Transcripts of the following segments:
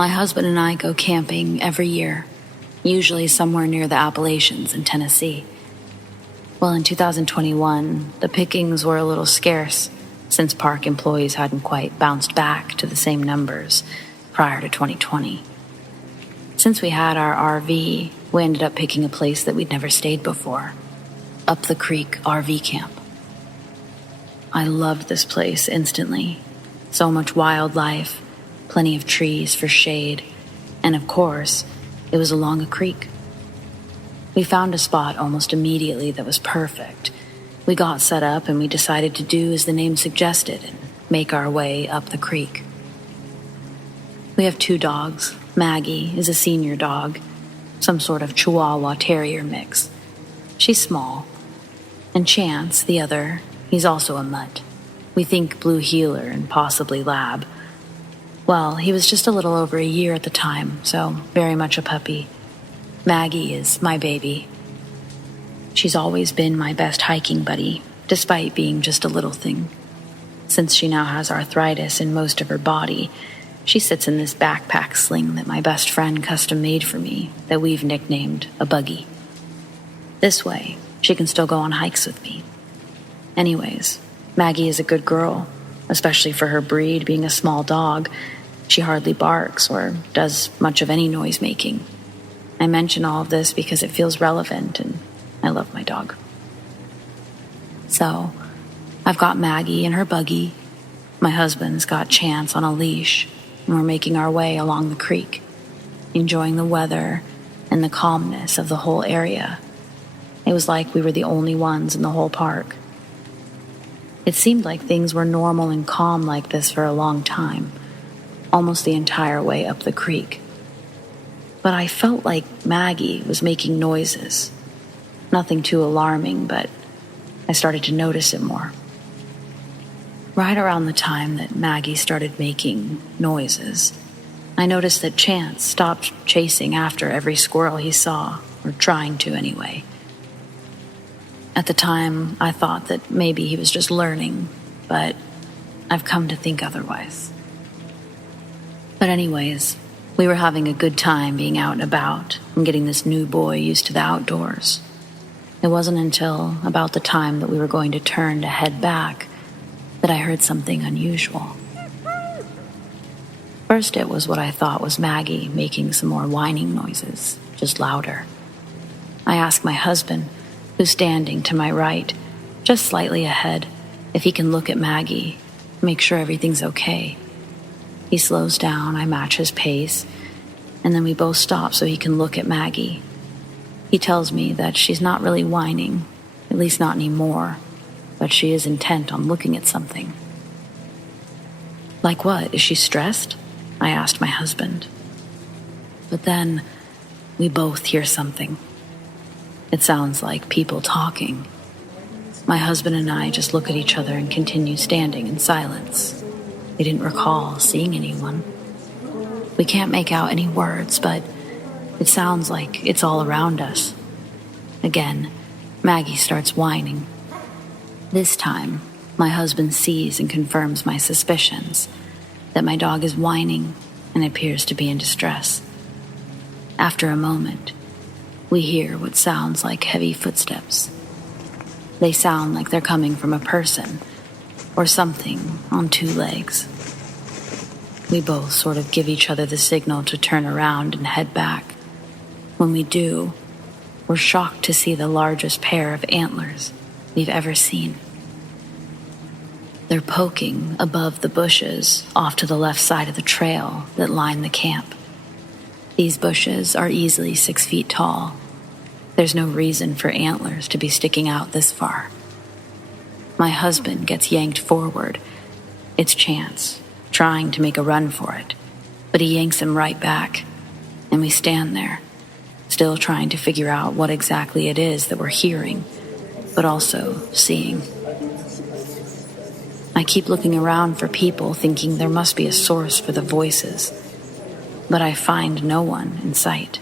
My husband and I go camping every year, usually somewhere near the Appalachians in Tennessee. Well, in 2021, the pickings were a little scarce since park employees hadn't quite bounced back to the same numbers prior to 2020. Since we had our RV, we ended up picking a place that we'd never stayed before, Up the Creek RV Camp. I loved this place instantly. So much wildlife, plenty of trees for shade, and of course, it was along a creek. We found a spot almost immediately that was perfect. We got set up and we decided to do as the name suggested and make our way up the creek. We have 2 dogs. Maggie is a senior dog, some sort of Chihuahua Terrier mix. She's small. And Chance, the other, he's also a mutt. We think Blue Heeler and possibly Lab. Well, he was just a little over a year at the time, so very much a puppy. Maggie is my baby. She's always been my best hiking buddy, despite being just a little thing. Since she now has arthritis in most of her body, she sits in this backpack sling that my best friend custom made for me that we've nicknamed a buggy. This way, she can still go on hikes with me. Anyways, Maggie is a good girl, especially for her breed being a small dog. She hardly barks or does much of any noise making. I mention all of this because it feels relevant and I love my dog. So, I've got Maggie in her buggy. My husband's got Chance on a leash, and we're making our way along the creek, enjoying the weather and the calmness of the whole area. It was like we were the only ones in the whole park. It seemed like things were normal and calm like this for a long time, almost the entire way up the creek. But I felt like Maggie was making noises. Nothing too alarming, but I started to notice it more. Right around the time that Maggie started making noises, I noticed that Chance stopped chasing after every squirrel he saw, or trying to anyway. At the time, I thought that maybe he was just learning, but I've come to think otherwise. But anyways, we were having a good time being out and about and getting this new boy used to the outdoors. It wasn't until about the time that we were going to turn to head back that I heard something unusual. First, it was what I thought was Maggie making some more whining noises, just louder. I asked my husband, who's standing to my right, just slightly ahead, if he can look at Maggie, make sure everything's okay. He slows down, I match his pace, and then we both stop so he can look at Maggie. He tells me that she's not really whining, at least not anymore, but she is intent on looking at something. Like what? Is she stressed? I asked my husband. But then we both hear something. It sounds like people talking. My husband and I just look at each other and continue standing in silence. We didn't recall seeing anyone. We can't make out any words, but it sounds like it's all around us. Again, Maggie starts whining. This time, my husband sees and confirms my suspicions that my dog is whining and appears to be in distress. After a moment, we hear what sounds like heavy footsteps. They sound like they're coming from a person or something on 2 legs. We both sort of give each other the signal to turn around and head back. When we do, we're shocked to see the largest pair of antlers we've ever seen. They're poking above the bushes off to the left side of the trail that line the camp. These bushes are easily 6 feet tall. There's no reason for antlers to be sticking out this far. My husband gets yanked forward. It's Chance, trying to make a run for it, but he yanks him right back, and we stand there, still trying to figure out what exactly it is that we're hearing, but also seeing. I keep looking around for people, thinking there must be a source for the voices, but I find no one in sight.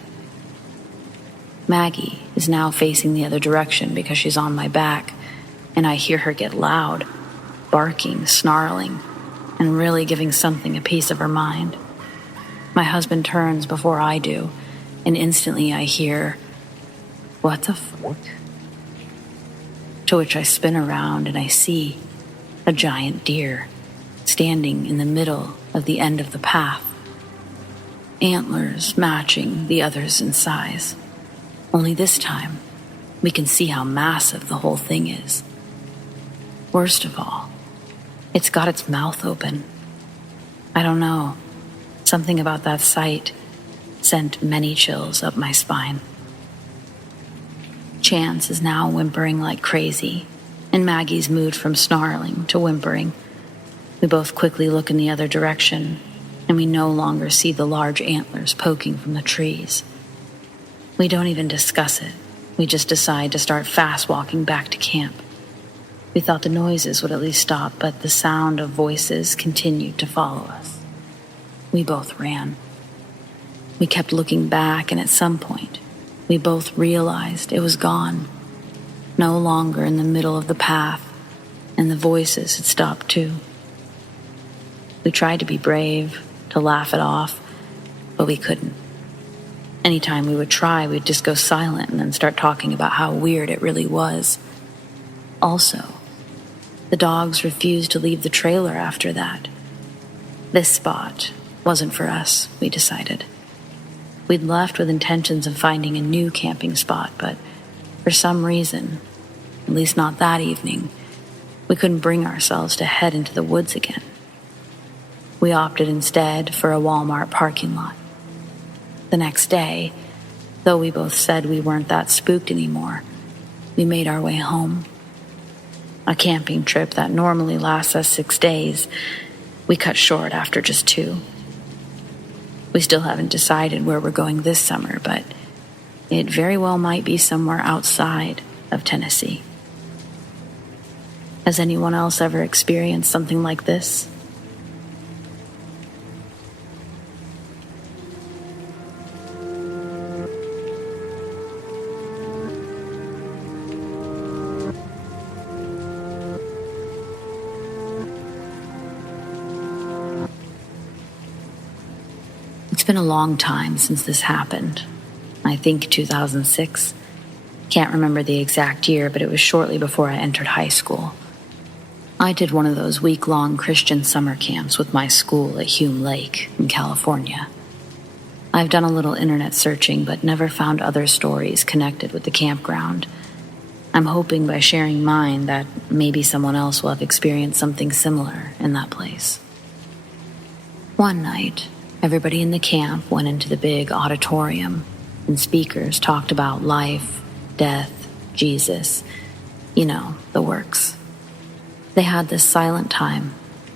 Maggie is now facing the other direction because she's on my back, and I hear her get loud, barking, snarling, and really giving something a piece of her mind. My husband turns before I do, and instantly I hear, "What the what?" To which I spin around and I see a giant deer standing in the middle of the end of the path, antlers matching the others in size. Only this time, we can see how massive the whole thing is. Worst of all, it's got its mouth open. I don't know, something about that sight sent many chills up my spine. Chance is now whimpering like crazy, and Maggie's moved from snarling to whimpering. We both quickly look in the other direction, and we no longer see the large antlers poking from the trees. We don't even discuss it. We just decide to start fast walking back to camp. We thought the noises would at least stop, but the sound of voices continued to follow us. We both ran. We kept looking back, and at some point, we both realized it was gone, no longer in the middle of the path, and the voices had stopped too. We tried to be brave, to laugh it off, but we couldn't. Anytime we would try, we'd just go silent and then start talking about how weird it really was. Also, the dogs refused to leave the trailer after that. This spot wasn't for us, we decided. We'd left with intentions of finding a new camping spot, but for some reason, at least not that evening, we couldn't bring ourselves to head into the woods again. We opted instead for a Walmart parking lot. The next day, though we both said we weren't that spooked anymore, we made our way home. A camping trip that normally lasts us 6 days, we cut short after just 2. We still haven't decided where we're going this summer, but it very well might be somewhere outside of Tennessee. Has anyone else ever experienced something like this? It's been a long time since this happened. I think 2006. Can't remember the exact year, but it was shortly before I entered high school. I did one of those week-long Christian summer camps with my school at Hume Lake in California. I've done a little internet searching, but never found other stories connected with the campground. I'm hoping by sharing mine that maybe someone else will have experienced something similar in that place. One night, everybody in the camp went into the big auditorium, and speakers talked about life, death, Jesus, the works. They had this silent time,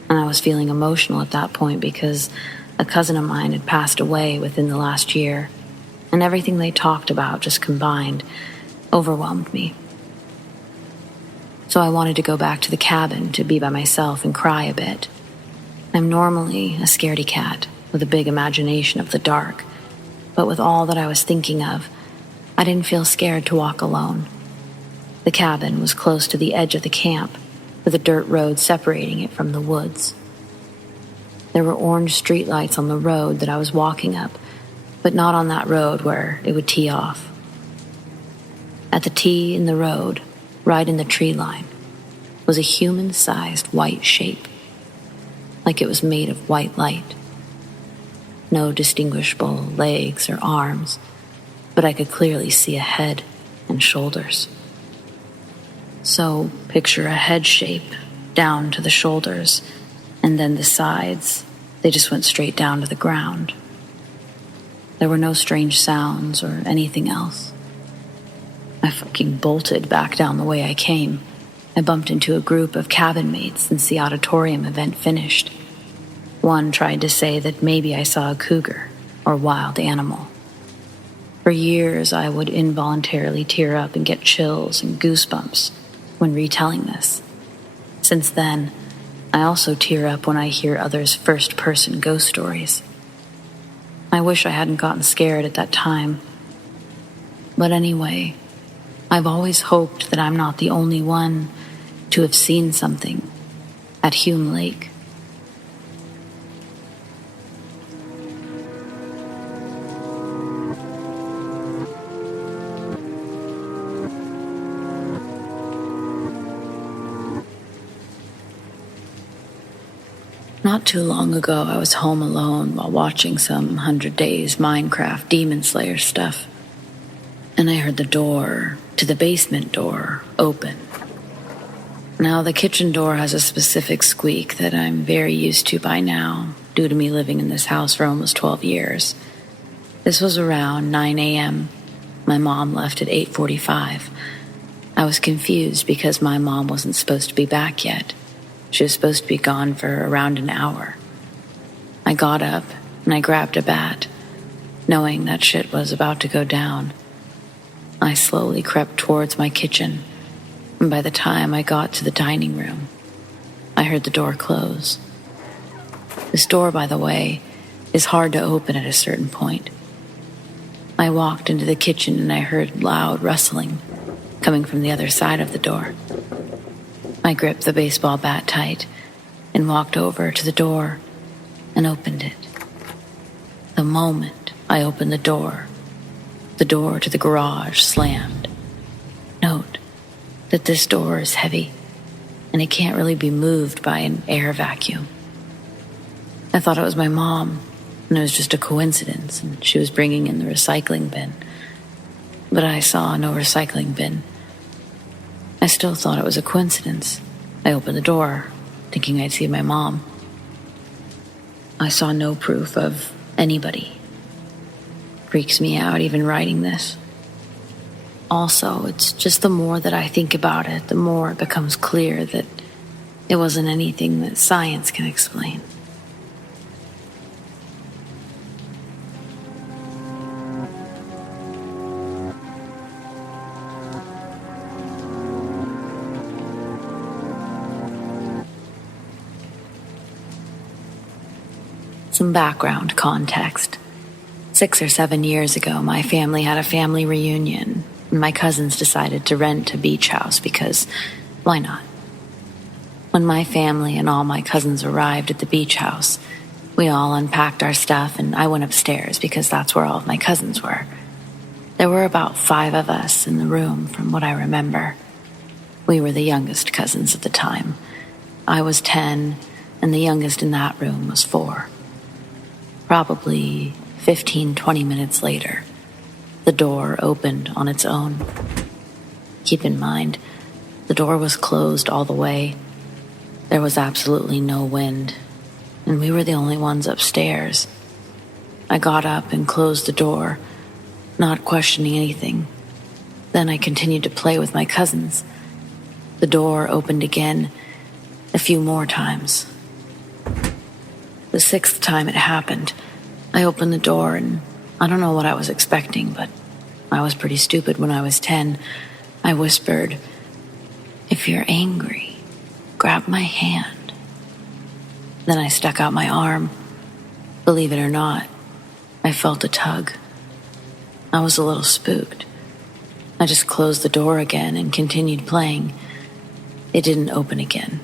and I was feeling emotional at that point because a cousin of mine had passed away within the last year, and everything they talked about just combined overwhelmed me. So I wanted to go back to the cabin to be by myself and cry a bit. I'm normally a scaredy cat with a big imagination of the dark, but with all that I was thinking of, I didn't feel scared to walk alone. The cabin was close to the edge of the camp, with a dirt road separating it from the woods. There were orange streetlights on the road that I was walking up, but not on that road where it would tee off. At the T in the road, right in the tree line, was a human-sized white shape, like it was made of white light. No distinguishable legs or arms, but I could clearly see a head and shoulders. So picture a head shape down to the shoulders, and then the sides, they just went straight down to the ground. There were no strange sounds or anything else. I fucking bolted back down the way I came. I bumped into a group of cabin mates since the auditorium event finished. One tried to say that maybe I saw a cougar or wild animal. For years, I would involuntarily tear up and get chills and goosebumps when retelling this. Since then, I also tear up when I hear others' first-person ghost stories. I wish I hadn't gotten scared at that time. But anyway, I've always hoped that I'm not the only one to have seen something at Hume Lake. Not too long ago, I was home alone while watching some 100 Days Minecraft Demon Slayer stuff, and I heard the door to the basement door open. Now, the kitchen door has a specific squeak that I'm very used to by now, due to me living in this house for almost 12 years. This was around 9 a.m. My mom left at 8:45. I was confused because my mom wasn't supposed to be back yet. She was supposed to be gone for around an hour. I got up and I grabbed a bat, knowing that shit was about to go down. I slowly crept towards my kitchen, and by the time I got to the dining room, I heard the door close. This door, by the way, is hard to open at a certain point. I walked into the kitchen and I heard loud rustling coming from the other side of the door. I gripped the baseball bat tight and walked over to the door and opened it. The moment I opened the door to the garage slammed. Note that this door is heavy and it can't really be moved by an air vacuum. I thought it was my mom, and it was just a coincidence, and she was bringing in the recycling bin. But I saw no recycling bin. I still thought it was a coincidence. I opened the door, thinking I'd see my mom. I saw no proof of anybody. Freaks me out even writing this. Also, it's just the more that I think about it, the more it becomes clear that it wasn't anything that science can explain. Some background context. 6 or 7 years ago, my family had a family reunion, and my cousins decided to rent a beach house because, why not? When my family and all my cousins arrived at the beach house, we all unpacked our stuff and I went upstairs because that's where all of my cousins were. There were about 5 of us in the room from what I remember. We were the youngest cousins at the time. I was 10, and the youngest in that room was 4. Probably 15-20 minutes later, the door opened on its own. Keep in mind, the door was closed all the way. There was absolutely no wind, and we were the only ones upstairs. I got up and closed the door, not questioning anything. Then I continued to play with my cousins. The door opened again, a few more times. The 6th time it happened, I opened the door and I don't know what I was expecting, but I was pretty stupid when I was 10. I whispered, "If you're angry, grab my hand." Then I stuck out my arm. Believe it or not, I felt a tug. I was a little spooked. I just closed the door again and continued playing. It didn't open again.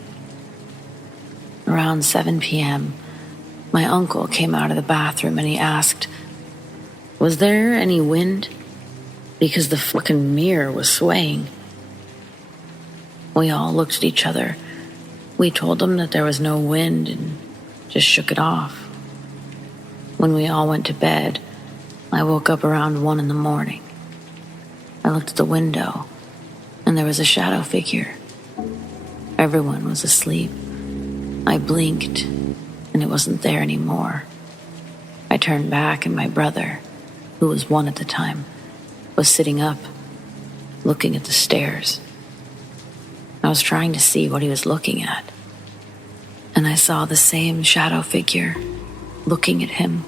Around 7 p.m., my uncle came out of the bathroom and he asked, "Was there any wind?" Because the fucking mirror was swaying. We all looked at each other. We told him that there was no wind and just shook it off. When we all went to bed, I woke up around 1 in the morning. I looked at the window and there was a shadow figure. Everyone was asleep. I blinked and it wasn't there anymore. I turned back and my brother, who was 1 at the time, was sitting up, looking at the stairs. I was trying to see what he was looking at, and I saw the same shadow figure looking at him.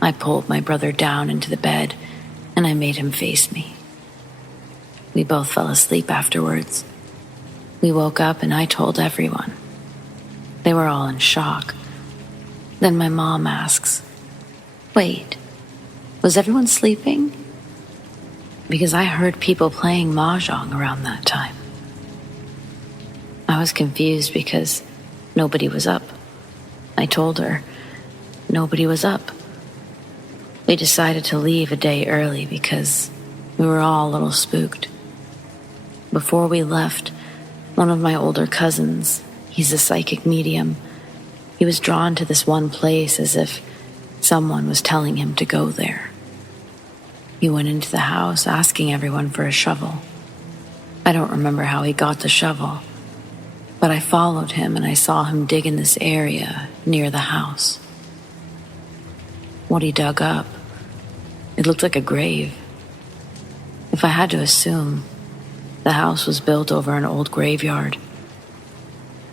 I pulled my brother down into the bed and I made him face me. We both fell asleep afterwards. We woke up and I told everyone. They were all in shock. Then my mom asks, "Wait, was everyone sleeping?" Because I heard people playing mahjong around that time. I was confused because nobody was up. I told her nobody was up. We decided to leave a day early because we were all a little spooked. Before we left, one of my older cousins, he's a psychic medium, He was drawn to this one place as if someone was telling him to go there. He went into the house asking everyone for a shovel. I don't remember how he got the shovel, but I followed him and I saw him dig in this area near the house. What he dug up, it looked like a grave. If I had to assume, the house was built over an old graveyard.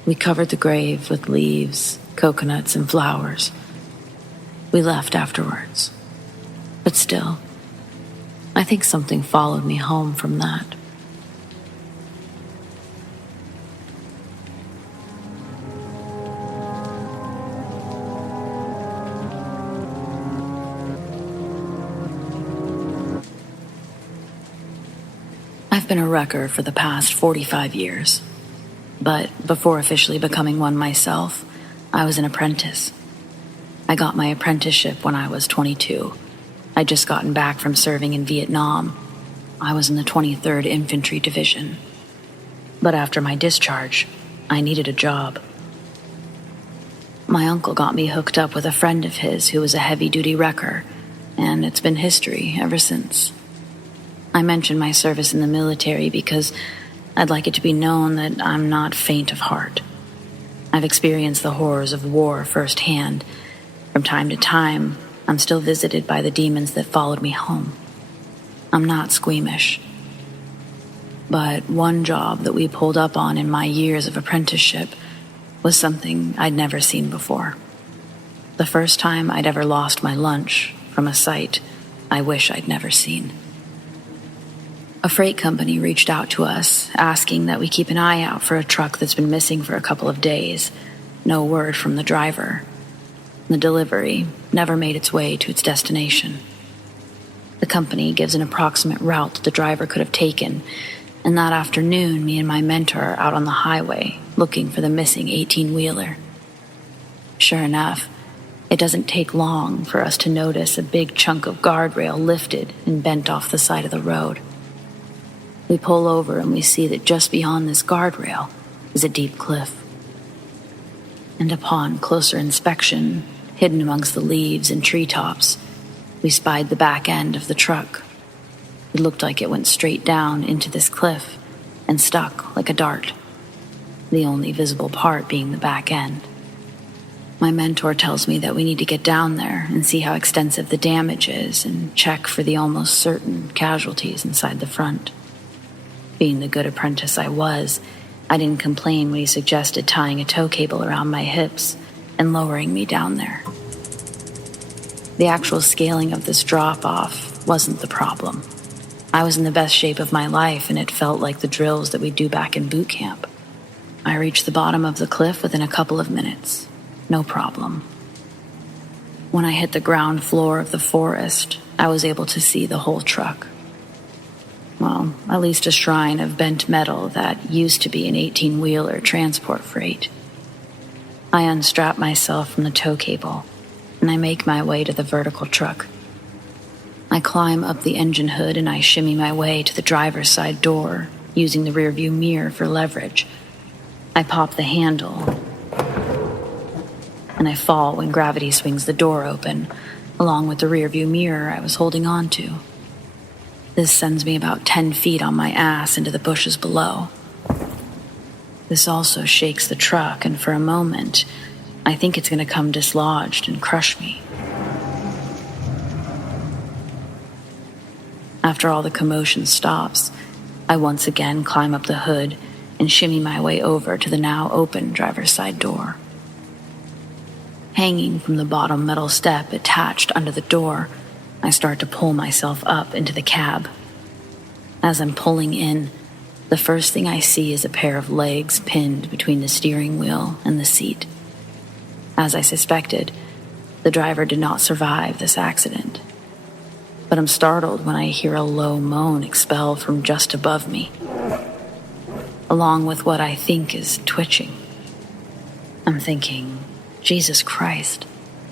We covered the grave with leaves, coconuts, and flowers. We left afterwards. But still, I think something followed me home from that. I've been a wrecker for the past 45 years. But before officially becoming one myself, I was an apprentice. I got my apprenticeship when I was 22. I'd just gotten back from serving in Vietnam. I was in the 23rd Infantry Division. But after my discharge, I needed a job. My uncle got me hooked up with a friend of his who was a heavy-duty wrecker, and it's been history ever since. I mention my service in the military because I'd like it to be known that I'm not faint of heart. I've experienced the horrors of war firsthand. From time to time, I'm still visited by the demons that followed me home. I'm not squeamish. But one job that we pulled up on in my years of apprenticeship was something I'd never seen before. The first time I'd ever lost my lunch from a sight I wish I'd never seen. A freight company reached out to us, asking that we keep an eye out for a truck that's been missing for a couple of days. No word from the driver. The delivery never made its way to its destination. The company gives an approximate route that the driver could have taken, and that afternoon, me and my mentor are out on the highway looking for the missing 18-wheeler. Sure enough, it doesn't take long for us to notice a big chunk of guardrail lifted and bent off the side of the road. We pull over and we see that just beyond this guardrail is a deep cliff. And upon closer inspection, hidden amongst the leaves and treetops, we spied the back end of the truck. It looked like it went straight down into this cliff and stuck like a dart, the only visible part being the back end. My mentor tells me that we need to get down there and see how extensive the damage is and check for the almost certain casualties inside the front. Being the good apprentice I was, I didn't complain when he suggested tying a tow cable around my hips and lowering me down there. The actual scaling of this drop-off wasn't the problem. I was in the best shape of my life, and it felt like the drills that we do back in boot camp. I reached the bottom of the cliff within a couple of minutes. No problem. When I hit the ground floor of the forest, I was able to see the whole truck. Well, at least a shrine of bent metal that used to be an 18-wheeler transport freight. I unstrap myself from the tow cable, and I make my way to the vertical truck. I climb up the engine hood and I shimmy my way to the driver's side door, using the rearview mirror for leverage. I pop the handle, and I fall when gravity swings the door open, along with the rearview mirror I was holding on to. This sends me about 10 feet on my ass into the bushes below. This also shakes the truck, and for a moment, I think it's going to come dislodged and crush me. After all the commotion stops, I once again climb up the hood and shimmy my way over to the now open driver's side door. Hanging from the bottom metal step attached under the door, I start to pull myself up into the cab. As I'm pulling in, the first thing I see is a pair of legs pinned between the steering wheel and the seat. As I suspected, the driver did not survive this accident. But I'm startled when I hear a low moan expel from just above me, along with what I think is twitching. I'm thinking, Jesus Christ,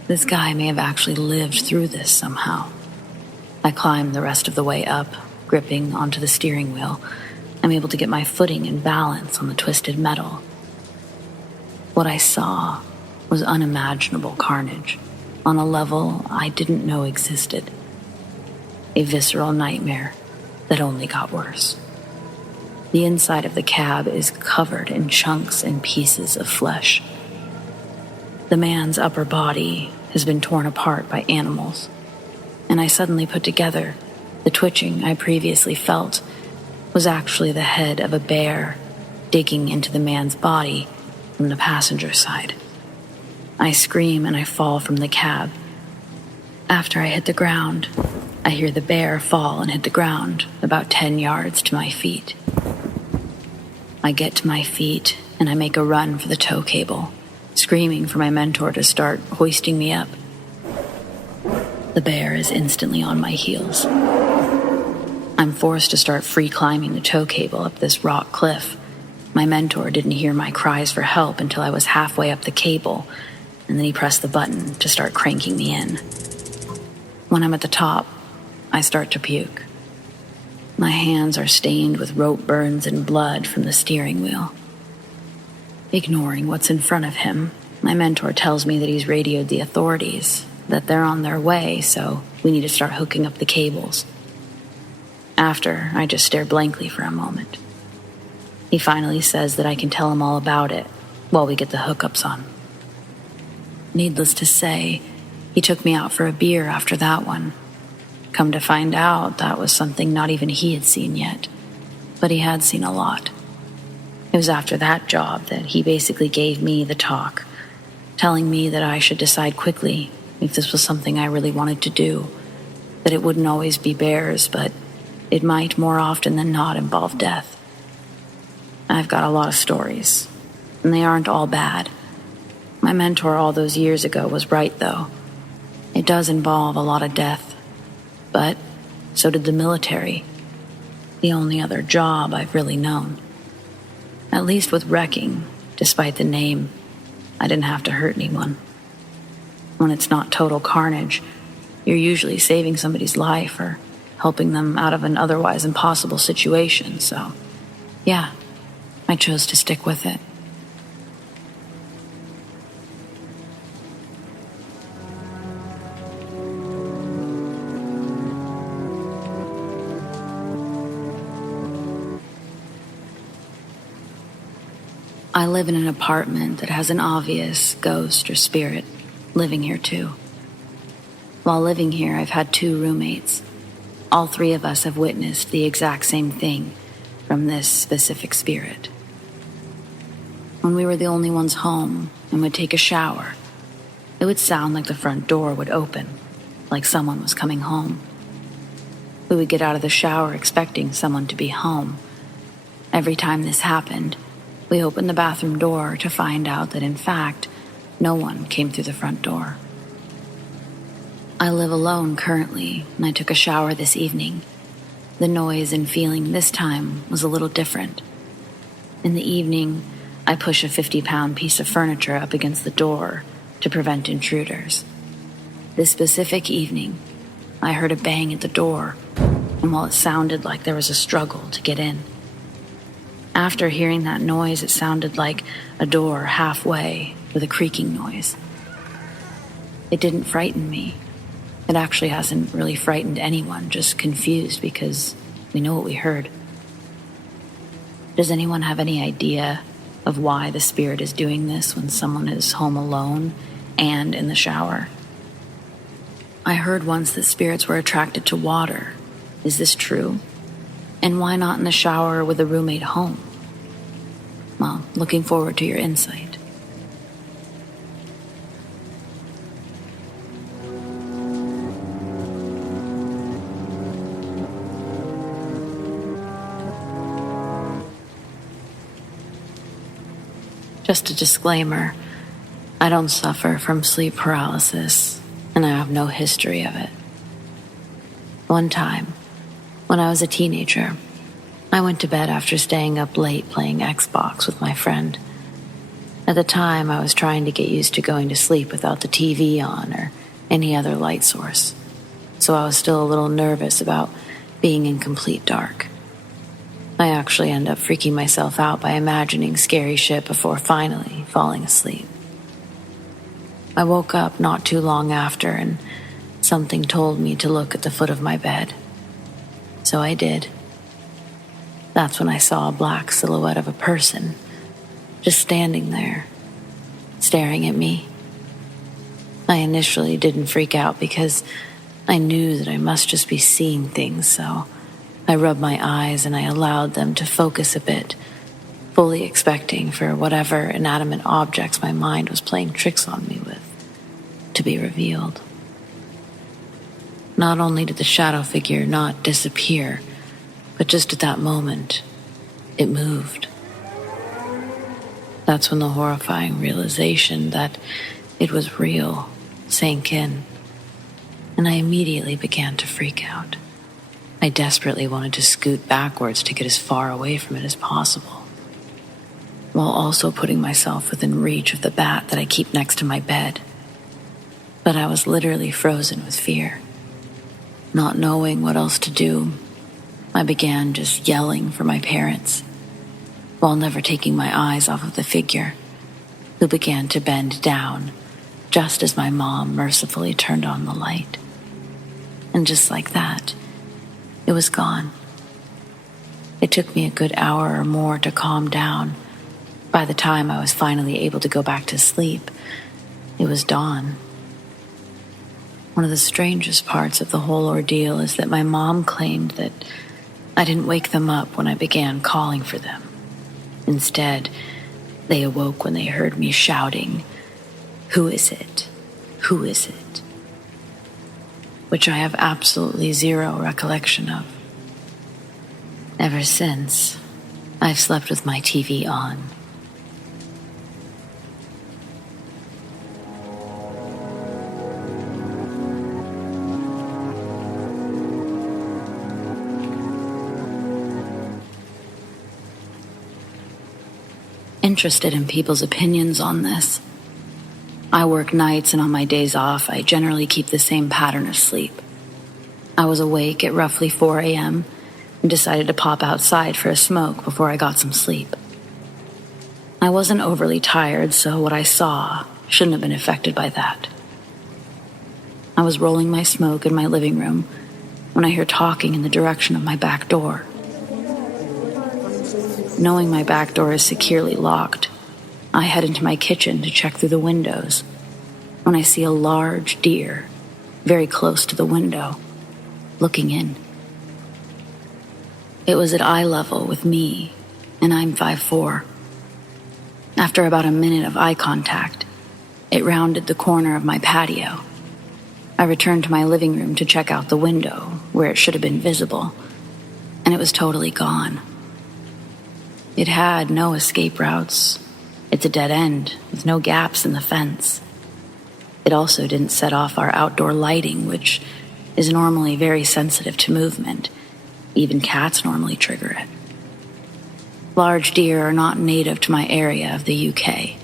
this guy may have actually lived through this somehow. I climb the rest of the way up, gripping onto the steering wheel. I'm able to get my footing and balance on the twisted metal. What I saw was unimaginable carnage on a level I didn't know existed. A visceral nightmare that only got worse. The inside of the cab is covered in chunks and pieces of flesh. The man's upper body has been torn apart by animals, and I suddenly put together the twitching I previously felt was actually the head of a bear digging into the man's body from the passenger side. I scream and I fall from the cab. After I hit the ground, I hear the bear fall and hit the ground about 10 yards to my feet. I get to my feet and I make a run for the tow cable, screaming for my mentor to start hoisting me up. The bear is instantly on my heels. I'm forced to start free climbing the tow cable up this rock cliff. My mentor didn't hear my cries for help until I was halfway up the cable, and then he pressed the button to start cranking me in. When I'm at the top, I start to puke. My hands are stained with rope burns and blood from the steering wheel. Ignoring what's in front of him, my mentor tells me that he's radioed the authorities, that they're on their way, so we need to start hooking up the cables. After, I just stare blankly for a moment. He finally says that I can tell him all about it while we get the hookups on. Needless to say, he took me out for a beer after that one. Come to find out, that was something not even he had seen yet, but he had seen a lot. It was after that job that he basically gave me the talk, telling me that I should decide quickly if this was something I really wanted to do, that it wouldn't always be bears, but it might more often than not involve death. I've got a lot of stories, and they aren't all bad. My mentor all those years ago was right, though. It does involve a lot of death, but so did the military, the only other job I've really known. At least with wrecking, despite the name, I didn't have to hurt anyone. When it's not total carnage, you're usually saving somebody's life or helping them out of an otherwise impossible situation, so yeah, I chose to stick with it. I live in an apartment that has an obvious ghost or spirit living here too. While living here, I've had 2 roommates. All 3 of us have witnessed the exact same thing from this specific spirit. When we were the only ones home and would take a shower, it would sound like the front door would open, like someone was coming home. We would get out of the shower expecting someone to be home. Every time this happened, we opened the bathroom door to find out that, in fact, no one came through the front door. I live alone currently, and I took a shower this evening. The noise and feeling this time was a little different. In the evening, I push a 50-pound piece of furniture up against the door to prevent intruders. This specific evening, I heard a bang at the door, and while it sounded like there was a struggle to get in, after hearing that noise, it sounded like a door halfway with a creaking noise. It didn't frighten me. It actually hasn't really frightened anyone, just confused because we know what we heard. Does anyone have any idea of why the spirit is doing this when someone is home alone and in the shower? I heard once that spirits were attracted to water. Is this true? And why not in the shower with a roommate home? Well, looking forward to your insight. Just a disclaimer, I don't suffer from sleep paralysis, and I have no history of it. One time, when I was a teenager, I went to bed after staying up late playing Xbox with my friend. At the time, I was trying to get used to going to sleep without the TV on or any other light source, so I was still a little nervous about being in complete dark. I actually ended up freaking myself out by imagining scary shit before finally falling asleep. I woke up not too long after, and something told me to look at the foot of my bed. So I did. That's when I saw a black silhouette of a person, just standing there, staring at me. I initially didn't freak out because I knew that I must just be seeing things, so I rubbed my eyes and I allowed them to focus a bit, fully expecting for whatever inanimate objects my mind was playing tricks on me with to be revealed. Not only did the shadow figure not disappear, but just at that moment, it moved. That's when the horrifying realization that it was real sank in, and I immediately began to freak out. I desperately wanted to scoot backwards to get as far away from it as possible, while also putting myself within reach of the bat that I keep next to my bed. But I was literally frozen with fear. Not knowing what else to do, I began just yelling for my parents, while never taking my eyes off of the figure, who began to bend down just as my mom mercifully turned on the light. And just like that, it was gone. It took me a good hour or more to calm down. By the time I was finally able to go back to sleep, it was dawn. One of the strangest parts of the whole ordeal is that my mom claimed that I didn't wake them up when I began calling for them. Instead, they awoke when they heard me shouting, "Who is it? Who is it?" Which I have absolutely zero recollection of. Ever since, I've slept with my TV on. Interested in people's opinions on this. I work nights, and on my days off, I generally keep the same pattern of sleep. I was awake at roughly 4 a.m. and decided to pop outside for a smoke before I got some sleep. I wasn't overly tired, so what I saw shouldn't have been affected by that. I was rolling my smoke in my living room when I hear talking in the direction of my back door. Knowing my back door is securely locked, I head into my kitchen to check through the windows when I see a large deer very close to the window, looking in. It was at eye level with me, and I'm 5'4". After about a minute of eye contact, it rounded the corner of my patio. I returned to my living room to check out the window where it should have been visible, and it was totally gone. It had no escape routes. It's a dead end with no gaps in the fence. It also didn't set off our outdoor lighting, which is normally very sensitive to movement. Even cats normally trigger it. Large deer are not native to my area of the UK.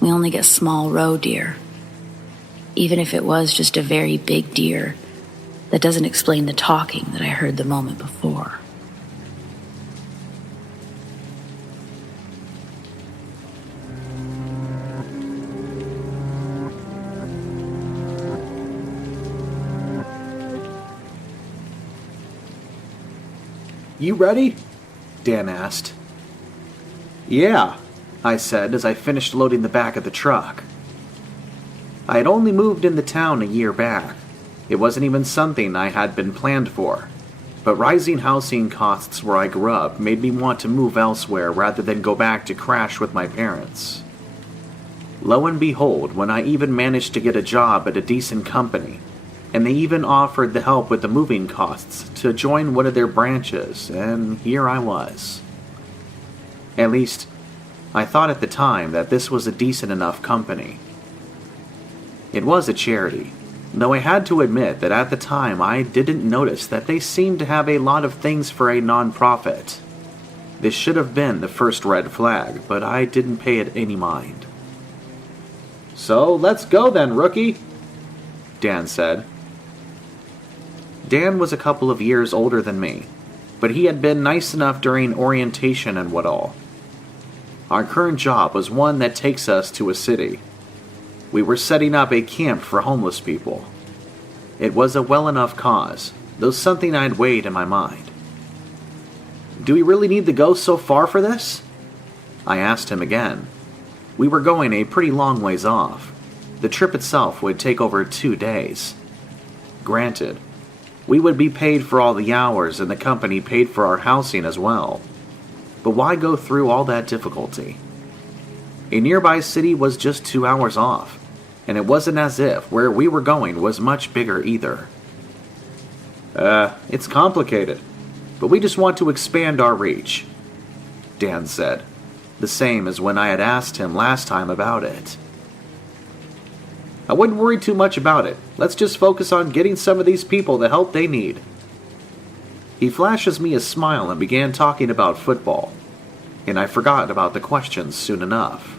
We only get small roe deer. Even if it was just a very big deer, that doesn't explain the talking that I heard the moment before. "You ready?" Dan asked. "Yeah," I said as I finished loading the back of the truck. I had only moved into town a year back. It wasn't even something I had been planned for. But rising housing costs where I grew up made me want to move elsewhere rather than go back to crash with my parents. Lo and behold, when I even managed to get a job at a decent company, and they even offered the help with the moving costs to join one of their branches, and here I was. At least, I thought at the time that this was a decent enough company. It was a charity, though I had to admit that at the time I didn't notice that they seemed to have a lot of things for a non-profit. This should have been the first red flag, but I didn't pay it any mind. "So let's go then, rookie," Dan said. Dan was a couple of years older than me, but he had been nice enough during orientation and what all. Our current job was one that takes us to a city. We were setting up a camp for homeless people. It was a well enough cause, though something I'd weighed in my mind. Do we really need to go so far for this? I asked him again. We were going a pretty long ways off. The trip itself would take over 2 days. Granted, we would be paid for all the hours and the company paid for our housing as well. But why go through all that difficulty? A nearby city was just 2 hours off, and it wasn't as if where we were going was much bigger either. It's complicated, but we just want to expand our reach, Dan said, the same as when I had asked him last time about it. I wouldn't worry too much about it. Let's just focus on getting some of these people the help they need. He flashes me a smile and began talking about football, and I forgot about the questions soon enough.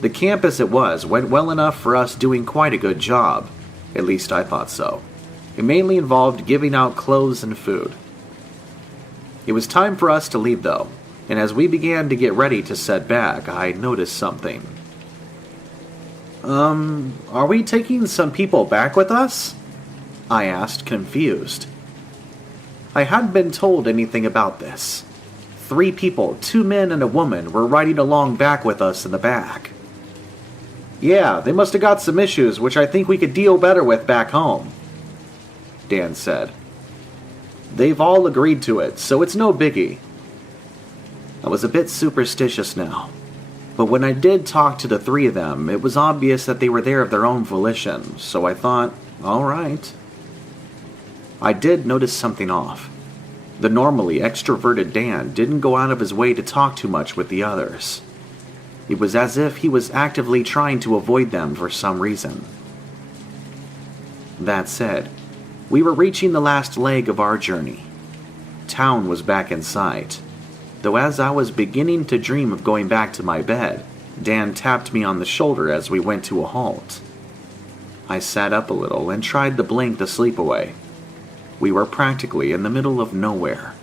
The camp as it was went well enough for us doing quite a good job, at least I thought so. It mainly involved giving out clothes and food. It was time for us to leave though, and as we began to get ready to set back, I noticed something. Are we taking some people back with us? I asked, confused. I hadn't been told anything about this. 3 people, 2 men and a woman, were riding along back with us in the back. Yeah, they must have got some issues which I think we could deal better with back home, Dan said. They've all agreed to it, so it's no biggie. I was a bit superstitious now. But when I did talk to the 3 of them, it was obvious that they were there of their own volition, so I thought, all right. I did notice something off. The normally extroverted Dan didn't go out of his way to talk too much with the others. It was as if he was actively trying to avoid them for some reason. That said, we were reaching the last leg of our journey. Town was back in sight. Though as I was beginning to dream of going back to my bed, Dan tapped me on the shoulder as we went to a halt. I sat up a little and tried to blink the sleep away. We were practically in the middle of nowhere.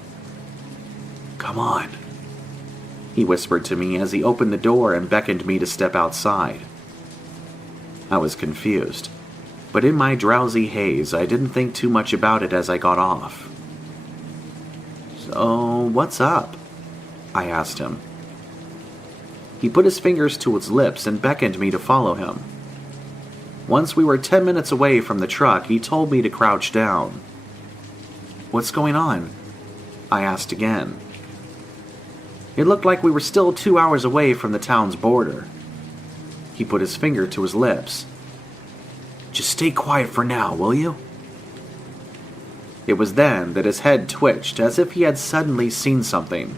Come on, he whispered to me as he opened the door and beckoned me to step outside. I was confused, but in my drowsy haze, I didn't think too much about it as I got off. So, what's up? I asked him. He put his fingers to his lips and beckoned me to follow him. Once we were 10 minutes away from the truck, he told me to crouch down. What's going on? I asked again. It looked like we were still 2 hours away from the town's border. He put his finger to his lips. Just stay quiet for now, will you? It was then that his head twitched as if he had suddenly seen something.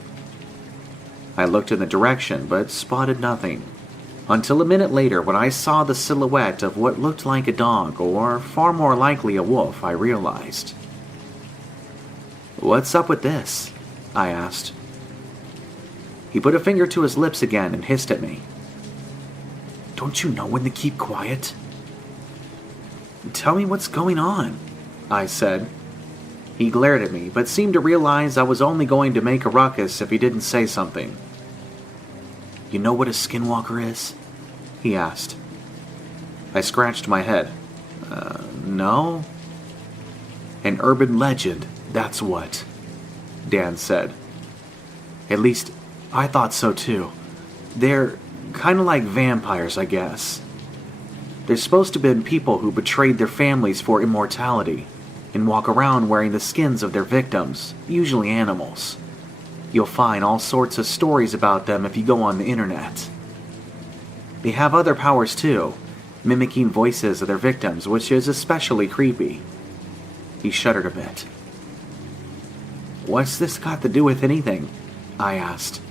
I looked in the direction, but spotted nothing, until a minute later when I saw the silhouette of what looked like a dog, or far more likely a wolf, I realized. What's up with this? I asked. He put a finger to his lips again and hissed at me. Don't you know when to keep quiet? Tell me what's going on, I said. He glared at me, but seemed to realize I was only going to make a ruckus if he didn't say something. You know what a skinwalker is? He asked. I scratched my head. No? An urban legend, that's what, Dan said. At least, I thought so too. They're kind of like vampires, I guess. They're supposed to have been people who betrayed their families for immortality and walk around wearing the skins of their victims, usually animals. You'll find all sorts of stories about them if you go on the internet. They have other powers too, mimicking voices of their victims, which is especially creepy. He shuddered a bit. What's this got to do with anything? I asked.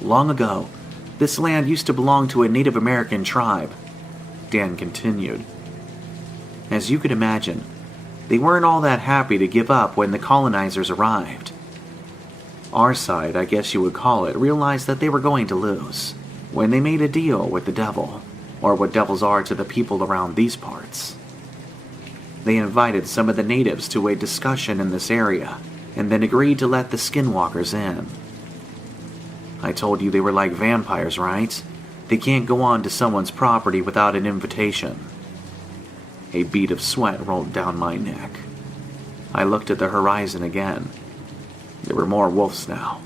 Long ago, this land used to belong to a Native American tribe, Dan continued. As you could imagine, they weren't all that happy to give up when the colonizers arrived. Our side, I guess you would call it, realized that they were going to lose when they made a deal with the devil, or what devils are to the people around these parts. They invited some of the natives to a discussion in this area, and then agreed to let the skinwalkers in. I told you they were like vampires, right? They can't go on to someone's property without an invitation. A bead of sweat rolled down my neck. I looked at the horizon again. There were more wolves now.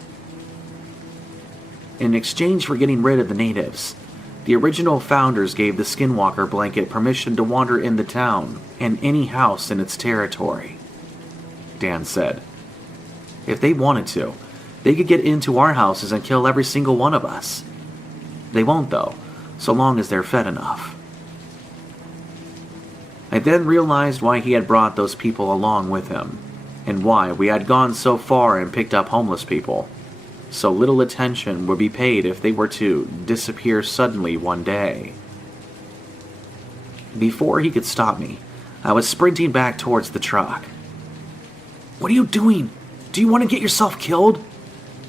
In exchange for getting rid of the natives, the original founders gave the Skinwalker blanket permission to wander in the town and any house in its territory. Dan said, "If they wanted to, they could get into our houses and kill every single one of us. They won't, though, so long as they're fed enough." I then realized why he had brought those people along with him, and why we had gone so far and picked up homeless people. So little attention would be paid if they were to disappear suddenly one day. Before he could stop me, I was sprinting back towards the truck. "What are you doing? Do you want to get yourself killed?"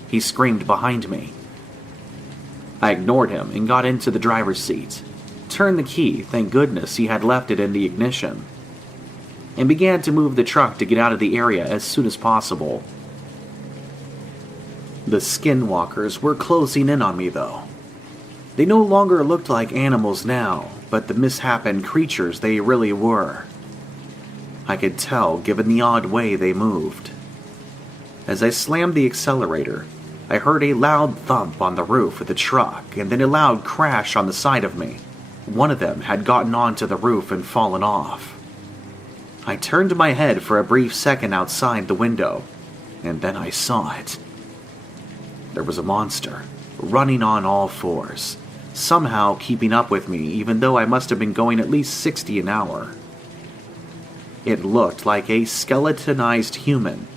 he screamed behind me. I ignored him and got into the driver's seat, turned the key, thank goodness he had left it in the ignition, and began to move the truck to get out of the area as soon as possible. The Skinwalkers were closing in on me, though. They no longer looked like animals now, but the misshapen creatures they really were. I could tell given the odd way they moved. As I slammed the accelerator, I heard a loud thump on the roof of the truck and then a loud crash on the side of me. One of them had gotten onto the roof and fallen off. I turned my head for a brief second outside the window, and then I saw it. There was a monster, running on all fours, somehow keeping up with me even though I must have been going at least 60 an hour. It looked like a skeletonized human,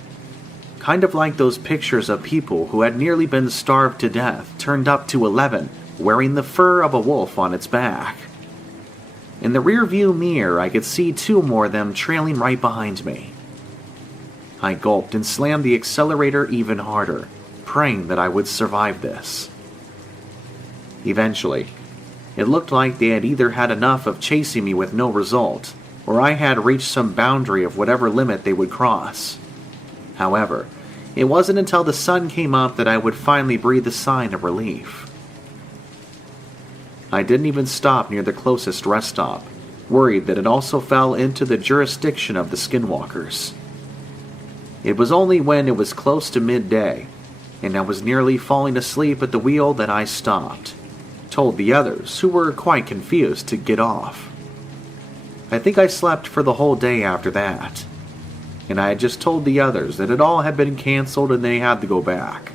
kind of like those pictures of people who had nearly been starved to death turned up to 11, wearing the fur of a wolf on its back. In the rearview mirror, I could see two more of them trailing right behind me. I gulped and slammed the accelerator even harder, praying that I would survive this. Eventually, it looked like they had either had enough of chasing me with no result, or I had reached some boundary of whatever limit they would cross. However, it wasn't until the sun came up that I would finally breathe a sign of relief. I didn't even stop near the closest rest stop, worried that it also fell into the jurisdiction of the Skinwalkers. It was only when it was close to midday, and I was nearly falling asleep at the wheel that I stopped, told the others, who were quite confused, to get off. I think I slept for the whole day after that, and I had just told the others that it all had been canceled and they had to go back.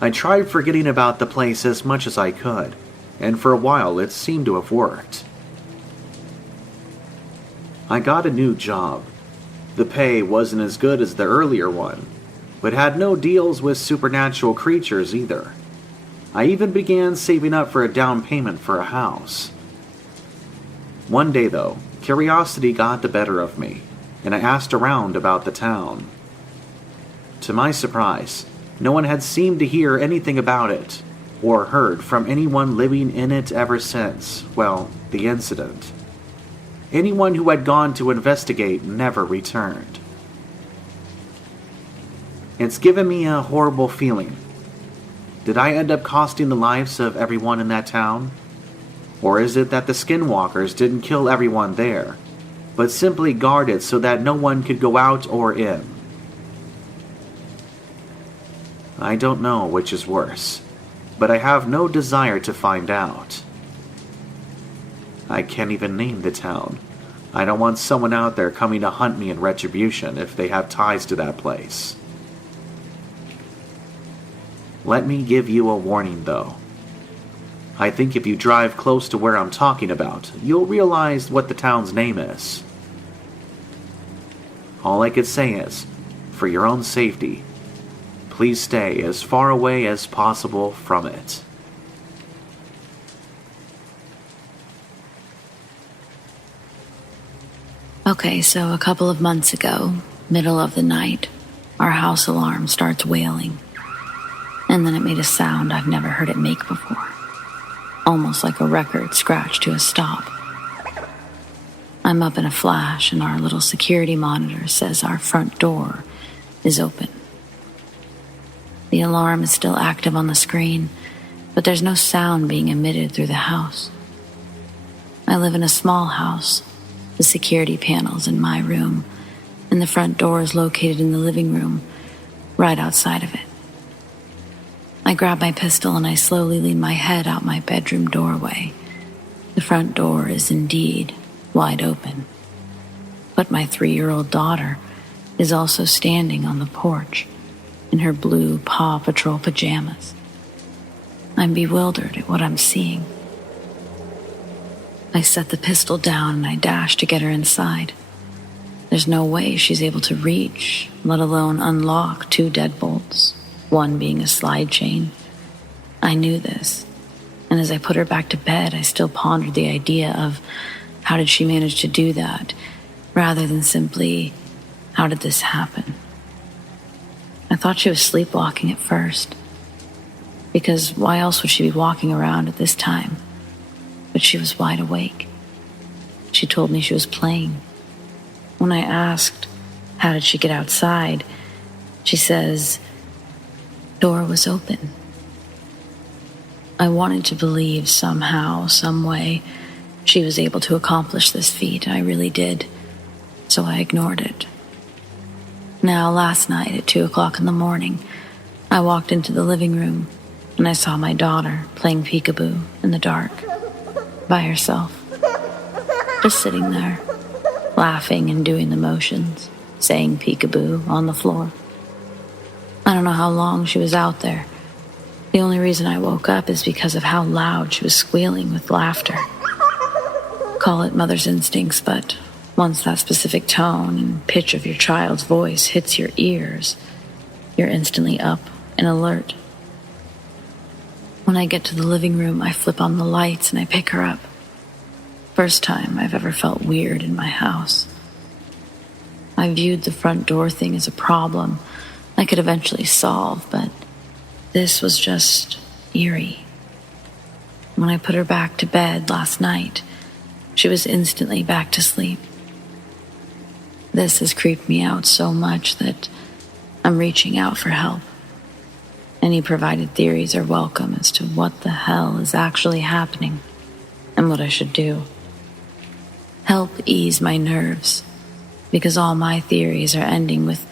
I tried forgetting about the place as much as I could, and for a while it seemed to have worked. I got a new job. The pay wasn't as good as the earlier one, but had no deals with supernatural creatures either. I even began saving up for a down payment for a house. One day, though, curiosity got the better of me, and I asked around about the town. To my surprise, no one had seemed to hear anything about it, or heard from anyone living in it ever since, well, the incident. Anyone who had gone to investigate never returned. It's given me a horrible feeling. Did I end up costing the lives of everyone in that town? Or is it that the Skinwalkers didn't kill everyone there, but simply guarded so that no one could go out or in? I don't know which is worse, but I have no desire to find out. I can't even name the town. I don't want someone out there coming to hunt me in retribution if they have ties to that place. Let me give you a warning, though. I think if you drive close to where I'm talking about, you'll realize what the town's name is. All I could say is, for your own safety, please stay as far away as possible from it. Okay, so a couple of months ago, middle of the night, our house alarm starts wailing. And then it made a sound I've never heard it make before. Almost like a record scratched to a stop. I'm up in a flash and our little security monitor says our front door is open. The alarm is still active on the screen, but there's no sound being emitted through the house. I live in a small house. The security panel's in my room, and the front door is located in the living room, right outside of it. I grab my pistol and I slowly lean my head out my bedroom doorway. The front door is indeed wide open, but my 3-year-old daughter is also standing on the porch in her blue Paw Patrol pajamas. I'm bewildered at what I'm seeing. I set the pistol down and I dash to get her inside. There's no way she's able to reach, let alone unlock 2 deadbolts, one being a slide chain. I knew this, and as I put her back to bed, I still pondered the idea of how did she manage to do that, rather than simply, how did this happen? I thought she was sleepwalking at first, because why else would she be walking around at this time? But she was wide awake. She told me she was playing. When I asked, how did she get outside, she says, door was open. I wanted to believe somehow, some way, she was able to accomplish this feat. I really did. So I ignored it. Now, last night at 2 o'clock in the morning, I walked into the living room and I saw my daughter playing peekaboo in the dark, by herself, just sitting there, laughing and doing the motions, saying peekaboo on the floor. I don't know how long she was out there. The only reason I woke up is because of how loud she was squealing with laughter. Call it mother's instincts, but once that specific tone and pitch of your child's voice hits your ears, you're instantly up and alert. When I get to the living room, I flip on the lights and I pick her up. First time I've ever felt weird in my house. I viewed the front door thing as a problem I could eventually solve, but this was just eerie. When I put her back to bed last night, she was instantly back to sleep. This has creeped me out so much that I'm reaching out for help. Any provided theories are welcome as to what the hell is actually happening and what I should do. Help ease my nerves, because all my theories are ending with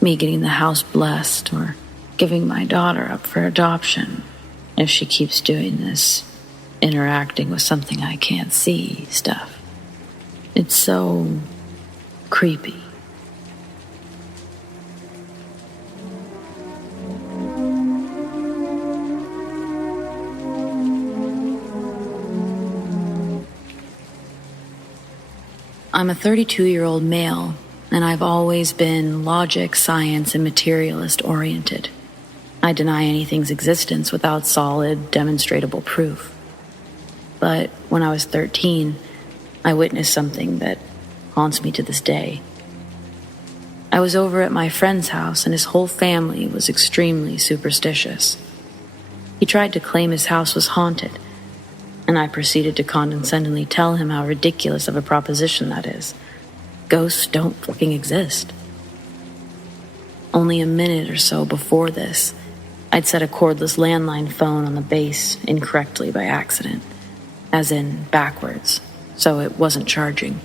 me getting the house blessed or giving my daughter up for adoption if she keeps doing this interacting with something I can't see stuff. It's so creepy. I'm a 32-year-old male, and I've always been logic, science, and materialist-oriented. I deny anything's existence without solid, demonstrable proof. But when I was 13, I witnessed something that haunts me to this day. I was over at my friend's house, and his whole family was extremely superstitious. He tried to claim his house was haunted, and I proceeded to condescendingly tell him how ridiculous of a proposition that is. Ghosts don't fucking exist. Only a minute or so before this, I'd set a cordless landline phone on the base incorrectly by accident, as in backwards, so it wasn't charging.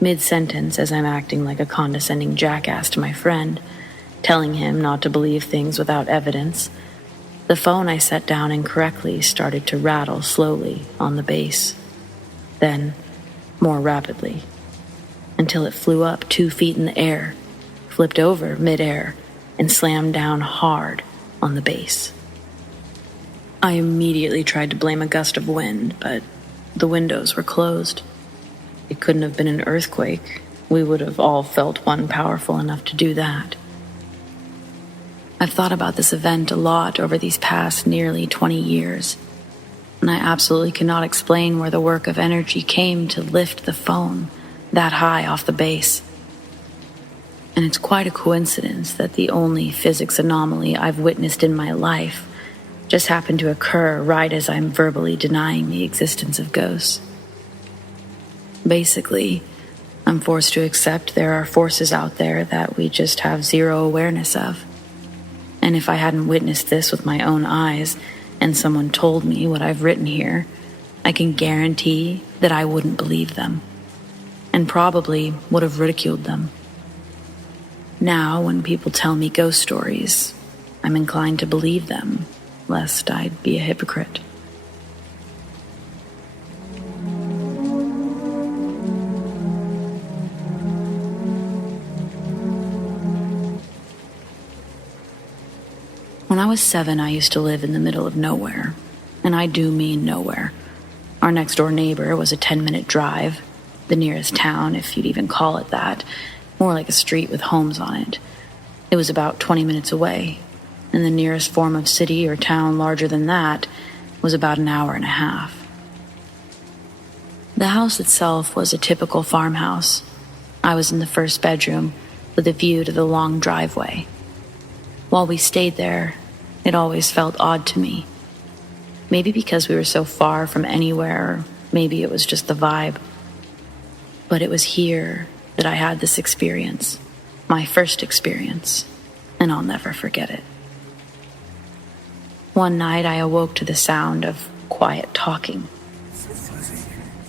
Mid-sentence, as I'm acting like a condescending jackass to my friend, telling him not to believe things without evidence, the phone I set down incorrectly started to rattle slowly on the base, then more rapidly, until it flew up 2 feet in the air, flipped over mid-air, and slammed down hard on the base. I immediately tried to blame a gust of wind, but the windows were closed. It couldn't have been an earthquake. We would have all felt one powerful enough to do that. I've thought about this event a lot over these past nearly 20 years, and I absolutely cannot explain where the work of energy came to lift the phone that high off the base. And it's quite a coincidence that the only physics anomaly I've witnessed in my life just happened to occur right as I'm verbally denying the existence of ghosts. Basically, I'm forced to accept there are forces out there that we just have zero awareness of. And if I hadn't witnessed this with my own eyes, and someone told me what I've written here, I can guarantee that I wouldn't believe them, and probably would have ridiculed them. Now, when people tell me ghost stories, I'm inclined to believe them, lest I'd be a hypocrite. When I was 7, I used to live in the middle of nowhere, and I do mean nowhere. Our next-door neighbor was a 10-minute drive, the nearest town, if you'd even call it that, more like a street with homes on it. It was about 20 minutes away, and the nearest form of city or town larger than that was about an hour and a half. The house itself was a typical farmhouse. I was in the first bedroom with a view to the long driveway. While we stayed there, it always felt odd to me. Maybe because we were so far from anywhere, or maybe it was just the vibe. But it was here that I had this experience, my first experience, and I'll never forget it. One night I awoke to the sound of quiet talking.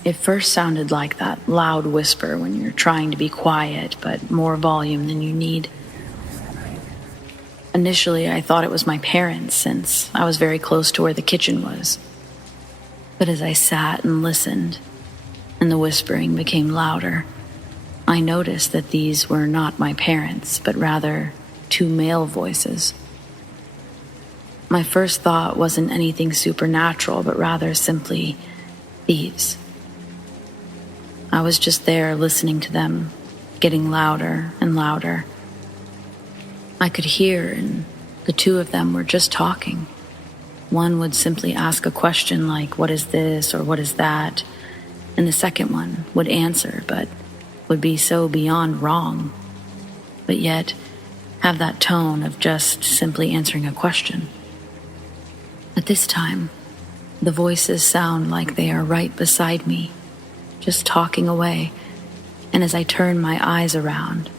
It first sounded like that loud whisper when you're trying to be quiet, but more volume than you need. Initially, I thought it was my parents, since I was very close to where the kitchen was. But as I sat and listened, and the whispering became louder, I noticed that these were not my parents, but rather 2 male voices. My first thought wasn't anything supernatural, but rather simply thieves. I was just there listening to them, getting louder and louder. I could hear, and the 2 of them were just talking. One would simply ask a question like, "What is this?" or "What is that?" And the second one would answer, but would be so beyond wrong, but yet have that tone of just simply answering a question. At this time, the voices sound like they are right beside me, just talking away, and as I turn my eyes around,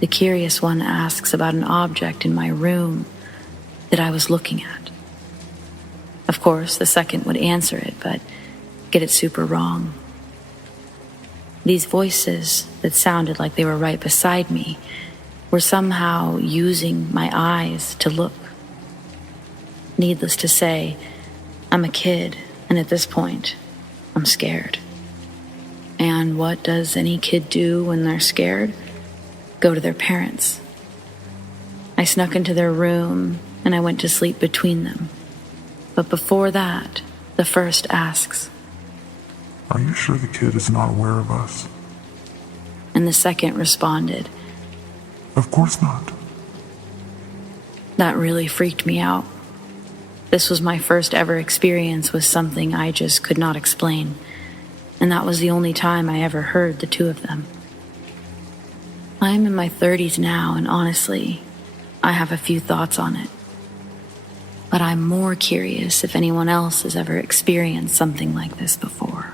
the curious one asks about an object in my room that I was looking at. Of course, the second would answer it, but get it super wrong. These voices that sounded like they were right beside me were somehow using my eyes to look. Needless to say, I'm a kid, and at this point, I'm scared. And what does any kid do when they're scared? Go to their parents. I snuck into their room and I went to sleep between them. But before that, the first asks, "Are you sure the kid is not aware of us?" And the second responded, "Of course not." That really freaked me out. This was my first ever experience with something I just could not explain, and that was the only time I ever heard the 2 of them. I'm in my 30s now, and honestly, I have a few thoughts on it. But I'm more curious if anyone else has ever experienced something like this before.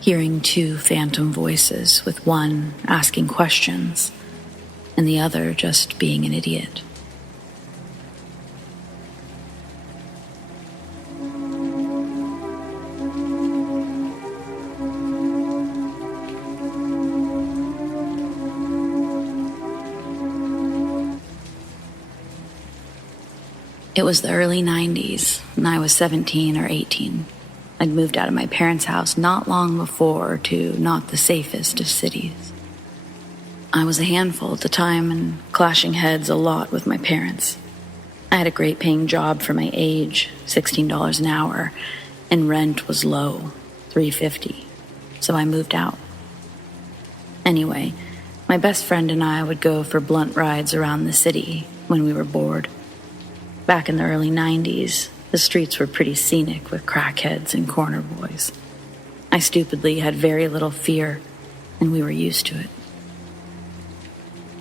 Hearing 2 phantom voices, with one asking questions, and the other just being an idiot. It was the early 90s, and I was 17 or 18. I'd moved out of my parents' house not long before to not the safest of cities. I was a handful at the time and clashing heads a lot with my parents. I had a great paying job for my age, $16 an hour, and rent was low, $350, so I moved out. Anyway, my best friend and I would go for blunt rides around the city when we were bored. Back in the early 90s, the streets were pretty scenic with crackheads and corner boys. I stupidly had very little fear, and we were used to it.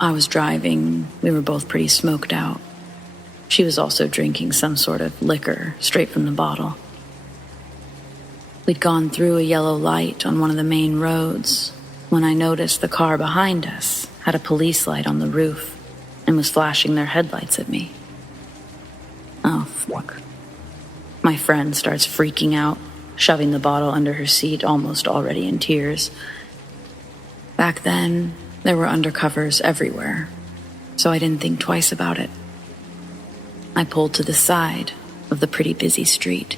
I was driving, we were both pretty smoked out. She was also drinking some sort of liquor straight from the bottle. We'd gone through a yellow light on one of the main roads when I noticed the car behind us had a police light on the roof and was flashing their headlights at me. Oh, fuck. My friend starts freaking out, shoving the bottle under her seat, almost already in tears. Back then, there were undercovers everywhere, so I didn't think twice about it. I pulled to the side of the pretty busy street.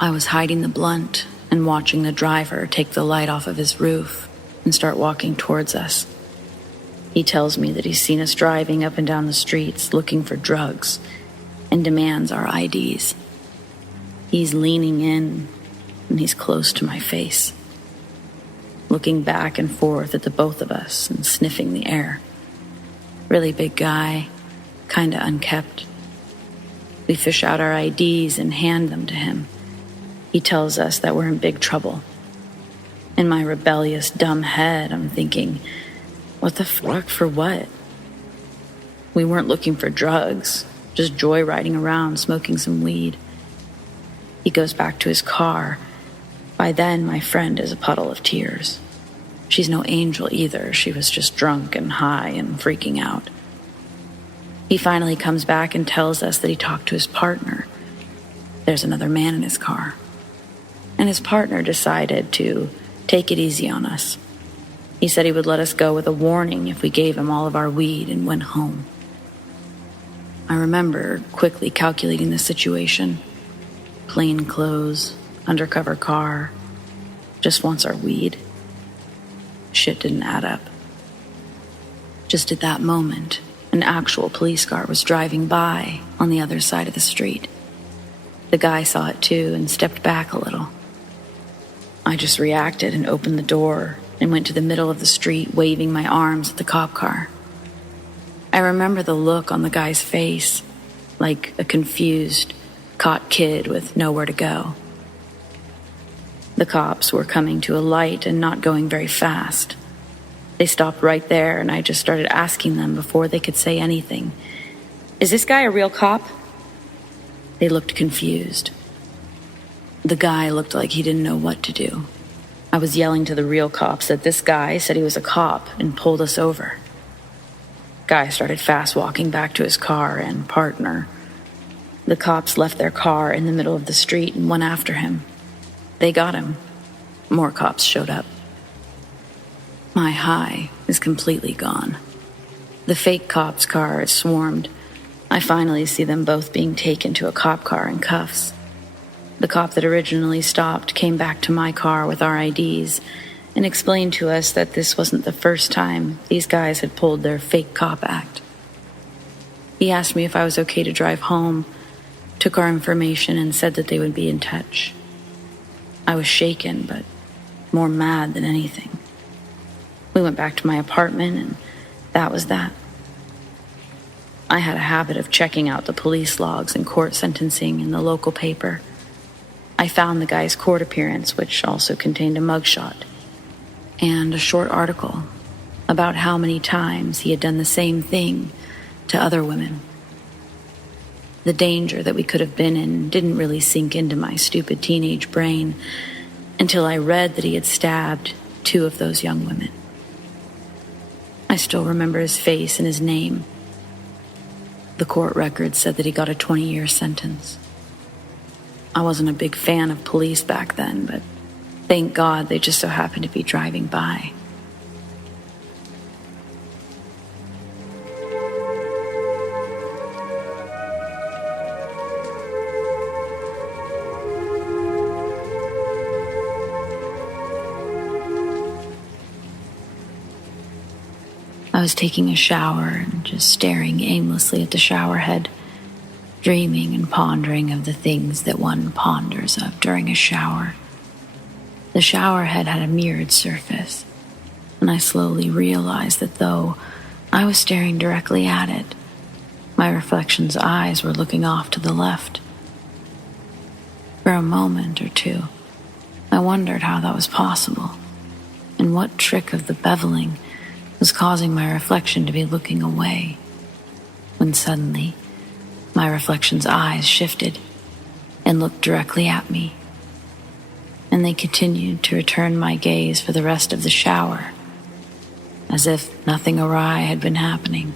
I was hiding the blunt and watching the driver take the light off of his roof and start walking towards us. He tells me that he's seen us driving up and down the streets looking for drugs and demands our IDs. He's leaning in and he's close to my face, looking back and forth at the both of us and sniffing the air. Really big guy, kinda unkempt. We fish out our IDs and hand them to him. He tells us that we're in big trouble. In my rebellious, dumb head, I'm thinking, what the fuck for what? We weren't looking for drugs, just joyriding around, smoking some weed. He goes back to his car. By then, my friend is a puddle of tears. She's no angel either. She was just drunk and high and freaking out. He finally comes back and tells us that he talked to his partner. There's another man in his car. And his partner decided to take it easy on us. He said he would let us go with a warning if we gave him all of our weed and went home. I remember quickly calculating the situation. Plain clothes, undercover car, just wants our weed. Shit didn't add up. Just at that moment, an actual police car was driving by on the other side of the street. The guy saw it too and stepped back a little. I just reacted and opened the door and went to the middle of the street waving my arms at the cop car. I remember the look on the guy's face, like a confused, caught kid with nowhere to go. The cops were coming to a light and not going very fast. They stopped right there and I just started asking them before they could say anything. Is this guy a real cop? They looked confused. The guy looked like he didn't know what to do. I was yelling to the real cops that this guy said he was a cop and pulled us over. Guy started fast walking back to his car and partner. The cops left their car in the middle of the street and went after him. They got him. More cops showed up. My high is completely gone. The fake cops' car is swarmed. I finally see them both being taken to a cop car in cuffs. The cop that originally stopped came back to my car with our IDs and explained to us that this wasn't the first time these guys had pulled their fake cop act. He asked me if I was okay to drive home, took our information, and said that they would be in touch. I was shaken, but more mad than anything. We went back to my apartment, and that was that. I had a habit of checking out the police logs and court sentencing in the local paper. I found the guy's court appearance, which also contained a mugshot, and a short article about how many times he had done the same thing to other women. The danger that we could have been in didn't really sink into my stupid teenage brain until I read that he had stabbed 2 of those young women. I still remember his face and his name. The court record said that he got a 20-year sentence. I wasn't a big fan of police back then, but thank God they just so happened to be driving by. I was taking a shower and just staring aimlessly at the shower head, dreaming and pondering of the things that one ponders of during a shower. The shower head had a mirrored surface, and I slowly realized that though I was staring directly at it, my reflection's eyes were looking off to the left. For a moment or two, I wondered how that was possible, and what trick of the beveling was causing my reflection to be looking away, when suddenly my reflection's eyes shifted and looked directly at me, and they continued to return my gaze for the rest of the shower, as if nothing awry had been happening.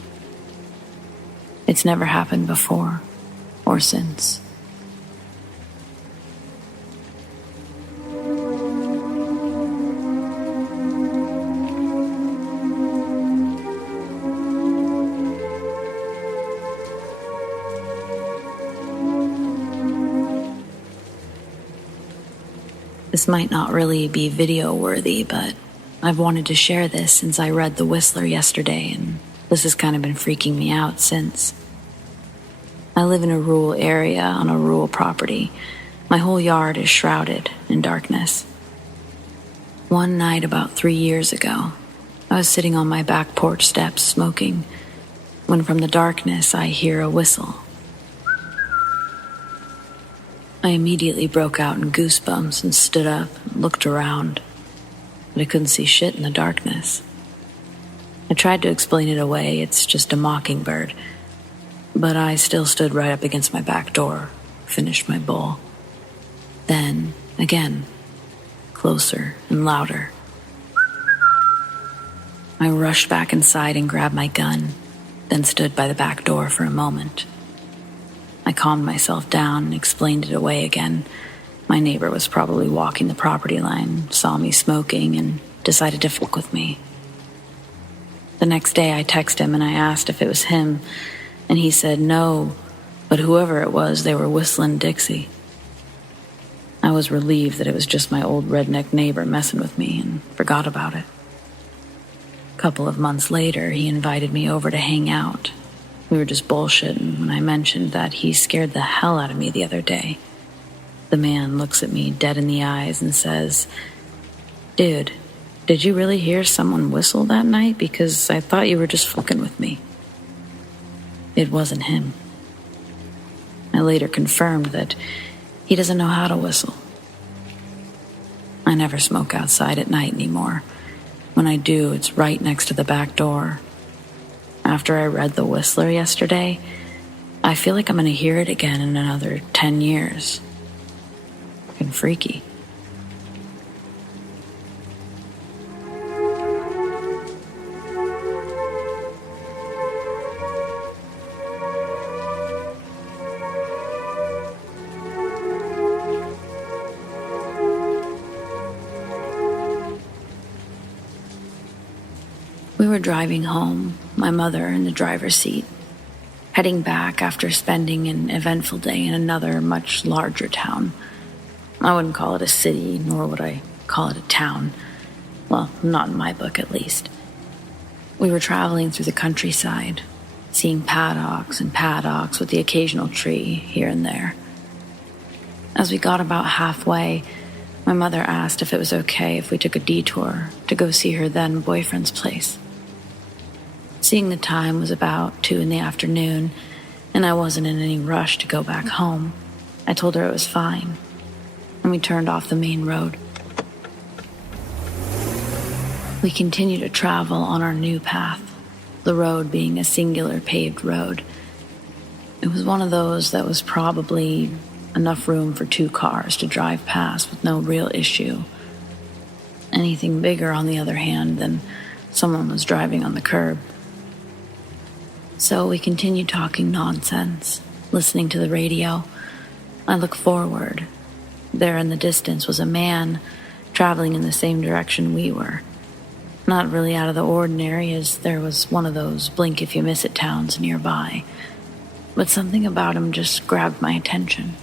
It's never happened before or since. This might not really be video-worthy, but I've wanted to share this since I read The Whistler yesterday, and this has kind of been freaking me out since. I live in a rural area on a rural property. My whole yard is shrouded in darkness. One night about 3 years ago, I was sitting on my back porch steps smoking, when from the darkness I hear a whistle. I immediately broke out in goosebumps and stood up and looked around, but I couldn't see shit in the darkness. I tried to explain it away, it's just a mockingbird, but I still stood right up against my back door, finished my bowl. Then, again, closer and louder. I rushed back inside and grabbed my gun, then stood by the back door for a moment. I calmed myself down and explained it away again. My neighbor was probably walking the property line, saw me smoking, and decided to fuck with me. The next day I texted him and I asked if it was him, and he said no, but whoever it was, they were whistling Dixie. I was relieved that it was just my old redneck neighbor messing with me and forgot about it. A couple of months later, he invited me over to hang out. We were just bullshitting when I mentioned that he scared the hell out of me the other day. The man looks at me dead in the eyes and says, "Dude, did you really hear someone whistle that night? Because I thought you were just fucking with me." It wasn't him. I later confirmed that he doesn't know how to whistle. I never smoke outside at night anymore. When I do, it's right next to the back door. After I read The Whistler yesterday, I feel like I'm going to hear it again in another 10 years. Fucking freaky. We were driving home, my mother in the driver's seat, heading back after spending an eventful day in another much larger town. I wouldn't call it a city, nor would I call it a town. Well, not in my book, at least. We were traveling through the countryside, seeing paddocks and paddocks with the occasional tree here and there. As we got about halfway, my mother asked if it was okay if we took a detour to go see her then boyfriend's place. Seeing the time was about 2 p.m, and I wasn't in any rush to go back home, I told her it was fine, and we turned off the main road. We continued to travel on our new path, the road being a singular paved road. It was one of those that was probably enough room for 2 cars to drive past with no real issue. Anything bigger, on the other hand, than someone was driving on the curb. So we continued talking nonsense, listening to the radio. I looked forward. There in the distance was a man traveling in the same direction we were. Not really out of the ordinary, as there was one of those blink-if-you-miss-it towns nearby. But something about him just grabbed my attention.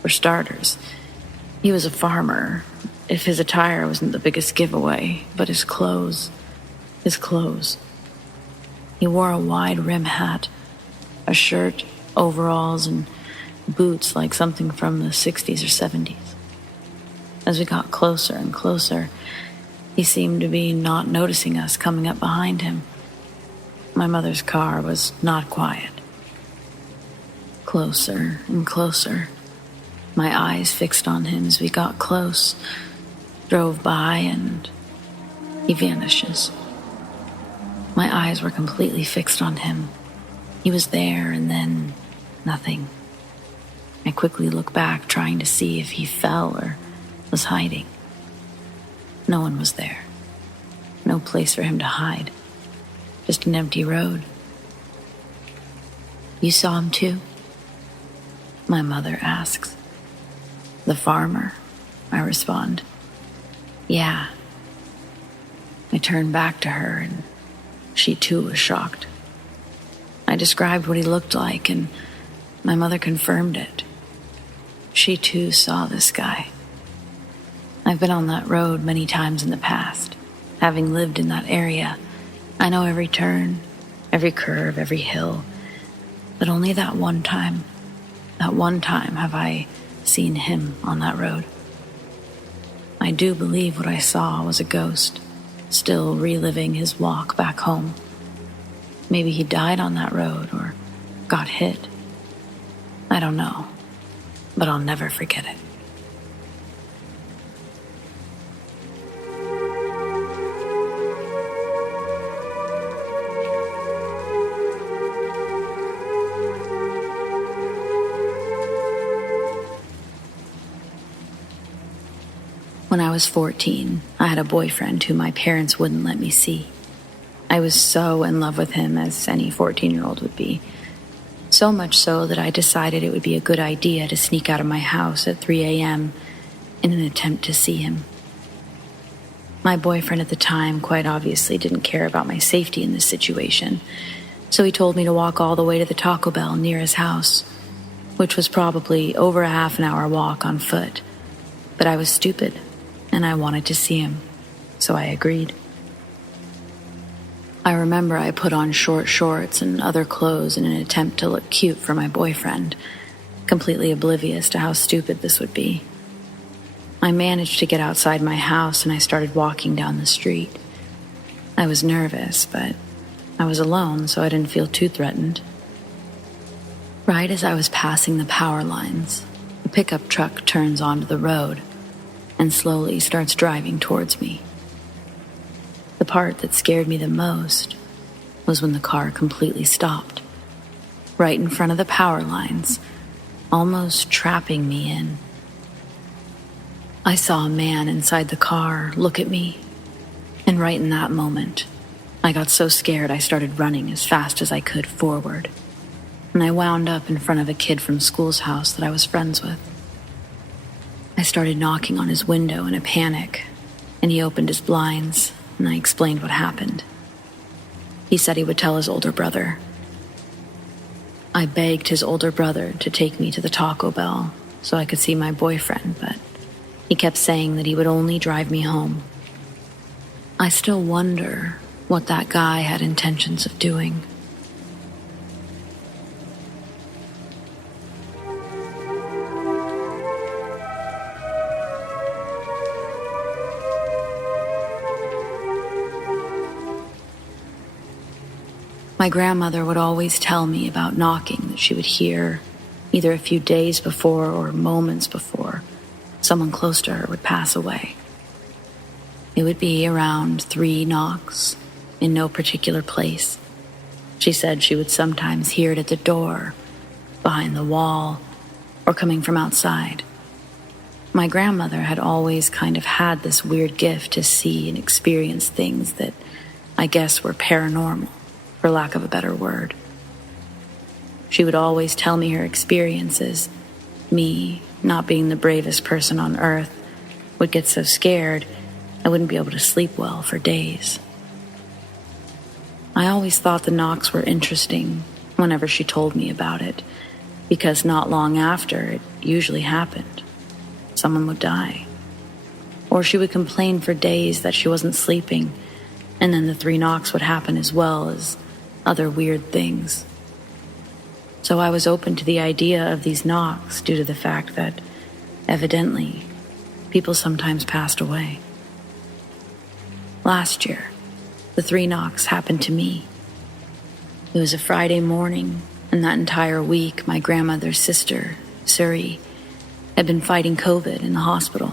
For starters, he was a farmer. If his attire wasn't the biggest giveaway, but his clothes. He wore a wide rim hat, a shirt, overalls, and boots like something from the 60s or 70s. As we got closer and closer, he seemed to be not noticing us coming up behind him. My mother's car was not quiet. Closer and closer. My eyes fixed on him as we got close, drove by, and he vanishes. My eyes were completely fixed on him. He was there, and then nothing. I quickly looked back, trying to see if he fell or was hiding. No one was there. No place for him to hide. Just an empty road. "You saw him too?" my mother asks. "The farmer," I respond. "Yeah." I turned back to her, and she too was shocked. I described what he looked like, and my mother confirmed it. She too saw this guy. I've been on that road many times in the past. Having lived in that area, I know every turn, every curve, every hill. But only that one time have I seen him on that road. I do believe what I saw was a ghost, still reliving his walk back home. Maybe he died on that road or got hit. I don't know, but I'll never forget it. When I was 14, I had a boyfriend who my parents wouldn't let me see. I was so in love with him, as any 14-year-old would be. So much so that I decided it would be a good idea to sneak out of my house at 3 a.m. in an attempt to see him. My boyfriend at the time quite obviously didn't care about my safety in this situation, so he told me to walk all the way to the Taco Bell near his house, which was probably over a half-an-hour walk on foot. But I was stupid, and I wanted to see him, so I agreed. I remember I put on short shorts and other clothes in an attempt to look cute for my boyfriend, completely oblivious to how stupid this would be. I managed to get outside my house and I started walking down the street. I was nervous, but I was alone, so I didn't feel too threatened. Right as I was passing the power lines, a pickup truck turns onto the road and slowly starts driving towards me. The part that scared me the most was when the car completely stopped, right in front of the power lines, almost trapping me in. I saw a man inside the car look at me, and right in that moment, I got so scared I started running as fast as I could forward, and I wound up in front of a kid from school's house that I was friends with. I started knocking on his window in a panic, and he opened his blinds, and I explained what happened. He said he would tell his older brother. I begged his older brother to take me to the Taco Bell so I could see my boyfriend, but he kept saying that he would only drive me home. I still wonder what that guy had intentions of doing. My grandmother would always tell me about knocking that she would hear either a few days before or moments before someone close to her would pass away. It would be around 3 knocks in no particular place. She said she would sometimes hear it at the door, behind the wall, or coming from outside. My grandmother had always kind of had this weird gift to see and experience things that I guess were paranormal, for lack of a better word. She would always tell me her experiences. Me, not being the bravest person on earth, would get so scared I wouldn't be able to sleep well for days. I always thought the knocks were interesting whenever she told me about it, because not long after it usually happened. Someone would die. Or she would complain for days that she wasn't sleeping, and then the 3 knocks would happen as well as other weird things. So I was open to the idea of these knocks due to the fact that, evidently, people sometimes passed away. Last year, the 3 knocks happened to me. It was a Friday morning, and that entire week my grandmother's sister, Suri, had been fighting COVID in the hospital.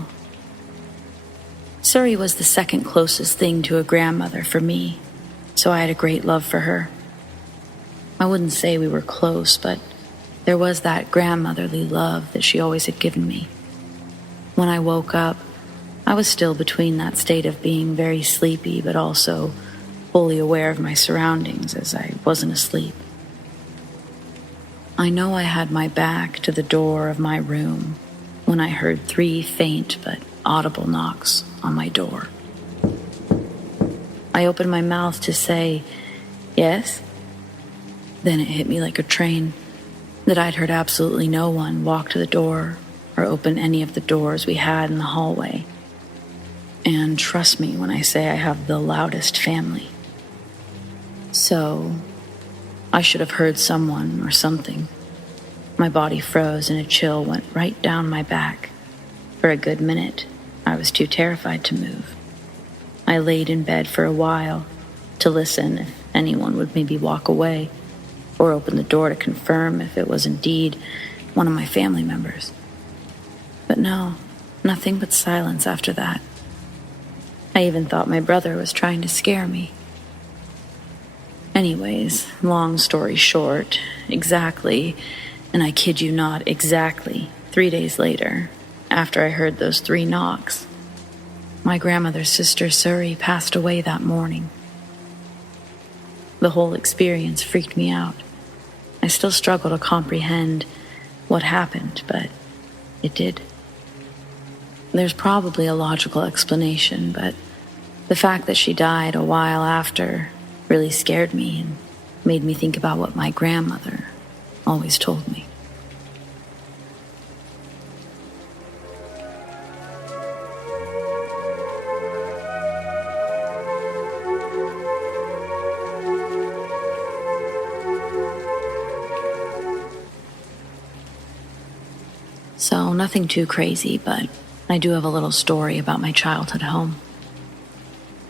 Suri was the second closest thing to a grandmother for me, so I had a great love for her. I wouldn't say we were close, but there was that grandmotherly love that she always had given me. When I woke up, I was still between that state of being very sleepy, but also fully aware of my surroundings as I wasn't asleep. I know I had my back to the door of my room when I heard 3 faint but audible knocks on my door. I opened my mouth to say, "Yes?" Then it hit me like a train that I'd heard absolutely no one walk to the door or open any of the doors we had in the hallway. And trust me when I say I have the loudest family. So, I should have heard someone or something. My body froze and a chill went right down my back. For a good minute, I was too terrified to move. I laid in bed for a while to listen if anyone would maybe walk away or open the door to confirm if it was indeed one of my family members. But no, nothing but silence after that. I even thought my brother was trying to scare me. Anyways, long story short, exactly, and I kid you not, exactly 3 days later, after I heard those 3 knocks, my grandmother's sister Suri passed away that morning. The whole experience freaked me out. I still struggle to comprehend what happened, but it did. There's probably a logical explanation, but the fact that she died a while after really scared me and made me think about what my grandmother always told me. So, nothing too crazy, but I do have a little story about my childhood home.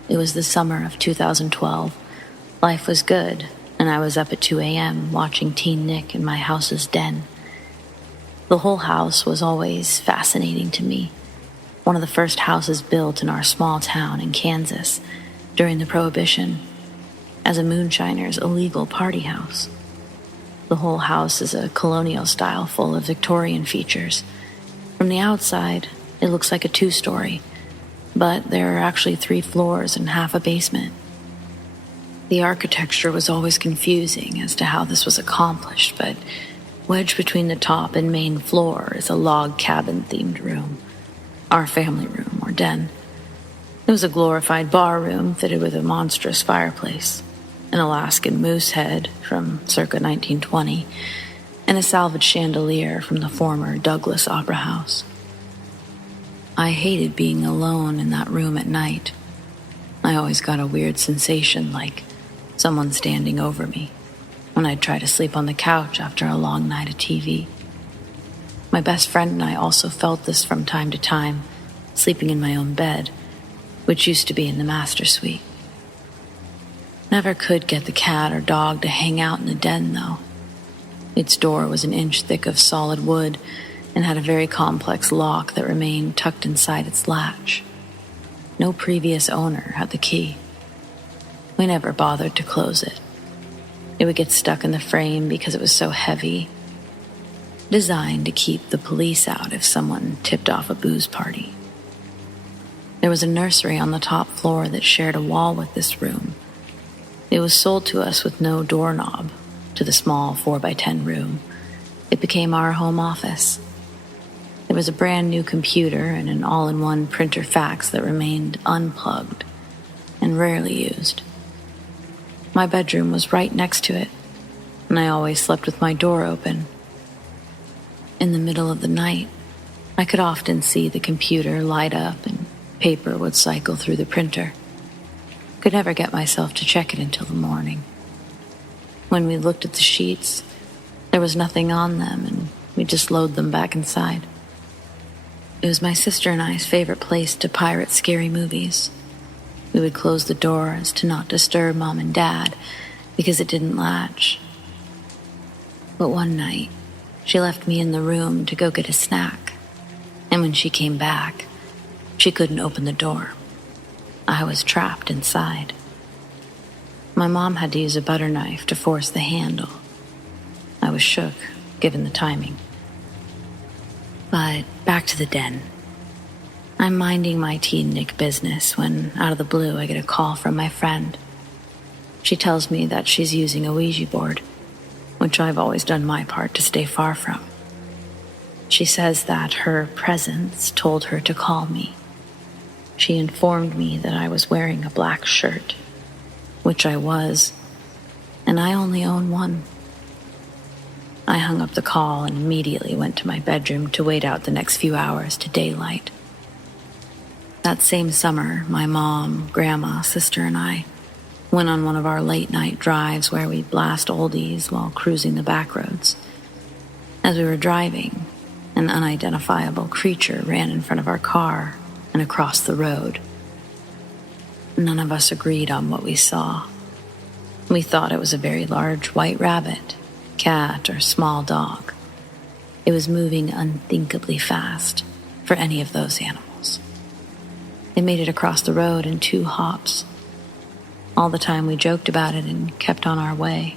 It was the summer of 2012. Life was good, and I was up at 2 a.m. watching Teen Nick in my house's den. The whole house was always fascinating to me. One of the first houses built in our small town in Kansas during the Prohibition as a moonshiner's illegal party house. The whole house is a colonial style full of Victorian features. From the outside, it looks like a 2-story, but there are actually 3 floors and half a basement. The architecture was always confusing as to how this was accomplished, but wedged between the top and main floor is a log cabin-themed room, our family room or den. It was a glorified bar room fitted with a monstrous fireplace, an Alaskan moose head from circa 1920, and a salvaged chandelier from the former Douglas Opera House. I hated being alone in that room at night. I always got a weird sensation like someone standing over me when I'd try to sleep on the couch after a long night of TV. My best friend and I also felt this from time to time, sleeping in my own bed, which used to be in the master suite. Never could get the cat or dog to hang out in the den, though. Its door was an inch thick of solid wood and had a very complex lock that remained tucked inside its latch. No previous owner had the key. We never bothered to close it. It would get stuck in the frame because it was so heavy, designed to keep the police out if someone tipped off a booze party. There was a nursery on the top floor that shared a wall with this room. It was sold to us with no doorknob to the small 4x10 room. It became our home office. There was a brand new computer and an all-in-one printer fax that remained unplugged and rarely used. My bedroom was right next to it, and I always slept with my door open. In the middle of the night, I could often see the computer light up and paper would cycle through the printer. Could never get myself to check it until the morning. When we looked at the sheets, there was nothing on them, and we just load them back inside. It was my sister and I's favorite place to pirate scary movies. We would close the door as to not disturb Mom and Dad because it didn't latch. But one night, she left me in the room to go get a snack, and when she came back, she couldn't open the door. I was trapped inside. My mom had to use a butter knife to force the handle. I was shook, given the timing. But back to the den. I'm minding my Teen Nick business when, out of the blue, I get a call from my friend. She tells me that she's using a Ouija board, which I've always done my part to stay far from. She says that her presence told her to call me. She informed me that I was wearing a black shirt, which I was, and I only own one. I hung up the call and immediately went to my bedroom to wait out the next few hours to daylight. That same summer, my mom, grandma, sister, and I went on one of our late-night drives where we'd blast oldies while cruising the back roads. As we were driving, an unidentifiable creature ran in front of our car and across the road. None of us agreed on what we saw. We thought it was a very large white rabbit, cat, or small dog. It was moving unthinkably fast for any of those animals. It made it across the road in 2 hops. All the time we joked about it and kept on our way.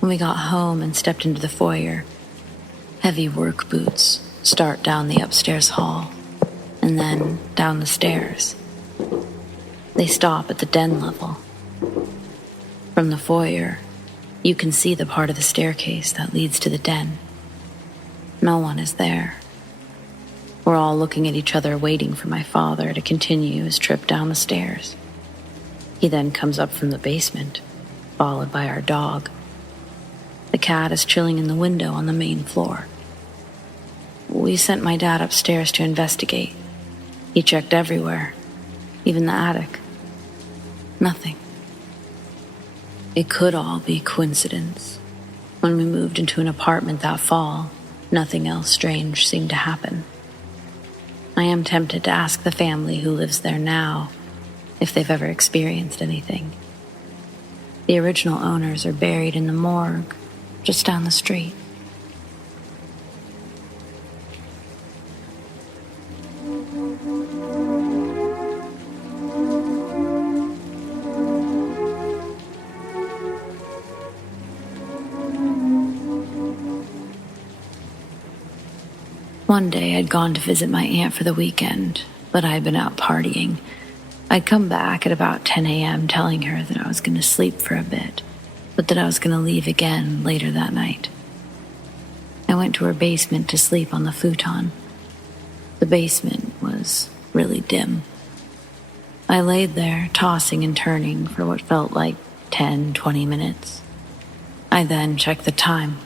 When we got home and stepped into the foyer, heavy work boots start down the upstairs hall and then down the stairs. They stop at the den level. From the foyer, you can see the part of the staircase that leads to the den. No one is there. We're all looking at each other, waiting for my father to continue his trip down the stairs. He then comes up from the basement, followed by our dog. The cat is chilling in the window on the main floor. We sent my dad upstairs to investigate. He checked everywhere, even the attic. Nothing. It could all be coincidence. When we moved into an apartment that fall, nothing else strange seemed to happen. I am tempted to ask the family who lives there now if they've ever experienced anything. The original owners are buried in the morgue just down the street. One day I'd gone to visit my aunt for the weekend, but I had been out partying. I'd come back at about 10 a.m. telling her that I was going to sleep for a bit, but that I was going to leave again later that night. I went to her basement to sleep on the futon. The basement was really dim. I laid there, tossing and turning for what felt like 10, 20 minutes. I then checked the time.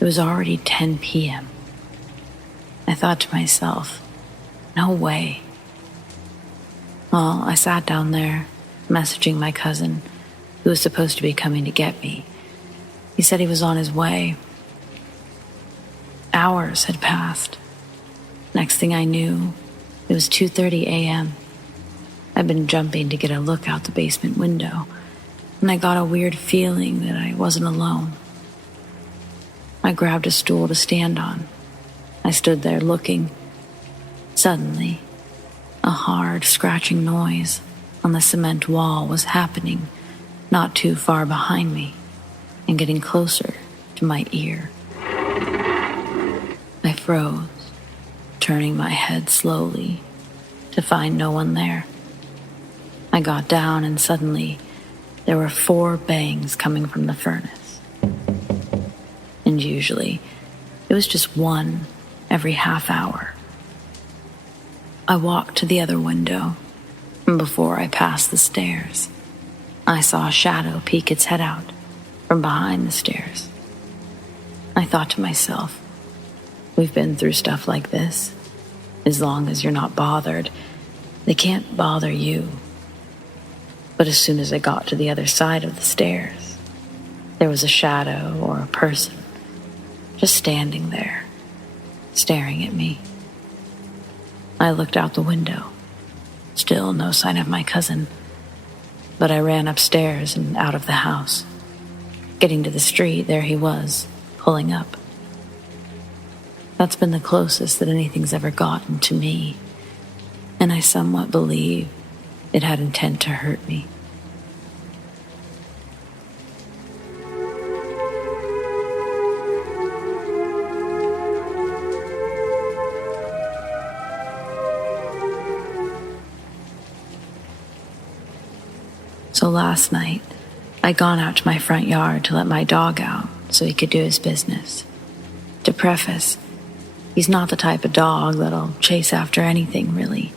It was already 10 p.m. I thought to myself, no way. Well, I sat down there, messaging my cousin, who was supposed to be coming to get me. He said he was on his way. Hours had passed. Next thing I knew, it was 2:30 a.m. I'd been jumping to get a look out the basement window, and I got a weird feeling that I wasn't alone. I grabbed a stool to stand on. I stood there looking. Suddenly, a hard, scratching noise on the cement wall was happening not too far behind me and getting closer to my ear. I froze, turning my head slowly to find no one there. I got down and suddenly there were 4 bangs coming from the furnace. And usually, it was just one every half hour. I walked to the other window, and before I passed the stairs, I saw a shadow peek its head out from behind the stairs. I thought to myself, we've been through stuff like this. As long as you're not bothered, they can't bother you. But as soon as I got to the other side of the stairs, there was a shadow or a person just standing there, staring at me. I looked out the window. Still no sign of my cousin. But I ran upstairs and out of the house. Getting to the street, there he was, pulling up. That's been the closest that anything's ever gotten to me, and I somewhat believe it had intent to hurt me. So last night, I'd gone out to my front yard to let my dog out so he could do his business. To preface, he's not the type of dog that'll chase after anything, really.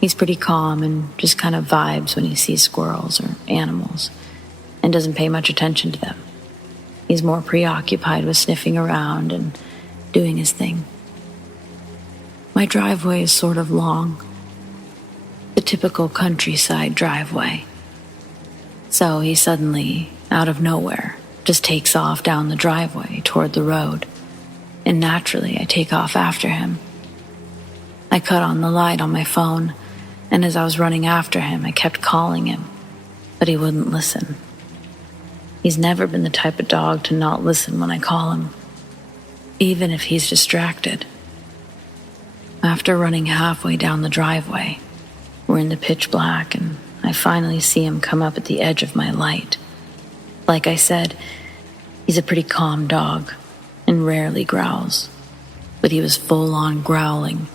He's pretty calm and just kind of vibes when he sees squirrels or animals and doesn't pay much attention to them. He's more preoccupied with sniffing around and doing his thing. My driveway is sort of long, the typical countryside driveway. So he suddenly, out of nowhere, just takes off down the driveway toward the road, and naturally I take off after him. I cut on the light on my phone, and as I was running after him, I kept calling him, but he wouldn't listen. He's never been the type of dog to not listen when I call him, even if he's distracted. After running halfway down the driveway, we're in the pitch black, and I finally see him come up at the edge of my light. Like I said, he's a pretty calm dog and rarely growls, but he was full-on growling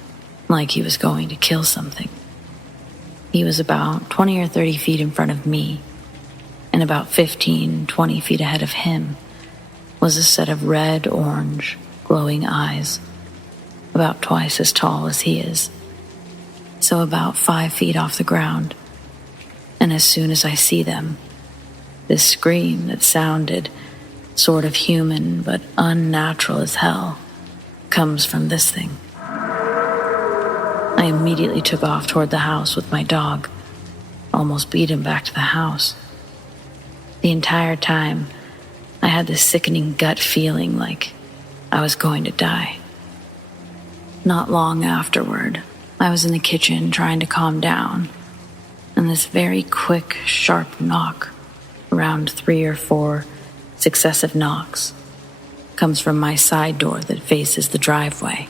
like he was going to kill something. He was about 20 or 30 feet in front of me, and about 15, 20 feet ahead of him was a set of red-orange, glowing eyes, about twice as tall as he is, so about 5 feet off the ground. And as soon as I see them, this scream that sounded sort of human but unnatural as hell comes from this thing. I immediately took off toward the house with my dog, almost beat him back to the house. The entire time, I had this sickening gut feeling like I was going to die. Not long afterward, I was in the kitchen trying to calm down, and this very quick, sharp knock, around 3 or 4 successive knocks, comes from my side door that faces the driveway.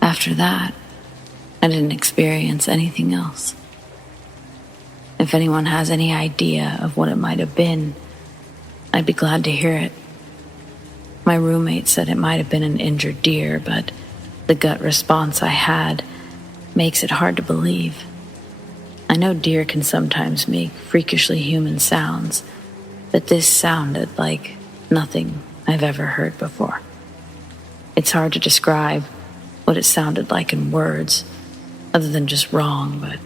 After that, I didn't experience anything else. If anyone has any idea of what it might have been, I'd be glad to hear it. My roommate said it might have been an injured deer, but the gut response I had makes it hard to believe. I know deer can sometimes make freakishly human sounds, but this sounded like nothing I've ever heard before. It's hard to describe what it sounded like in words, other than just wrong, but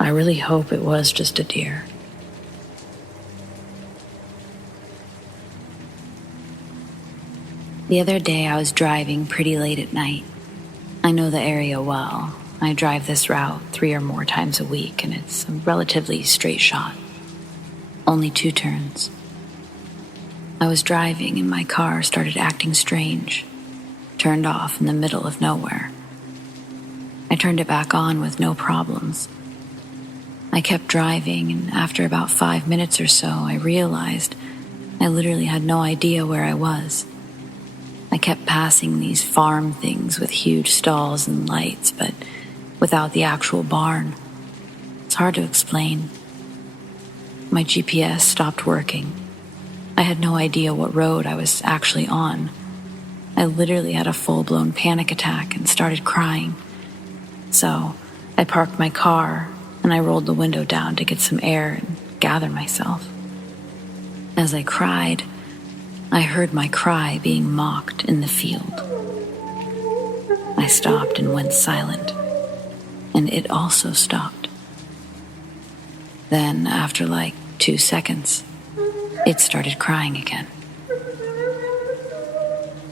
I really hope it was just a deer. The other day I was driving pretty late at night. I know the area well. I drive this route 3 or more times a week, and it's a relatively straight shot. Only 2 turns. I was driving and my car started acting strange. Turned off in the middle of nowhere. I turned it back on with no problems. I kept driving, and after about 5 minutes or so, I realized I literally had no idea where I was. I kept passing these farm things with huge stalls and lights, but without the actual barn. It's hard to explain. My GPS stopped working. I had no idea what road I was actually on. I literally had a full-blown panic attack and started crying. So I parked my car and I rolled the window down to get some air and gather myself. As I cried, I heard my cry being mocked in the field. I stopped and went silent, and it also stopped. Then, after like 2 seconds, it started crying again.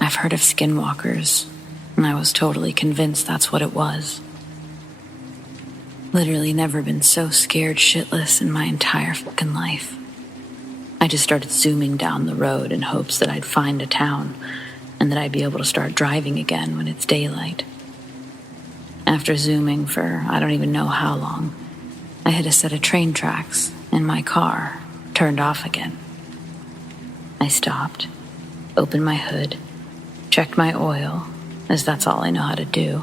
I've heard of skinwalkers, and I was totally convinced that's what it was. Literally never been so scared shitless in my entire fucking life. I just started zooming down the road in hopes that I'd find a town and that I'd be able to start driving again when it's daylight. After zooming for I don't even know how long, I hit a set of train tracks and my car turned off again. I stopped, opened my hood, checked my oil, as that's all I know how to do,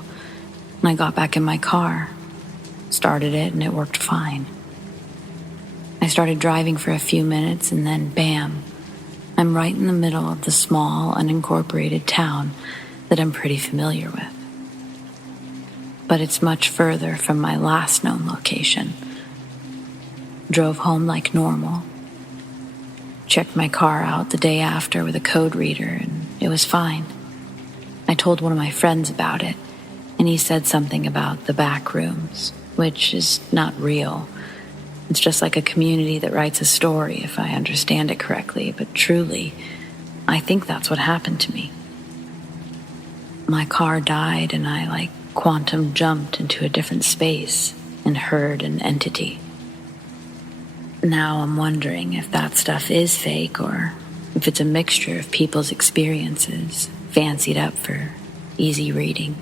and I got back in my car, started it, and it worked fine. I started driving for a few minutes, and then bam, I'm right in the middle of the small, unincorporated town that I'm pretty familiar with. But it's much further from my last known location. Drove home like normal. Checked my car out the day after with a code reader, and it was fine. I told one of my friends about it, and he said something about the back rooms, which is not real. It's just like a community that writes a story, if I understand it correctly, but truly, I think that's what happened to me. My car died, and I, quantum jumped into a different space and heard an entity. Now I'm wondering if that stuff is fake or if it's a mixture of people's experiences fancied up for easy reading.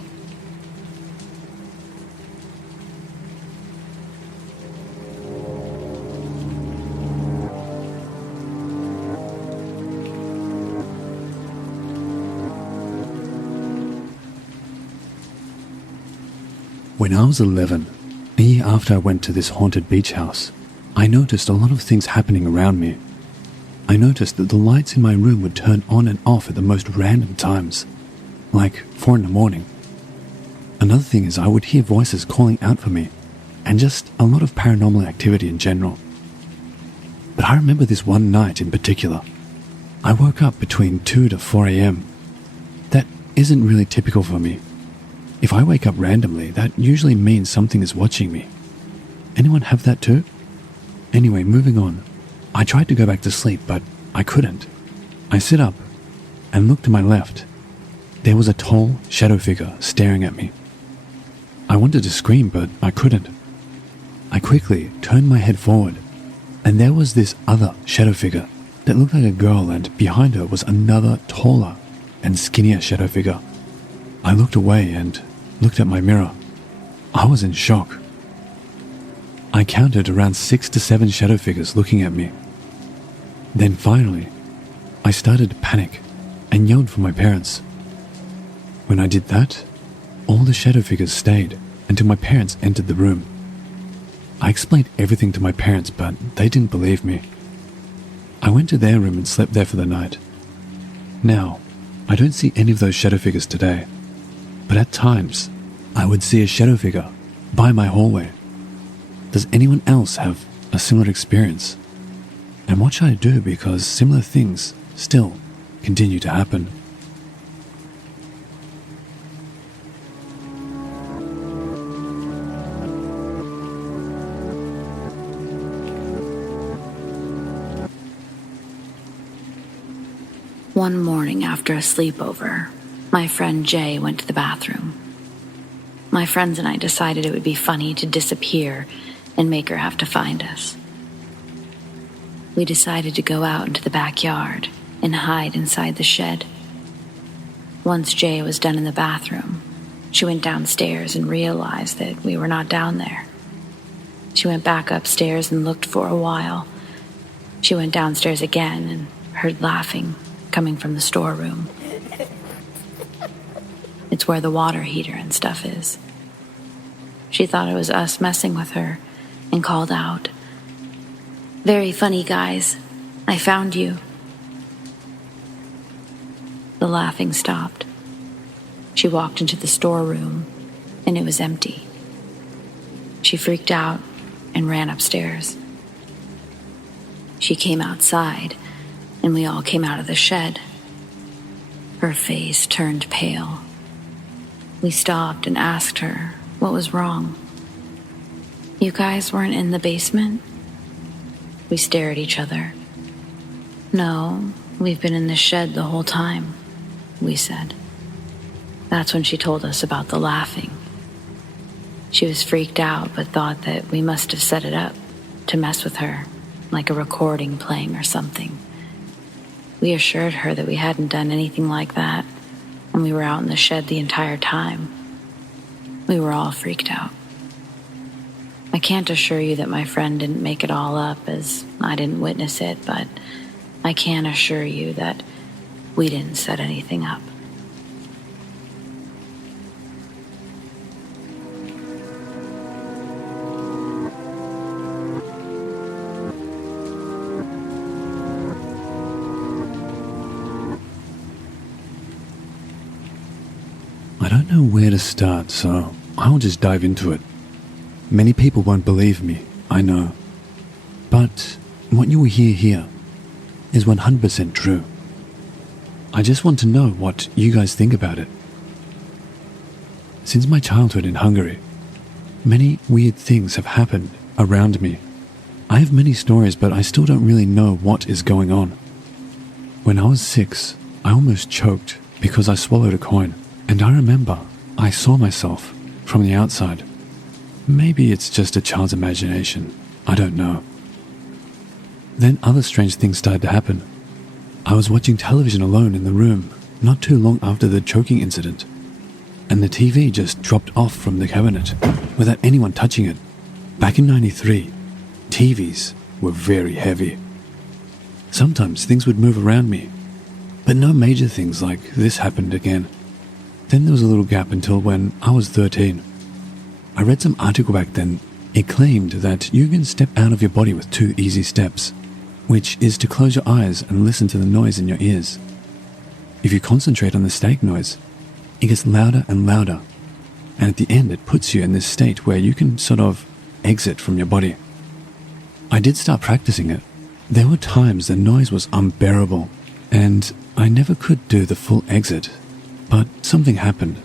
When I was 11, a year after I went to this haunted beach house, I noticed a lot of things happening around me. I noticed that the lights in my room would turn on and off at the most random times, like 4 in the morning. Another thing is I would hear voices calling out for me, and just a lot of paranormal activity in general. But I remember this one night in particular. I woke up between 2 to 4 a.m. That isn't really typical for me. If I wake up randomly, that usually means something is watching me. Anyone have that too? Anyway, moving on. I tried to go back to sleep, but I couldn't. I sit up and looked to my left. There was a tall shadow figure staring at me. I wanted to scream, but I couldn't. I quickly turned my head forward, and there was this other shadow figure that looked like a girl, and behind her was another taller and skinnier shadow figure. I looked away and looked at my mirror. I was in shock. I counted around 6 to 7 shadow figures looking at me. Then finally, I started to panic and yelled for my parents. When I did that, all the shadow figures stayed until my parents entered the room. I explained everything to my parents, but they didn't believe me. I went to their room and slept there for the night. Now, I don't see any of those shadow figures today, but at times, I would see a shadow figure by my hallway. Does anyone else have a similar experience? And what should I do, because similar things still continue to happen? One morning after a sleepover, my friend Jay went to the bathroom. My friends and I decided it would be funny to disappear and make her have to find us. We decided to go out into the backyard and hide inside the shed. Once Jay was done in the bathroom, she went downstairs and realized that we were not down there. She went back upstairs and looked for a while. She went downstairs again and heard laughing coming from the storeroom. It's where the water heater and stuff is. She thought it was us messing with her and called out, "Very funny, guys. I found you." The laughing stopped. She walked into the storeroom and it was empty. She freaked out and ran upstairs. She came outside and we all came out of the shed. Her face turned pale. We stopped and asked her what was wrong. "You guys weren't in the basement?" We stared at each other. "No, we've been in the shed the whole time," we said. That's when she told us about the laughing. She was freaked out but thought that we must have set it up to mess with her, like a recording playing or something. We assured her that we hadn't done anything like that, and we were out in the shed the entire time. We were all freaked out. I can't assure you that my friend didn't make it all up, as I didn't witness it, but I can assure you that we didn't set anything up. I don't know where to start, so I'll just dive into it. Many people won't believe me, I know. But what you will hear here is 100% true. I just want to know what you guys think about it. Since my childhood in Hungary, many weird things have happened around me. I have many stories, but I still don't really know what is going on. When I was 6, I almost choked because I swallowed a coin. And I remember I saw myself from the outside. Maybe it's just a child's imagination. I don't know. Then other strange things started to happen. I was watching television alone in the room not too long after the choking incident, and the TV just dropped off from the cabinet without anyone touching it. Back in '93, TVs were very heavy. Sometimes things would move around me, but no major things like this happened again. Then there was a little gap until when I was 13. I read some article back then. It claimed that you can step out of your body with 2 easy steps, which is to close your eyes and listen to the noise in your ears. If you concentrate on the static noise, it gets louder and louder, and at the end it puts you in this state where you can sort of exit from your body. I did start practicing it. There were times the noise was unbearable, and I never could do the full exit, but something happened.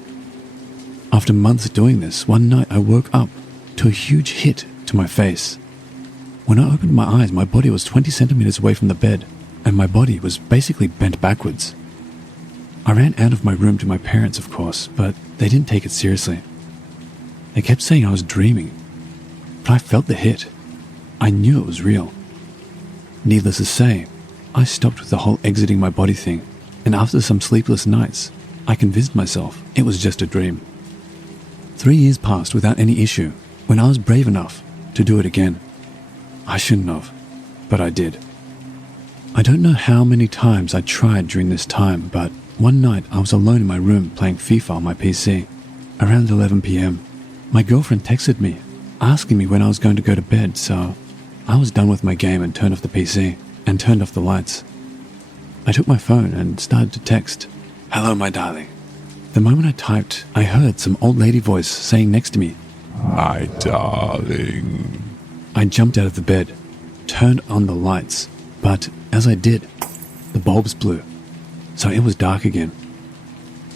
After months doing this, one night I woke up to a huge hit to my face. When I opened my eyes, my body was 20 centimeters away from the bed, and my body was basically bent backwards. I ran out of my room to my parents, of course, but they didn't take it seriously. They kept saying I was dreaming, but I felt the hit. I knew it was real. Needless to say, I stopped with the whole exiting my body thing, and after some sleepless nights, I convinced myself it was just a dream. 3 years passed without any issue when I was brave enough to do it again. I shouldn't have, but I did. I don't know how many times I tried during this time, but one night I was alone in my room playing FIFA on my PC. Around 11 p.m, my girlfriend texted me, asking me when I was going to go to bed, so I was done with my game and turned off the PC and turned off the lights. I took my phone and started to text, "Hello, my darling." The moment I typed, I heard some old lady voice saying next to me, My darling. I jumped out of the bed, turned on the lights, but as I did, the bulbs blew, so it was dark again.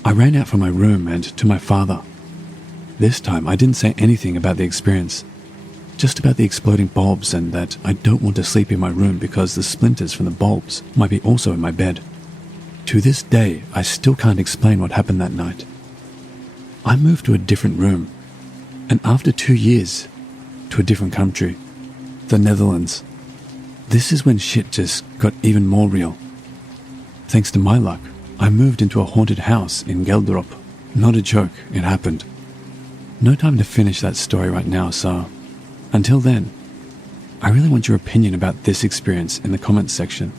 I ran out from my room and to my father. This time I didn't say anything about the experience, just about the exploding bulbs and that I don't want to sleep in my room because the splinters from the bulbs might be also in my bed. To this day, I still can't explain what happened that night. I moved to a different room, and after 2 years, to a different country, the Netherlands. This is when shit just got even more real. Thanks to my luck, I moved into a haunted house in Geldrop. Not a joke, it happened. No time to finish that story right now, so until then, I really want your opinion about this experience in the comments section.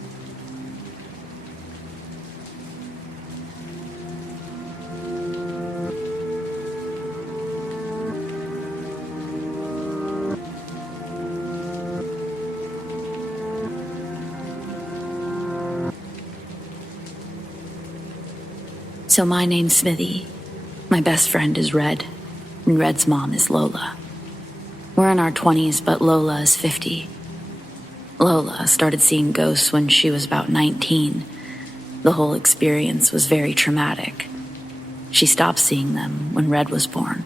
So my name's Smithy. My best friend is Red, and Red's mom is Lola. We're in our 20s, but Lola is 50. Lola started seeing ghosts when she was about 19. The whole experience was very traumatic. She stopped seeing them when Red was born.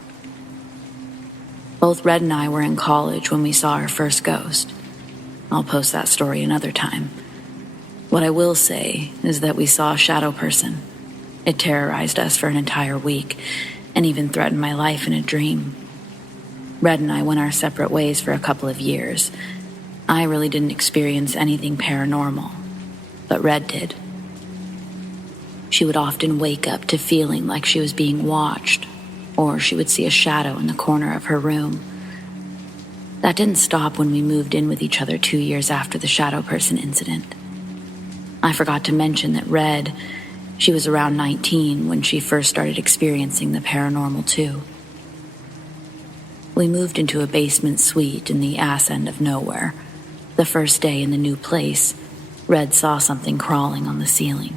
Both Red and I were in college when we saw our first ghost. I'll post that story another time. What I will say is that we saw a shadow person. It terrorized us for an entire week, and even threatened my life in a dream. Red and I went our separate ways for a couple of years. I really didn't experience anything paranormal, but Red did. She would often wake up to feeling like she was being watched, or she would see a shadow in the corner of her room. That didn't stop when we moved in with each other 2 years after the shadow person incident. I forgot to mention that Red, she was around 19 when she first started experiencing the paranormal too. We moved into a basement suite in the ass end of nowhere. The first day in the new place, Red saw something crawling on the ceiling.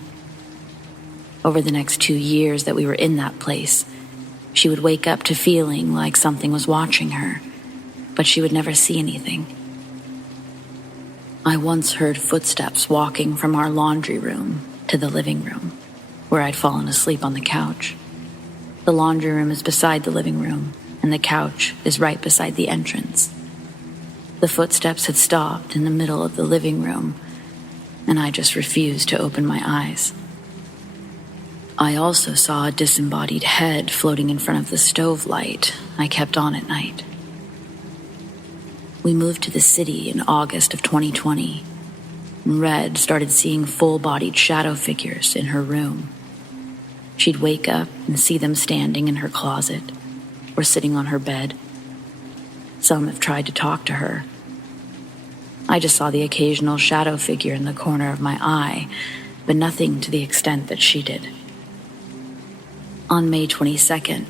Over the next 2 years that we were in that place, she would wake up to feeling like something was watching her, but she would never see anything. I once heard footsteps walking from our laundry room to the living room, where I'd fallen asleep on the couch. The laundry room is beside the living room, and the couch is right beside the entrance. The footsteps had stopped in the middle of the living room, and I just refused to open my eyes. I also saw a disembodied head floating in front of the stove light I kept on at night. We moved to the city in August of 2020, and Red started seeing full-bodied shadow figures in her room. She'd wake up and see them standing in her closet or sitting on her bed. Some have tried to talk to her. I just saw the occasional shadow figure in the corner of my eye, but nothing to the extent that she did. On May 22nd,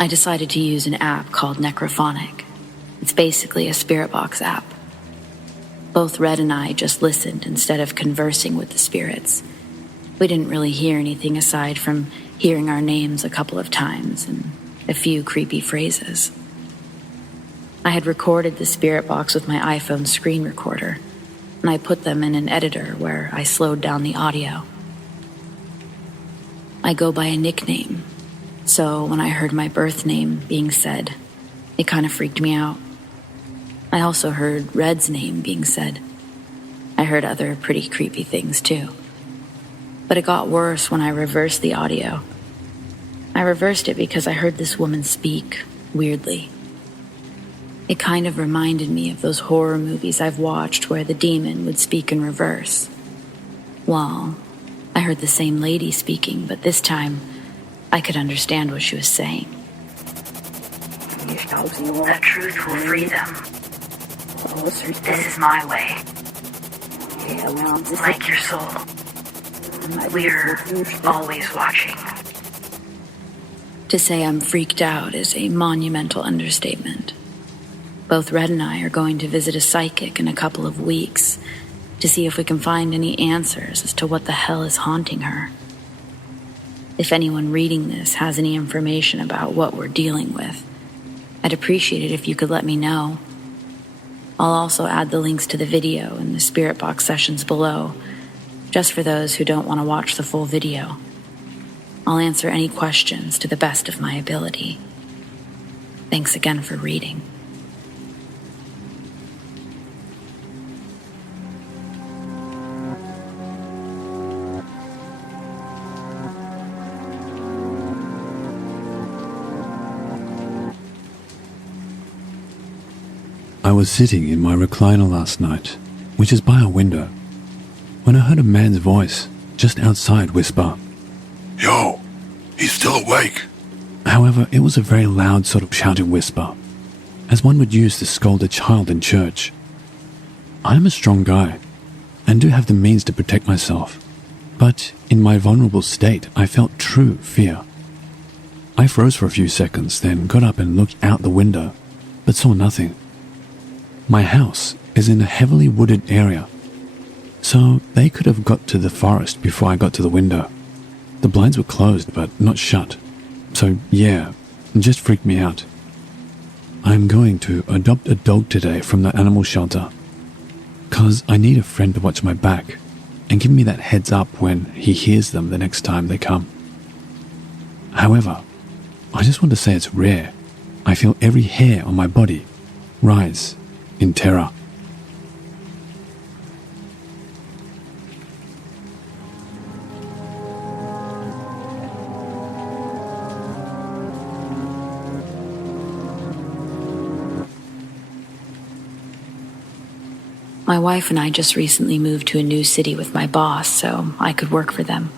I decided to use an app called Necrophonic. It's basically a spirit box app. Both Red and I just listened instead of conversing with the spirits. We didn't really hear anything aside from hearing our names a couple of times and a few creepy phrases. I had recorded the spirit box with my iPhone screen recorder, and I put them in an editor where I slowed down the audio. I go by a nickname, so when I heard my birth name being said, it kind of freaked me out. I also heard Red's name being said. I heard other pretty creepy things too. But it got worse when I reversed the audio. I reversed it because I heard this woman speak weirdly. It kind of reminded me of those horror movies I've watched where the demon would speak in reverse. Well, I heard the same lady speaking, but this time I could understand what she was saying. The truth will free them. This is my way. Like your soul. We're always watching. To say I'm freaked out is a monumental understatement. Both Red and I are going to visit a psychic in a couple of weeks to see if we can find any answers as to what the hell is haunting her. If anyone reading this has any information about what we're dealing with, I'd appreciate it if you could let me know. I'll also add the links to the video and the spirit box sessions below, just for those who don't want to watch the full video. I'll answer any questions to the best of my ability. Thanks again for reading. I was sitting in my recliner last night, which is by a window, when I heard a man's voice just outside whisper, Yo, he's still awake. However, it was a very loud sort of shouted whisper, as one would use to scold a child in church. I am a strong guy, and do have the means to protect myself, but in my vulnerable state I felt true fear. I froze for a few seconds, then got up and looked out the window, but saw nothing. My house is in a heavily wooded area, so they could have got to the forest before I got to the window. The blinds were closed but not shut, so yeah, it just freaked me out. I'm going to adopt a dog today from the animal shelter, 'cause I need a friend to watch my back and give me that heads up when he hears them the next time they come. However, I just want to say it's rare. I feel every hair on my body rise in terror. My wife and I just recently moved to a new city with my boss, so I could work for them.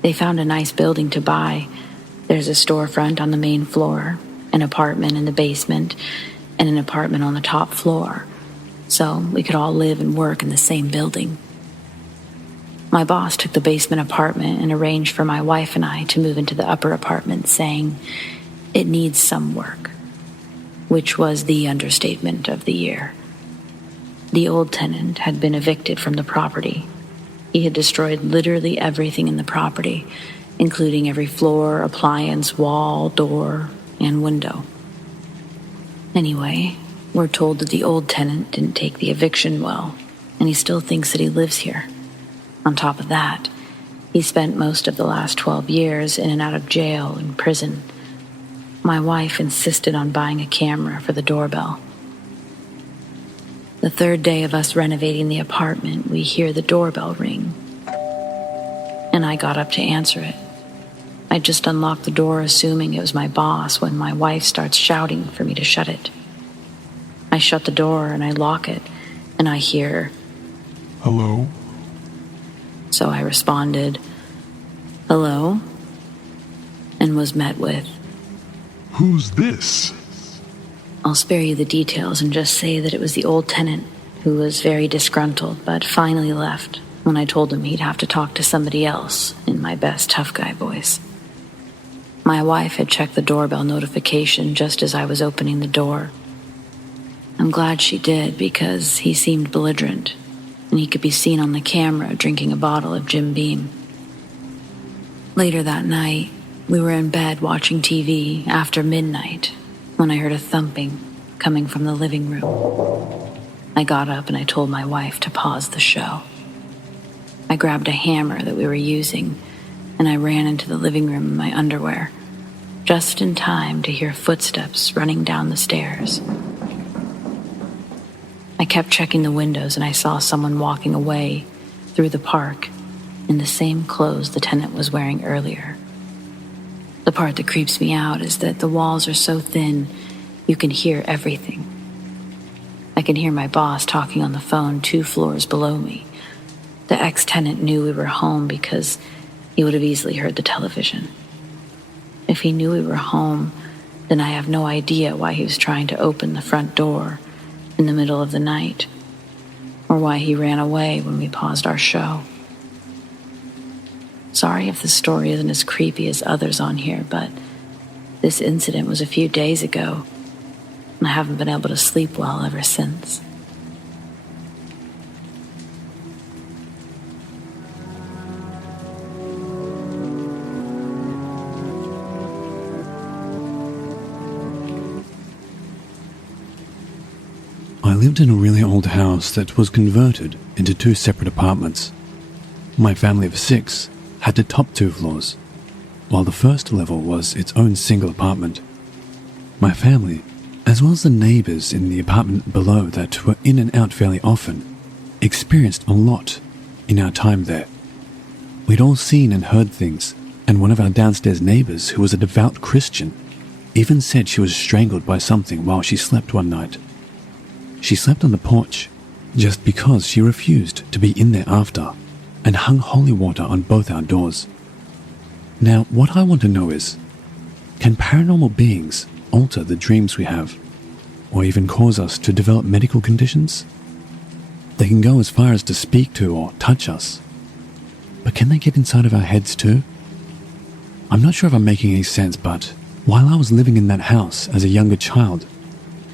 They found a nice building to buy. There's a storefront on the main floor, an apartment in the basement, and an apartment on the top floor, so we could all live and work in the same building. My boss took the basement apartment and arranged for my wife and I to move into the upper apartment, saying it needs some work, which was the understatement of the year. The old tenant had been evicted from the property. He had destroyed literally everything in the property, including every floor, appliance, wall, door, and window. Anyway, we're told that the old tenant didn't take the eviction well, and he still thinks that he lives here. On top of that, he spent most of the last 12 years in and out of jail and prison. My wife insisted on buying a camera for the doorbell. The third day of us renovating the apartment, we hear the doorbell ring. and I got up to answer it. I just unlocked the door, assuming it was my boss, when my wife starts shouting for me to shut it. I shut the door and I lock it, and I hear, Hello? so I responded, "Hello?" and was met with, Who's this? I'll spare you the details and just say that it was the old tenant who was very disgruntled but finally left when I told him he'd have to talk to somebody else in my best tough guy voice. My wife had checked the doorbell notification just as I was opening the door. I'm glad she did because he seemed belligerent and he could be seen on the camera drinking a bottle of Jim Beam. Later that night, we were in bed watching TV after midnight when I heard a thumping coming from the living room. I got up and I told my wife to pause the show. I grabbed a hammer that we were using and I ran into the living room in my underwear, just in time to hear footsteps running down the stairs. I kept checking the windows and I saw someone walking away through the park in the same clothes the tenant was wearing earlier. The part that creeps me out is that the walls are so thin you can hear everything. I can hear my boss talking on the phone 2 floors below me. The ex-tenant knew we were home because he would have easily heard the television. If he knew we were home, then I have no idea why he was trying to open the front door in the middle of the night, or why he ran away when we paused our show. Sorry if the story isn't as creepy as others on here, but this incident was a few days ago, and I haven't been able to sleep well ever since. I lived in a really old house that was converted into 2 separate apartments. My family of 6 had the top 2 floors, while the first level was its own single apartment. My family, as well as the neighbors in the apartment below that were in and out fairly often, experienced a lot in our time there. We'd all seen and heard things, and one of our downstairs neighbors, who was a devout Christian, even said she was strangled by something while she slept one night. She slept on the porch just because she refused to be in there after, and hung holy water on both our doors. Now, what I want to know is, can paranormal beings alter the dreams we have, or even cause us to develop medical conditions? They can go as far as to speak to or touch us, but can they get inside of our heads too? I'm not sure if I'm making any sense, but while I was living in that house as a younger child,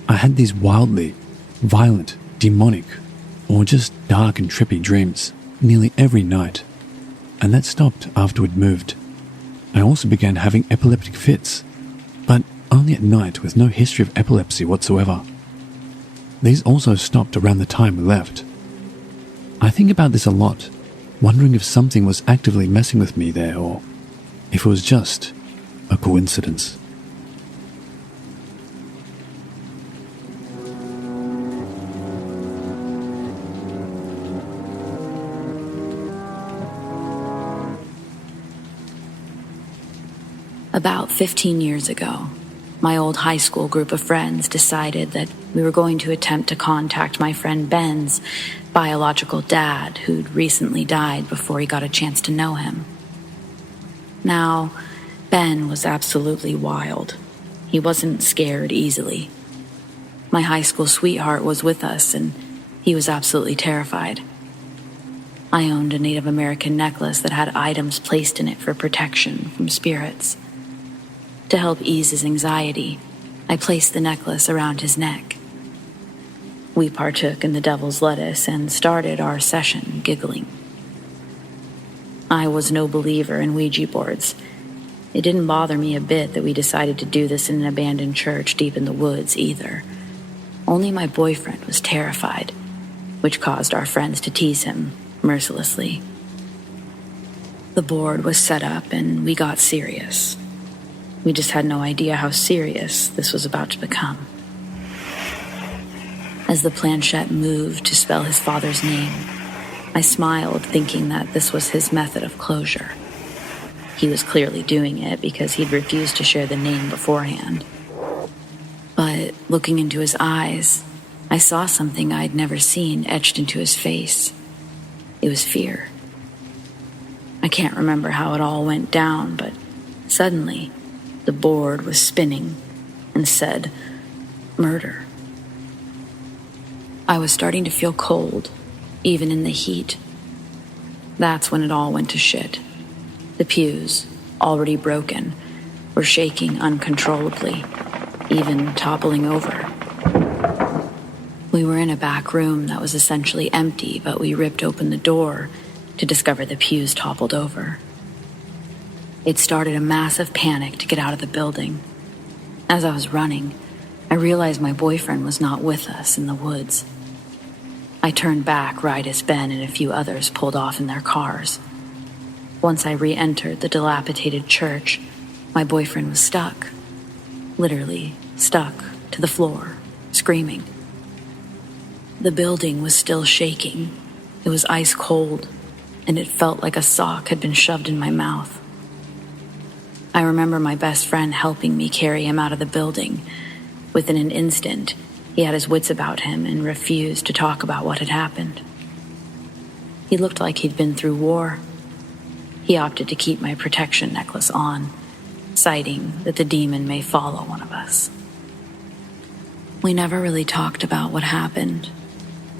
I had these wildly violent, demonic, or just dark and trippy dreams nearly every night, and that stopped after we'd moved. I also began having epileptic fits, but only at night with no history of epilepsy whatsoever. These also stopped around the time we left. I think about this a lot, wondering if something was actively messing with me there or if it was just a coincidence. About 15 years ago, my old high school group of friends decided that we were going to attempt to contact my friend Ben's biological dad, who'd recently died before he got a chance to know him. Now, Ben was absolutely wild. He wasn't scared easily. My high school sweetheart was with us, and he was absolutely terrified. I owned a Native American necklace that had items placed in it for protection from spirits. To help ease his anxiety, I placed the necklace around his neck. We partook in the devil's lettuce and started our session giggling. I was no believer in Ouija boards. It didn't bother me a bit that we decided to do this in an abandoned church deep in the woods either. Only my boyfriend was terrified, which caused our friends to tease him mercilessly. The board was set up and we got serious. We just had no idea how serious this was about to become. As the planchette moved to spell his father's name, I smiled, thinking that this was his method of closure. He was clearly doing it because he'd refused to share the name beforehand. But looking into his eyes, I saw something I'd never seen etched into his face. It was fear. I can't remember how it all went down, but suddenly the board was spinning and said, "Murder." I was starting to feel cold, even in the heat. That's when it all went to shit. The pews, already broken, were shaking uncontrollably, even toppling over. We were in a back room that was essentially empty, but we ripped open the door to discover the pews toppled over. It started a massive panic to get out of the building. As I was running, I realized my boyfriend was not with us in the woods. I turned back right as Ben and a few others pulled off in their cars. Once I re-entered the dilapidated church, my boyfriend was stuck. Literally stuck to the floor, screaming. The building was still shaking. It was ice cold, and it felt like a sock had been shoved in my mouth. I remember my best friend helping me carry him out of the building. Within an instant, he had his wits about him and refused to talk about what had happened. He looked like he'd been through war. He opted to keep my protection necklace on, citing that the demon may follow one of us. We never really talked about what happened.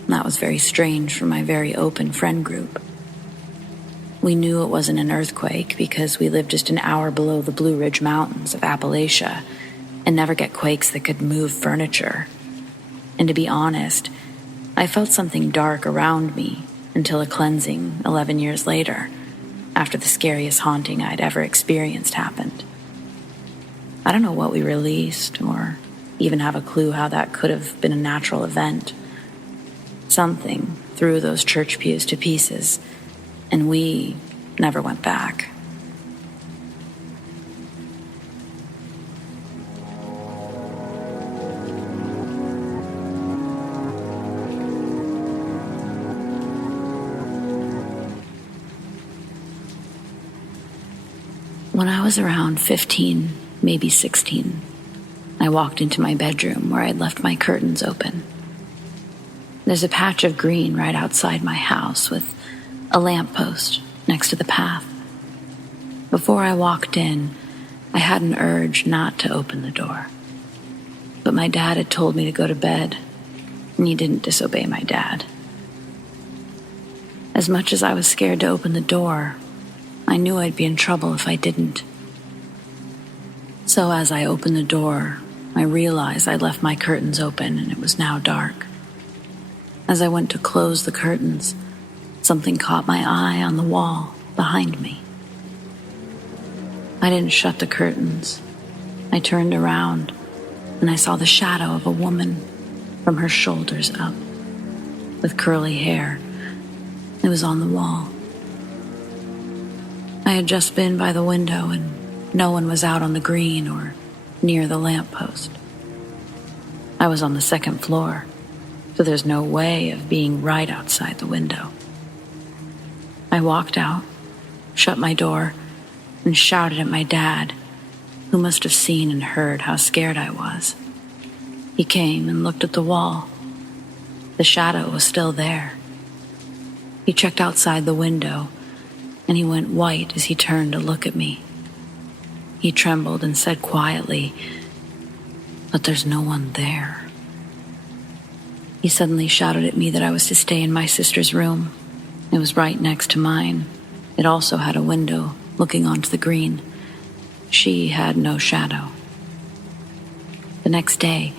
That was very strange for my very open friend group. We knew it wasn't an earthquake because we lived just an hour below the Blue Ridge Mountains of Appalachia and never get quakes that could move furniture. And to be honest, I felt something dark around me until a cleansing 11 years later, after the scariest haunting I'd ever experienced happened. I don't know what we released or even have a clue how that could have been a natural event. Something threw those church pews to pieces, and we never went back. When I was around 15, maybe 16, I walked into my bedroom where I'd left my curtains open. There's a patch of green right outside my house with a lamppost next to the path. Before I walked in, I had an urge not to open the door. But my dad had told me to go to bed, and you didn't disobey my dad. As much as I was scared to open the door, I knew I'd be in trouble if I didn't. So as I opened the door, I realized I'd left my curtains open and it was now dark. As I went to close the curtains, something caught my eye on the wall behind me. I didn't shut the curtains. I turned around and I saw the shadow of a woman from her shoulders up, with curly hair. It was on the wall. I had just been by the window and no one was out on the green or near the lamppost. I was on the second floor, so there's no way of being right outside the window. I walked out, shut my door, and shouted at my dad, who must have seen and heard how scared I was. He came and looked at the wall. The shadow was still there. He checked outside the window, and he went white as he turned to look at me. He trembled and said quietly, "But there's no one there." He suddenly shouted at me that I was to stay in my sister's room. It was right next to mine. It also had a window looking onto the green. She had no shadow. The next day,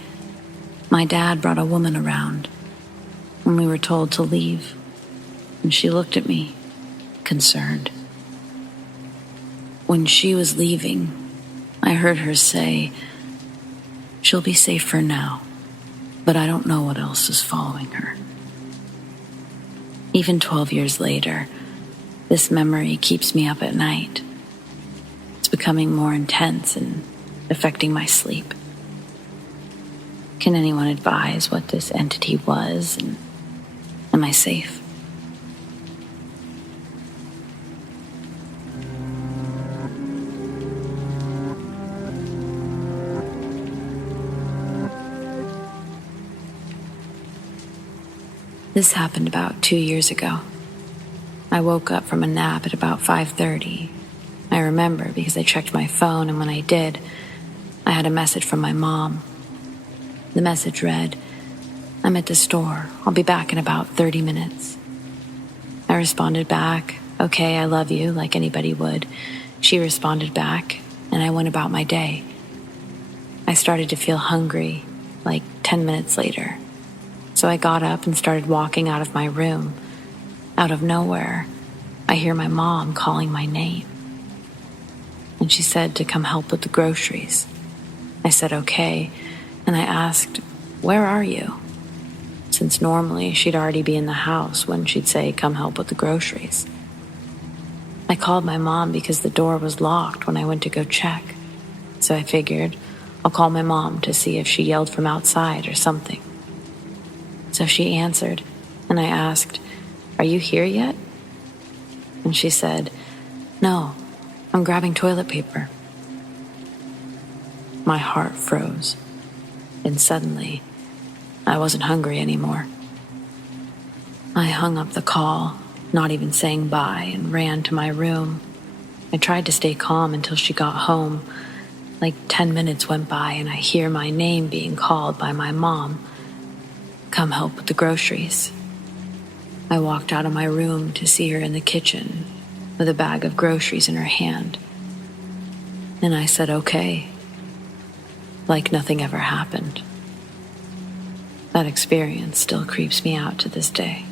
my dad brought a woman around, and we were told to leave, and she looked at me, concerned. When she was leaving, I heard her say, "She'll be safe for now, but I don't know what else is following her." Even 12 years later, this memory keeps me up at night. It's becoming more intense and affecting my sleep. Can anyone advise what this entity was, and am I safe? This happened about 2 years ago. I woke up from a nap at about 5:30. I remember because I checked my phone, and when I did, I had a message from my mom. The message read, "I'm at the store. I'll be back in about 30 minutes. I responded back, "Okay, I love you," like anybody would. She responded back, and I went about my day. I started to feel hungry, like 10 minutes later. So I got up and started walking out of my room. Out of nowhere, I hear my mom calling my name. And she said to come help with the groceries. I said, "Okay," and I asked, "Where are you?" Since normally she'd already be in the house when she'd say, "Come help with the groceries." I called my mom because the door was locked when I went to go check. So I figured I'll call my mom to see if she yelled from outside or something. So she answered, and I asked, "Are you here yet?" And she said, "No, I'm grabbing toilet paper." My heart froze, and suddenly, I wasn't hungry anymore. I hung up the call, not even saying bye, and ran to my room. I tried to stay calm until she got home. Like 10 minutes went by, and I hear my name being called by my mom. "Come help with the groceries." I walked out of my room to see her in the kitchen with a bag of groceries in her hand. And I said, "Okay," like nothing ever happened. That experience still creeps me out to this day.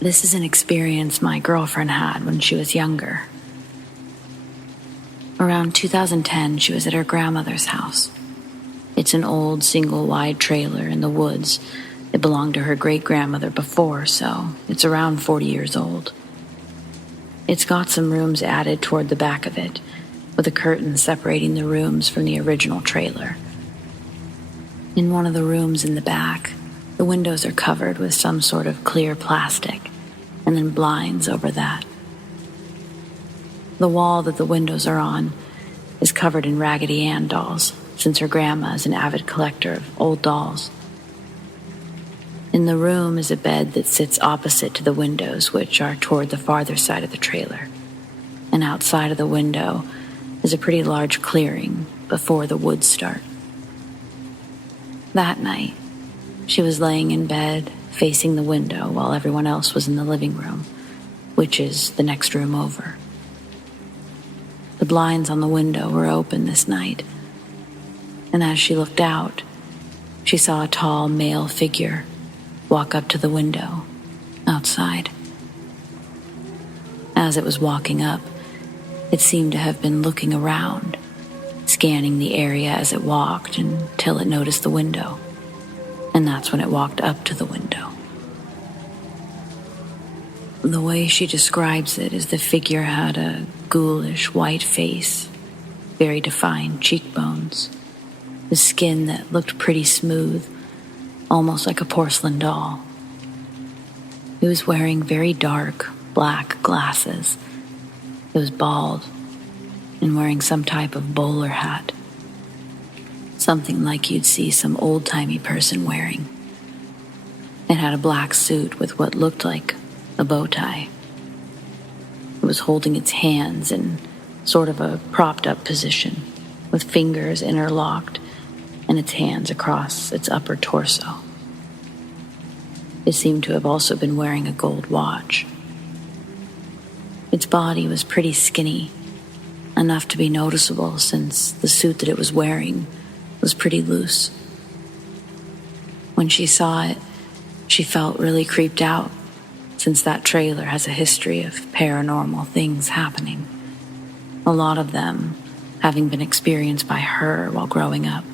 This is an experience my girlfriend had when she was younger. Around 2010, she was at her grandmother's house. It's an old single-wide trailer in the woods. It belonged to her great-grandmother before, so it's around 40 years old. It's got some rooms added toward the back of it, with a curtain separating the rooms from the original trailer. In one of the rooms in the back, the windows are covered with some sort of clear plastic, and then blinds over that. The wall that the windows are on is covered in Raggedy Ann dolls, since her grandma is an avid collector of old dolls. In the room is a bed that sits opposite to the windows, which are toward the farther side of the trailer. And outside of the window is a pretty large clearing before the woods start. That night, she was laying in bed, facing the window, while everyone else was in the living room, which is the next room over. The blinds on the window were open this night, and as she looked out, she saw a tall male figure walk up to the window outside. As it was walking up, it seemed to have been looking around, scanning the area as it walked until it noticed the window, and that's when it walked up to the window. The way she describes it is the figure had a ghoulish white face, very defined cheekbones, the skin that looked pretty smooth, almost like a porcelain doll. It was wearing very dark black glasses. It was bald and wearing some type of bowler hat, something like you'd see some old-timey person wearing. It had a black suit with what looked like a bow tie. It was holding its hands in sort of a propped-up position, with fingers interlocked and its hands across its upper torso. It seemed to have also been wearing a gold watch. Its body was pretty skinny, enough to be noticeable since the suit that it was wearing was pretty loose. When she saw it, she felt really creeped out, since that trailer has a history of paranormal things happening, a lot of them having been experienced by her while growing up.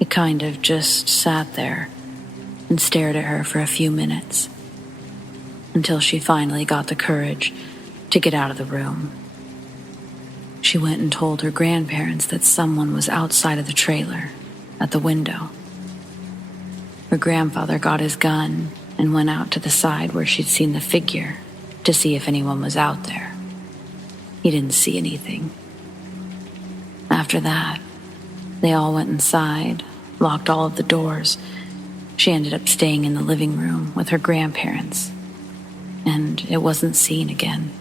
It kind of just sat there and stared at her for a few minutes, until she finally got the courage to get out of the room. she went and told her grandparents that someone was outside of the trailer, at the window. Her grandfather got his gun and went out to the side where she'd seen the figure to see if anyone was out there. He didn't see anything. After that, they all went inside, locked all of the doors. She ended up staying in the living room with her grandparents, and it wasn't seen again.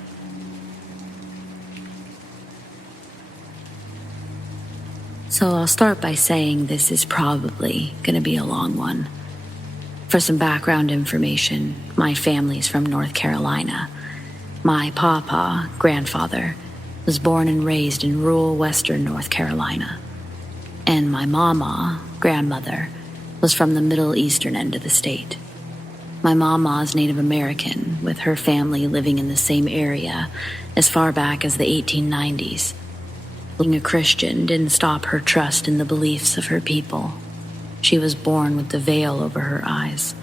So I'll start by saying this is probably going to be a long one. For some background information, my family's from North Carolina. My papa, grandfather, was born and raised in rural western North Carolina. And my mama, grandmother, was from the Middle Eastern end of the state. My mama is Native American, with her family living in the same area as far back as the 1890s. Being a Christian didn't stop her trust in the beliefs of her people. She was born with the veil over her eyes,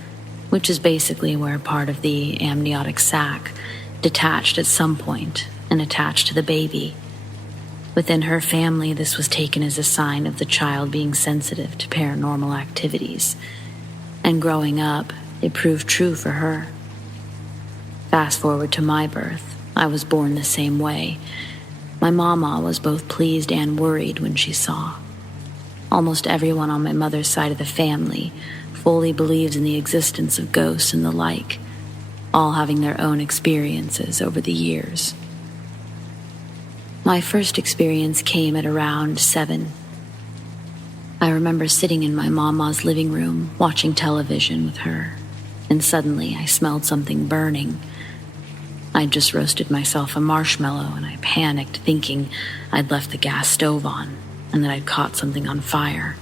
which is basically where part of the amniotic sac detached at some point and attached to the baby. Within her family, this was taken as a sign of the child being sensitive to paranormal activities. And growing up, it proved true for her. Fast forward to my birth, I was born the same way. My mama was both pleased and worried when she saw. Almost everyone on my mother's side of the family fully believes in the existence of ghosts and the like, all having their own experiences over the years. My first experience came at around 7. I remember sitting in my mama's living room watching television with her, and suddenly I smelled something burning. I'd just roasted myself a marshmallow, and I panicked, thinking I'd left the gas stove on and that I'd caught something on fire.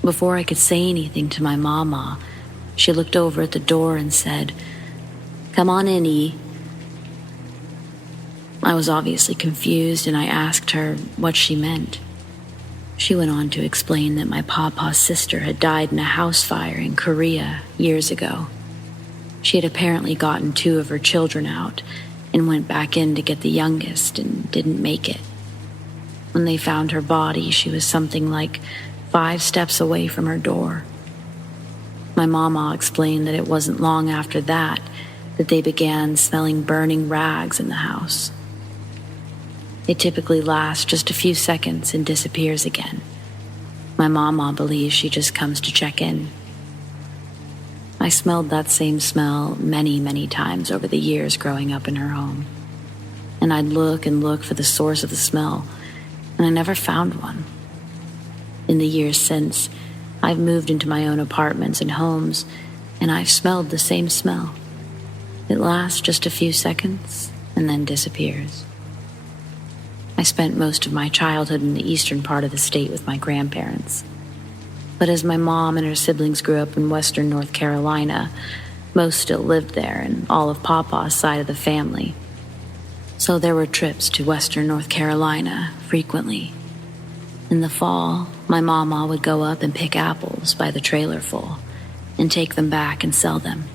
Before I could say anything to my mama, she looked over at the door and said, "Come on in, E." I was obviously confused, and I asked her what she meant. She went on to explain that my papa's sister had died in a house fire in Korea years ago. She had apparently gotten 2 of her children out and went back in to get the youngest and didn't make it. When they found her body, she was something like 5 steps away from her door. My mama explained that it wasn't long after that they began smelling burning rags in the house. It typically lasts just a few seconds and disappears again. My mama believes she just comes to check in. I smelled that same smell many, many times over the years growing up in her home. And I'd look and look for the source of the smell, and I never found one. In the years since, I've moved into my own apartments and homes, and I've smelled the same smell. It lasts just a few seconds and then disappears. I spent most of my childhood in the eastern part of the state with my grandparents. But as my mom and her siblings grew up in western North Carolina, most still lived there and all of Papa's side of the family. So there were trips to western North Carolina frequently. In the fall, my mama would go up and pick apples by the trailer full and take them back and sell them.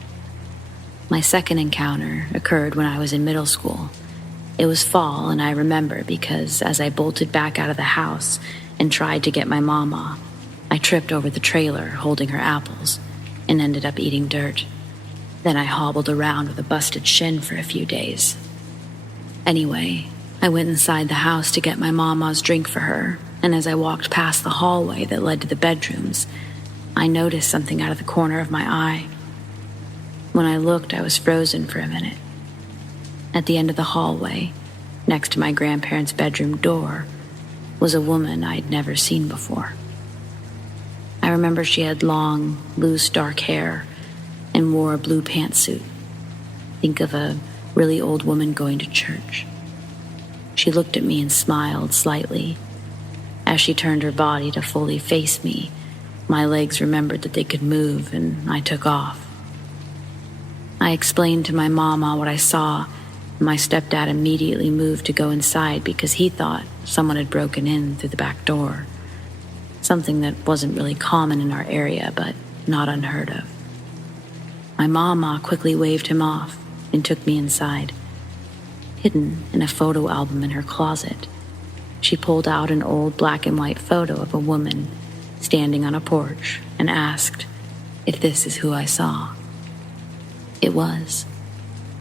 My second encounter occurred when I was in middle school. It was fall, and I remember because as I bolted back out of the house and tried to get my mama, I tripped over the trailer holding her apples and ended up eating dirt. Then I hobbled around with a busted shin for a few days. Anyway, I went inside the house to get my mama's drink for her, and as I walked past the hallway that led to the bedrooms, I noticed something out of the corner of my eye. When I looked, I was frozen for a minute. At the end of the hallway, next to my grandparents' bedroom door, was a woman I'd never seen before. I remember she had long, loose, dark hair and wore a blue pantsuit. Think of a really old woman going to church. She looked at me and smiled slightly. As she turned her body to fully face me, my legs remembered that they could move, and I took off. I explained to my mama what I saw. My stepdad immediately moved to go inside because he thought someone had broken in through the back door. Something that wasn't really common in our area, but not unheard of. My mama quickly waved him off and took me inside. Hidden in a photo album in her closet She pulled out an old black and white photo of a woman standing on a porch and asked if this is who I saw. It was,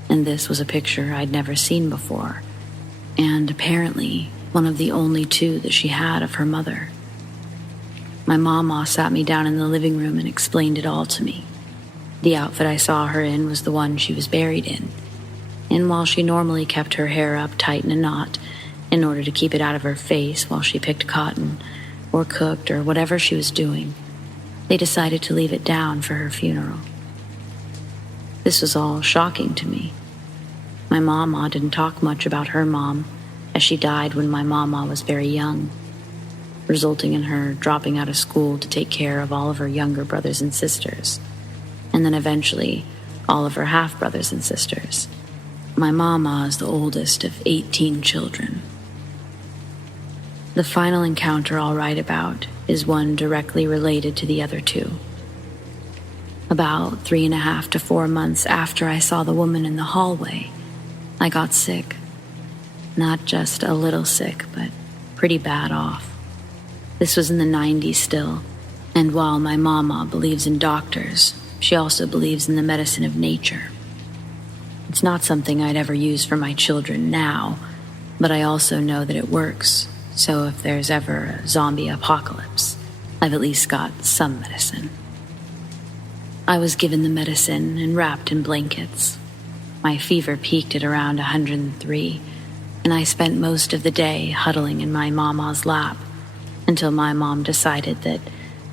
and this was a picture I'd never seen before, and apparently one of the only two that she had of her mother. My mama sat me down in the living room and explained it all to me. The outfit I saw her in was the one she was buried in, and while she normally kept her hair up tight in a knot in order to keep it out of her face while she picked cotton or cooked or whatever she was doing, they decided to leave it down for her funeral. This was all shocking to me. My mama didn't talk much about her mom, as she died when my mama was very young, resulting in her dropping out of school to take care of all of her younger brothers and sisters, and then eventually all of her half-brothers and sisters. My mama is the oldest of 18 children. The final encounter I'll write about is one directly related to the other two. About 3.5 to 4 months after I saw the woman in the hallway, I got sick. Not just a little sick, but pretty bad off. This was in the 90s still, and while my mama believes in doctors, she also believes in the medicine of nature. It's not something I'd ever use for my children now, but I also know that it works, so if there's ever a zombie apocalypse, I've at least got some medicine. I was given the medicine and wrapped in blankets. My fever peaked at around 103, and I spent most of the day huddling in my mama's lap until my mom decided that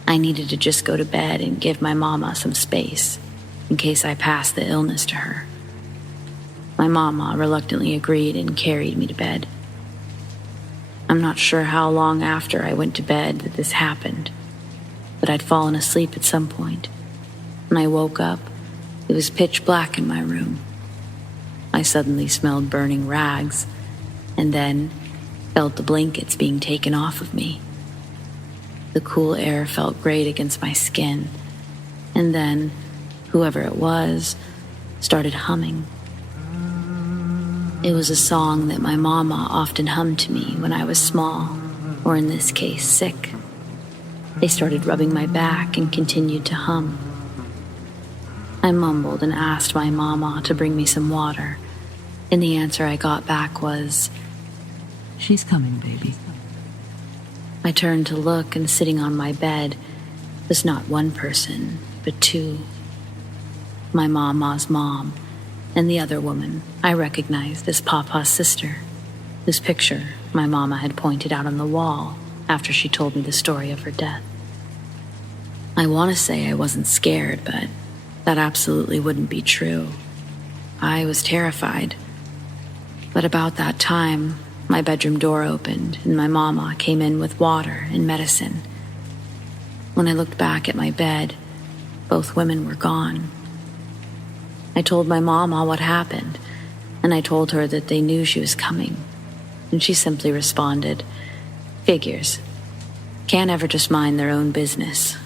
I needed to just go to bed and give my mama some space in case I passed the illness to her. My mama reluctantly agreed and carried me to bed. I'm not sure how long after I went to bed that this happened, but I'd fallen asleep at some point. When I woke up, it was pitch black in my room. I suddenly smelled burning rags, and then felt the blankets being taken off of me. The cool air felt great against my skin, and then whoever it was started humming. It was a song that my mama often hummed to me when I was small, or in this case, sick. They started rubbing my back and continued to hum. I mumbled and asked my mama to bring me some water, and the answer I got back was, "She's coming, baby." I turned to look, and sitting on my bed was not one person, but two. My mama's mom, and the other woman I recognized as Papa's sister, whose picture my mama had pointed out on the wall after she told me the story of her death. I want to say I wasn't scared, but that absolutely wouldn't be true. I was terrified. But about that time, my bedroom door opened and my mama came in with water and medicine. When I looked back at my bed, both women were gone. I told my mama what happened, and I told her that they knew she was coming, and she simply responded, "Figures. Can't ever just mind their own business."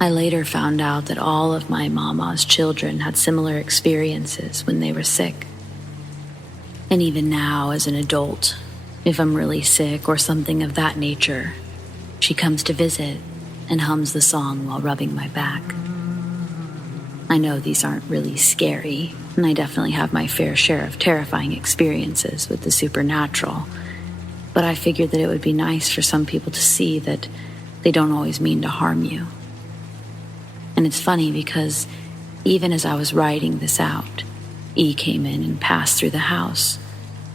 I later found out that all of my mama's children had similar experiences when they were sick. And even now, as an adult, if I'm really sick or something of that nature, she comes to visit and hums the song while rubbing my back. I know these aren't really scary, and I definitely have my fair share of terrifying experiences with the supernatural, but I figured that it would be nice for some people to see that they don't always mean to harm you. And it's funny because even as I was writing this out, E came in and passed through the house,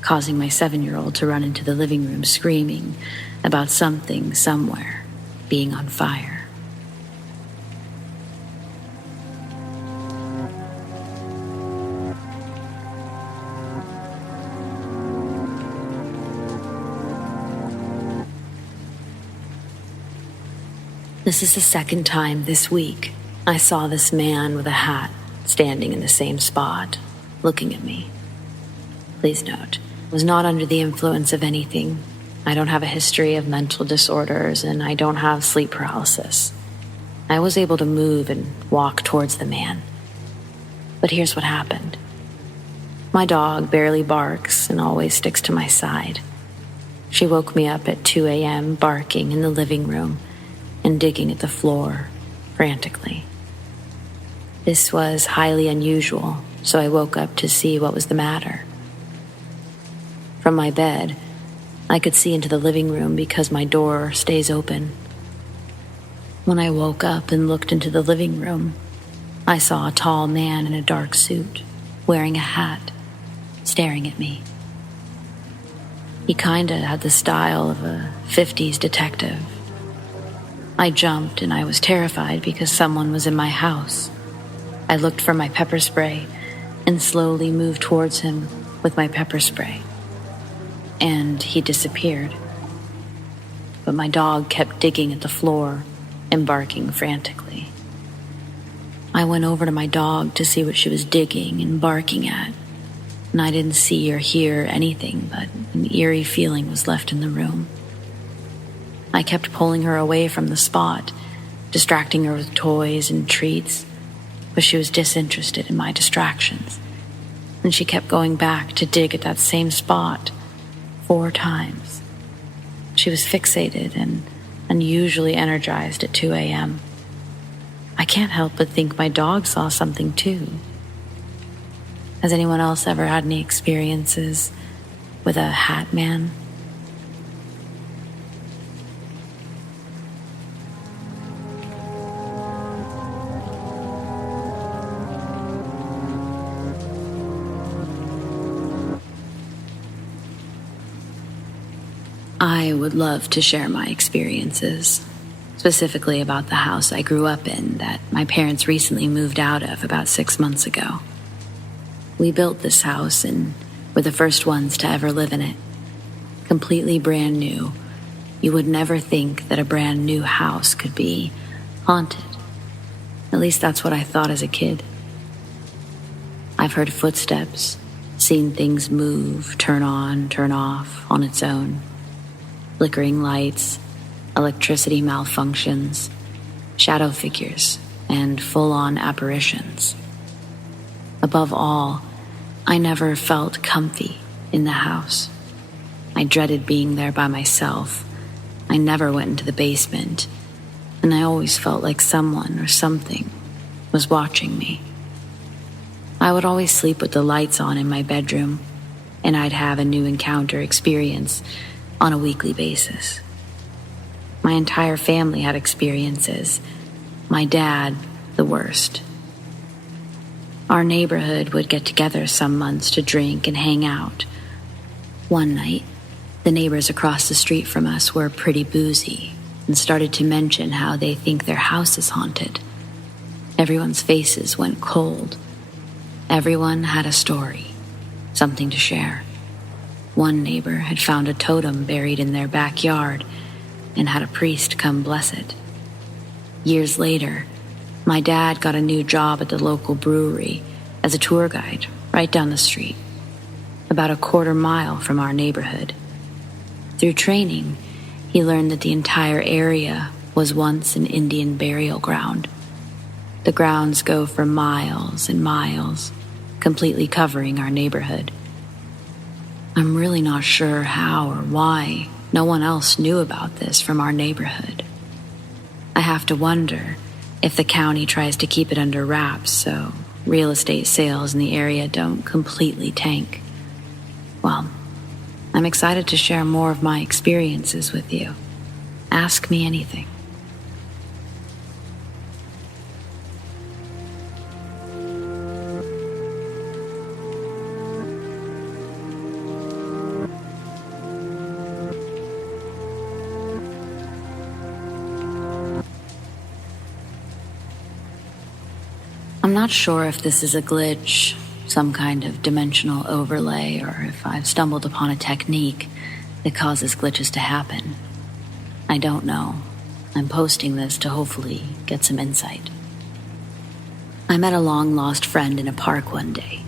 causing my 7-year-old to run into the living room screaming about something somewhere being on fire. This is the second time this week I saw this man with a hat standing in the same spot, looking at me. Please note, I was not under the influence of anything. I don't have a history of mental disorders, and I don't have sleep paralysis. I was able to move and walk towards the man. But here's what happened. My dog barely barks and always sticks to my side. She woke me up at 2 a.m., barking in the living room and digging at the floor frantically. This was highly unusual, so I woke up to see what was the matter. From my bed, I could see into the living room because my door stays open. When I woke up and looked into the living room, I saw a tall man in a dark suit, wearing a hat, staring at me. He kinda had the style of a 50s detective. I jumped and I was terrified because someone was in my house. I looked for my pepper spray and slowly moved towards him with my pepper spray. And he disappeared. But my dog kept digging at the floor and barking frantically. I went over to my dog to see what she was digging and barking at, and I didn't see or hear anything, but an eerie feeling was left in the room. I kept pulling her away from the spot, distracting her with toys and treats, but she was disinterested in my distractions, and she kept going back to dig at that same spot 4 times. She was fixated and unusually energized at 2 a.m. I can't help but think my dog saw something too. Has anyone else ever had any experiences with a hat man? I would love to share my experiences, specifically about the house I grew up in that my parents recently moved out of about 6 months ago. We built this house and were the first ones to ever live in it. Completely brand new. You would never think that a brand new house could be haunted. At least that's what I thought as a kid. I've heard footsteps, seen things move, turn on, turn off on its own. Flickering lights, electricity malfunctions, shadow figures, and full-on apparitions. Above all, I never felt comfy in the house. I dreaded being there by myself. I never went into the basement, and I always felt like someone or something was watching me. I would always sleep with the lights on in my bedroom, and I'd have a new encounter experience on a weekly basis. My entire family had experiences. My dad, the worst. Our neighborhood would get together some months to drink and hang out. One night, the neighbors across the street from us were pretty boozy and started to mention how they think their house is haunted. Everyone's faces went cold. Everyone had a story, something to share. One neighbor had found a totem buried in their backyard and had a priest come bless it. Years later, my dad got a new job at the local brewery as a tour guide right down the street, about a quarter mile from our neighborhood. Through training, he learned that the entire area was once an Indian burial ground. The grounds go for miles and miles, completely covering our neighborhood. I'm really not sure how or why no one else knew about this from our neighborhood. I have to wonder if the county tries to keep it under wraps so real estate sales in the area don't completely tank. Well, I'm excited to share more of my experiences with you. Ask me anything. I'm not sure if this is a glitch, some kind of dimensional overlay, or if I've stumbled upon a technique that causes glitches to happen. I don't know. I'm posting this to hopefully get some insight. I met a long-lost friend in a park one day.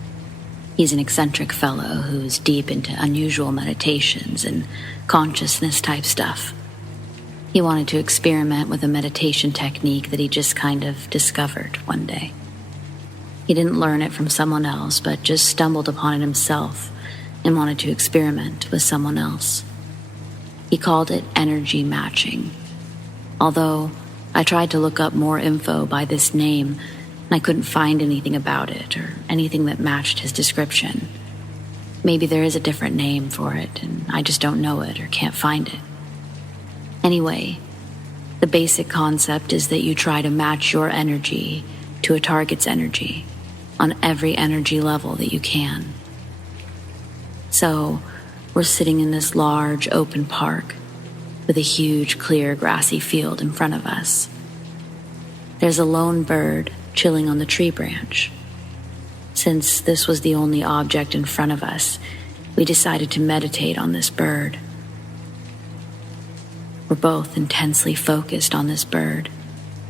He's an eccentric fellow who's deep into unusual meditations and consciousness-type stuff. He wanted to experiment with a meditation technique that he just kind of discovered one day. He didn't learn it from someone else, but just stumbled upon it himself and wanted to experiment with someone else. He called it energy matching. Although I tried to look up more info by this name, and I couldn't find anything about it or anything that matched his description. Maybe there is a different name for it, and I just don't know it or can't find it. Anyway, the basic concept is that you try to match your energy to a target's energy on every energy level that you can. So, we're sitting in this large open park with a huge clear grassy field in front of us. There's a lone bird chilling on the tree branch. Since this was the only object in front of us, we decided to meditate on this bird. We're both intensely focused on this bird,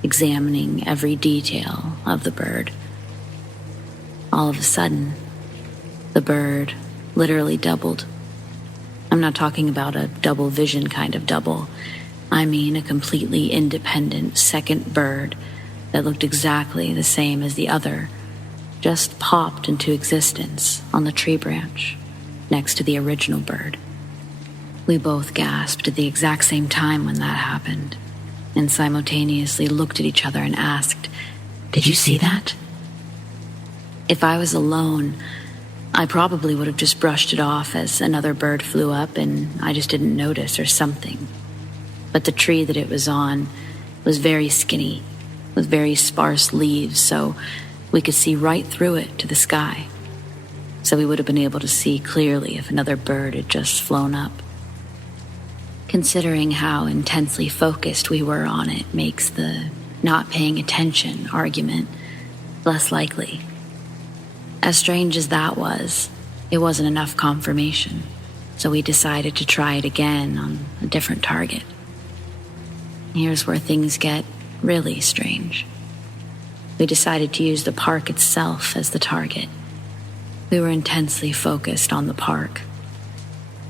examining every detail of the bird. All of a sudden, the bird literally doubled. I'm not talking about a double vision kind of double. I mean a completely independent second bird that looked exactly the same as the other, just popped into existence on the tree branch next to the original bird. We both gasped at the exact same time when that happened, and simultaneously looked at each other and asked, "Did you see that?" If I was alone, I probably would have just brushed it off as another bird flew up and I just didn't notice or something. But the tree that it was on was very skinny, with very sparse leaves, so we could see right through it to the sky. So we would have been able to see clearly if another bird had just flown up. Considering how intensely focused we were on it makes the not paying attention argument less likely. As strange as that was, it wasn't enough confirmation, so we decided to try it again on a different target. Here's where things get really strange. We decided to use the park itself as the target. We were intensely focused on the park.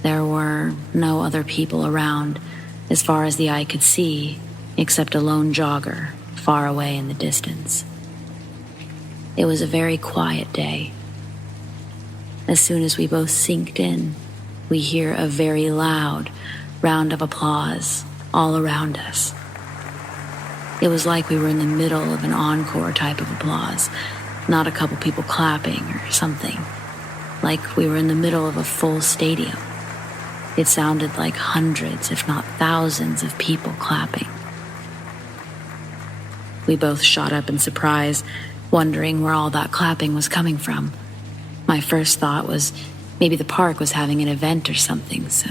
There were no other people around, as far as the eye could see, except a lone jogger far away in the distance. It was a very quiet day. As soon as we both synced in, we hear a very loud round of applause all around us. It was like we were in the middle of an encore type of applause, not a couple people clapping or something. Like we were in the middle of a full stadium. It sounded like hundreds, if not thousands, of people clapping. We both shot up in surprise, wondering where all that clapping was coming from. My first thought was maybe the park was having an event or something, so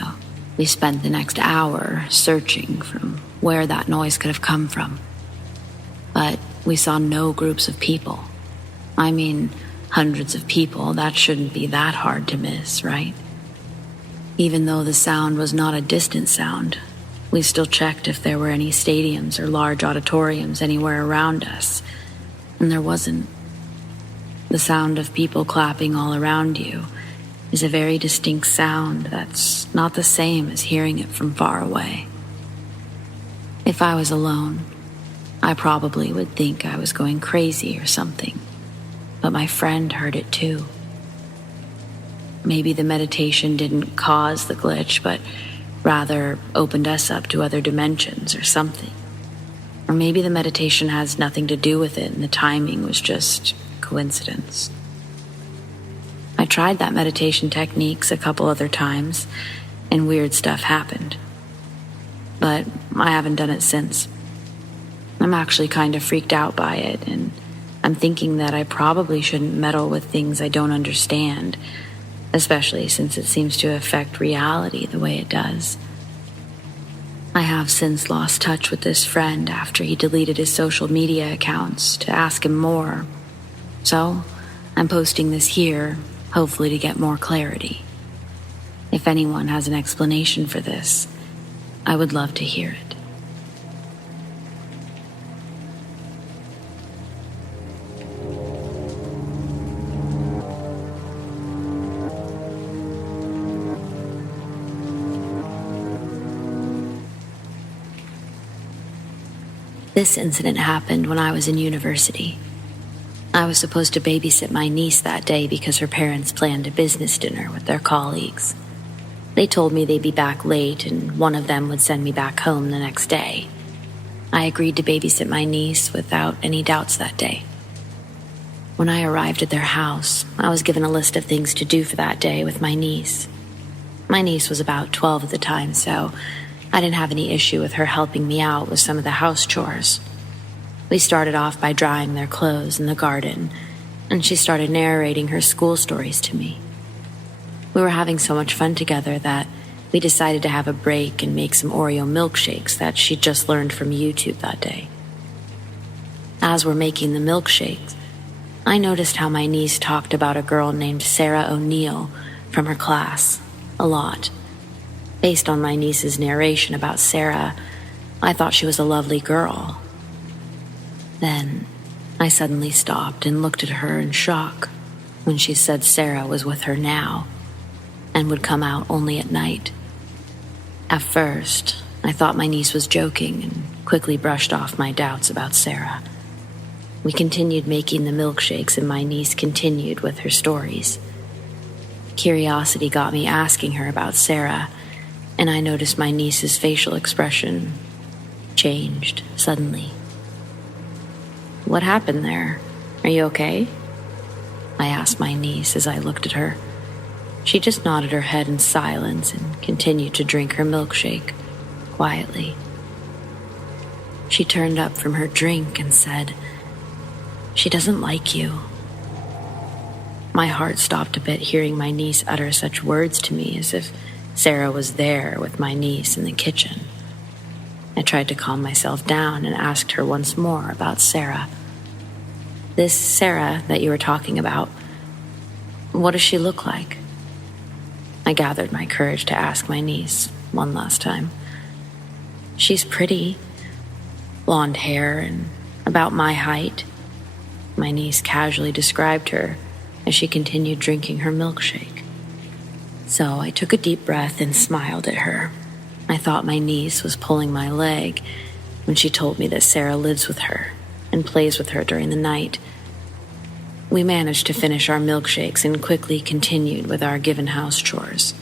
we spent the next hour searching from where that noise could have come from. But we saw no groups of people. I mean, hundreds of people, that shouldn't be that hard to miss, right? Even though the sound was not a distant sound, we still checked if there were any stadiums or large auditoriums anywhere around us, and there wasn't. The sound of people clapping all around you is a very distinct sound that's not the same as hearing it from far away. If I was alone, I probably would think I was going crazy or something, but my friend heard it too. Maybe the meditation didn't cause the glitch, but rather opened us up to other dimensions or something. Or maybe the meditation has nothing to do with it and the timing was just coincidence. I tried that meditation techniques a couple other times and weird stuff happened. But I haven't done it since. I'm actually kind of freaked out by it, and I'm thinking that I probably shouldn't meddle with things I don't understand, especially since it seems to affect reality the way it does. I have since lost touch with this friend after he deleted his social media accounts to ask him more. So, I'm posting this here, hopefully to get more clarity. If anyone has an explanation for this, I would love to hear it. This incident happened when I was in university. I was supposed to babysit my niece that day because her parents planned a business dinner with their colleagues. They told me they'd be back late and one of them would send me back home the next day. I agreed to babysit my niece without any doubts that day. When I arrived at their house, I was given a list of things to do for that day with my niece. My niece was about 12 at the time, so I didn't have any issue with her helping me out with some of the house chores. We started off by drying their clothes in the garden, and she started narrating her school stories to me. We were having so much fun together that we decided to have a break and make some Oreo milkshakes that she'd just learned from YouTube that day. As we're making the milkshakes, I noticed how my niece talked about a girl named Sarah O'Neill from her class a lot. Based on my niece's narration about Sarah, I thought she was a lovely girl. Then, I suddenly stopped and looked at her in shock when she said Sarah was with her now and would come out only at night. At first, I thought my niece was joking and quickly brushed off my doubts about Sarah. We continued making the milkshakes and my niece continued with her stories. Curiosity got me asking her about Sarah, and I noticed my niece's facial expression changed suddenly. "What happened there? Are you okay?" I asked my niece as I looked at her. She just nodded her head in silence and continued to drink her milkshake quietly. She turned up from her drink and said, "She doesn't like you." My heart stopped a bit hearing my niece utter such words to me as if Sarah was there with my niece in the kitchen. I tried to calm myself down and asked her once more about Sarah. "This Sarah that you were talking about, what does she look like?" I gathered my courage to ask my niece one last time. "She's pretty, blonde hair and about my height." My niece casually described her as she continued drinking her milkshake. So I took a deep breath and smiled at her. I thought my niece was pulling my leg when she told me that Sarah lives with her and plays with her during the night. We managed to finish our milkshakes and quickly continued with our given house chores.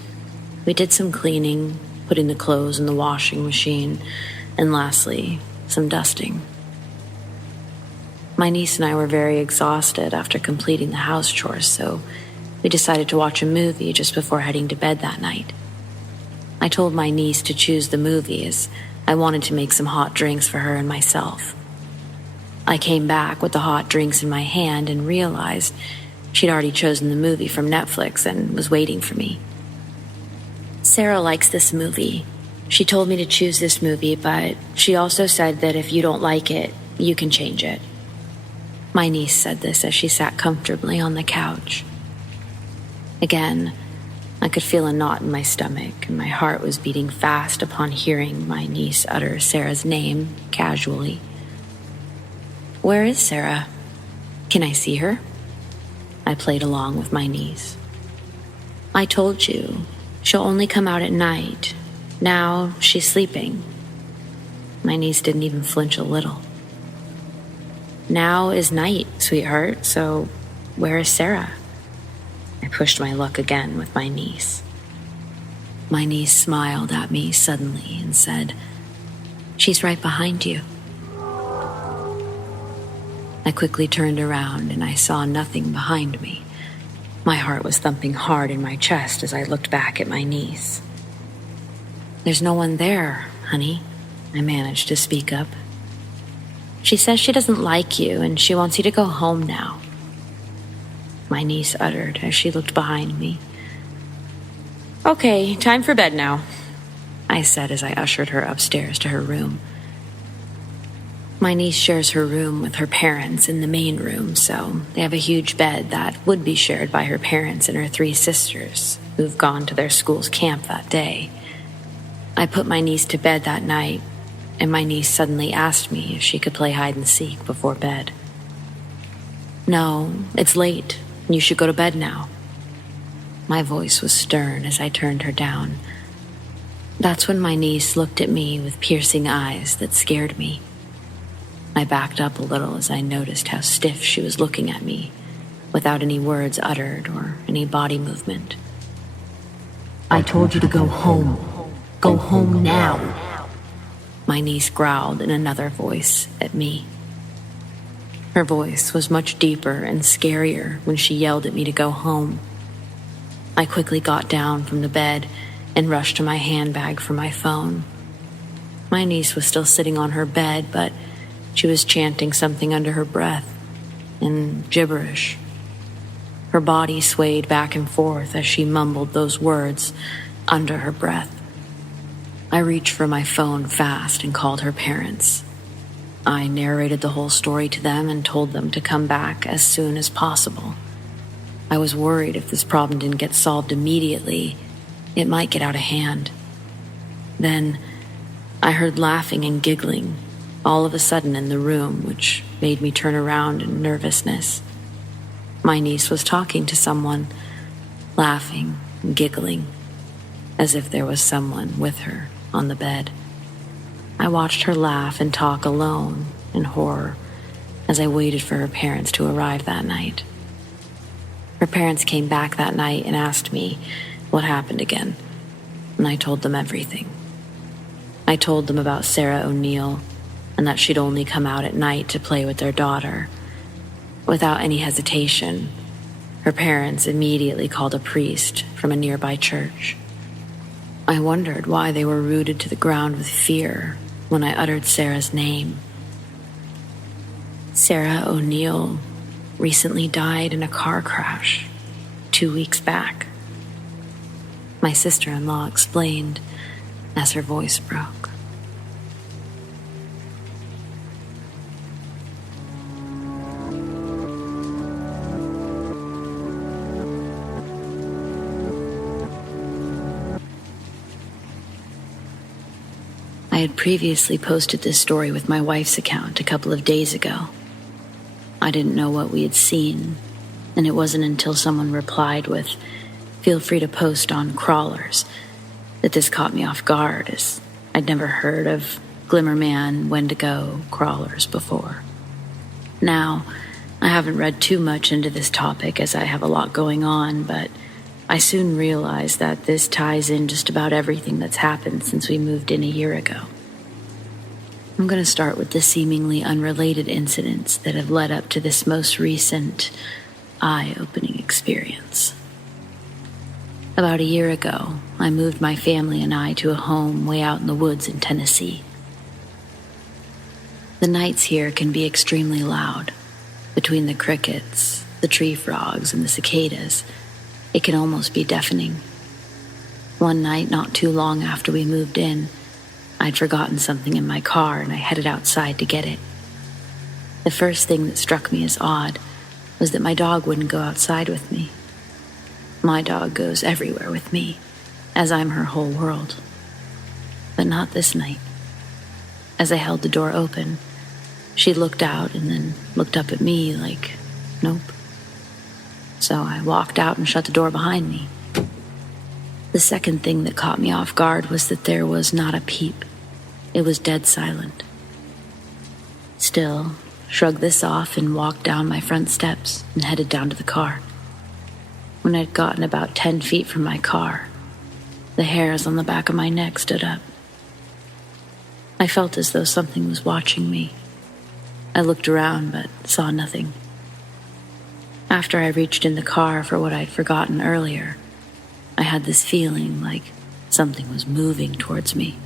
We did some cleaning, putting the clothes in the washing machine, and lastly, some dusting. My niece and I were very exhausted after completing the house chores, so we decided to watch a movie just before heading to bed that night. I told my niece to choose the movie as I wanted to make some hot drinks for her and myself. I came back with the hot drinks in my hand and realized she'd already chosen the movie from Netflix and was waiting for me. "Sarah likes this movie. She told me to choose this movie, but she also said that if you don't like it, you can change it." My niece said this as she sat comfortably on the couch. Again, I could feel a knot in my stomach, and my heart was beating fast upon hearing my niece utter Sarah's name casually. "Where is Sarah? Can I see her?" I played along with my niece. "I told you, she'll only come out at night. Now she's sleeping." My niece didn't even flinch a little. "Now is night, sweetheart, so where is Sarah?" I pushed my luck again with my niece. My niece smiled at me suddenly and said, "She's right behind you." I quickly turned around and I saw nothing behind me. My heart was thumping hard in my chest as I looked back at my niece. "There's no one there, honey," I managed to speak up. "She says she doesn't like you and she wants you to go home now," my niece uttered as she looked behind me. "Okay, time for bed now," I said as I ushered her upstairs to her room. My niece shares her room with her parents in the main room, so they have a huge bed that would be shared by her parents and her 3 sisters, who've gone to their school's camp that day. I put my niece to bed that night, and my niece suddenly asked me if she could play hide and seek before bed. "No, it's late. You should go to bed now." My voice was stern as I turned her down. That's when my niece looked at me with piercing eyes that scared me. I backed up a little as I noticed how stiff she was looking at me, without any words uttered or any body movement. I told you to go home. Go home now. My niece growled in another voice at me. Her voice was much deeper and scarier when she yelled at me to go home. I quickly got down from the bed and rushed to my handbag for my phone. My niece was still sitting on her bed, but she was chanting something under her breath in gibberish. Her body swayed back and forth as she mumbled those words under her breath. I reached for my phone fast and called her parents. I narrated the whole story to them and told them to come back as soon as possible. I was worried if this problem didn't get solved immediately, it might get out of hand. Then I heard laughing and giggling all of a sudden in the room, which made me turn around in nervousness. My niece was talking to someone, laughing and giggling, as if there was someone with her on the bed. I watched her laugh and talk alone in horror as I waited for her parents to arrive that night. Her parents came back that night and asked me what happened again, and I told them everything. I told them about Sarah O'Neill and that she'd only come out at night to play with their daughter. Without any hesitation, her parents immediately called a priest from a nearby church. I wondered why they were rooted to the ground with fear when I uttered Sarah's name. Sarah O'Neill recently died in a car crash 2 weeks back, my sister-in-law explained as her voice broke. I had previously posted this story with my wife's account a couple of days ago. I didn't know what we had seen, and it wasn't until someone replied with, "Feel free to post on crawlers," that this caught me off guard, as I'd never heard of Glimmerman, Wendigo, crawlers before. Now, I haven't read too much into this topic as I have a lot going on, but I soon realized that this ties in just about everything that's happened since we moved in a year ago. I'm going to start with the seemingly unrelated incidents that have led up to this most recent, eye-opening experience. About a year ago, I moved my family and I to a home way out in the woods in Tennessee. The nights here can be extremely loud. Between the crickets, the tree frogs, and the cicadas, it can almost be deafening. One night, not too long after we moved in, I'd forgotten something in my car and I headed outside to get it. The first thing that struck me as odd was that my dog wouldn't go outside with me. My dog goes everywhere with me, as I'm her whole world. But not this night. As I held the door open, she looked out and then looked up at me like, nope. So I walked out and shut the door behind me. The second thing that caught me off guard was that there was not a peep. It was dead silent. Still, shrugged this off and walked down my front steps and headed down to the car. When I'd gotten about 10 feet from my car, the hairs on the back of my neck stood up. I felt as though something was watching me. I looked around but saw nothing. After I reached in the car for what I'd forgotten earlier, I had this feeling like something was moving towards me.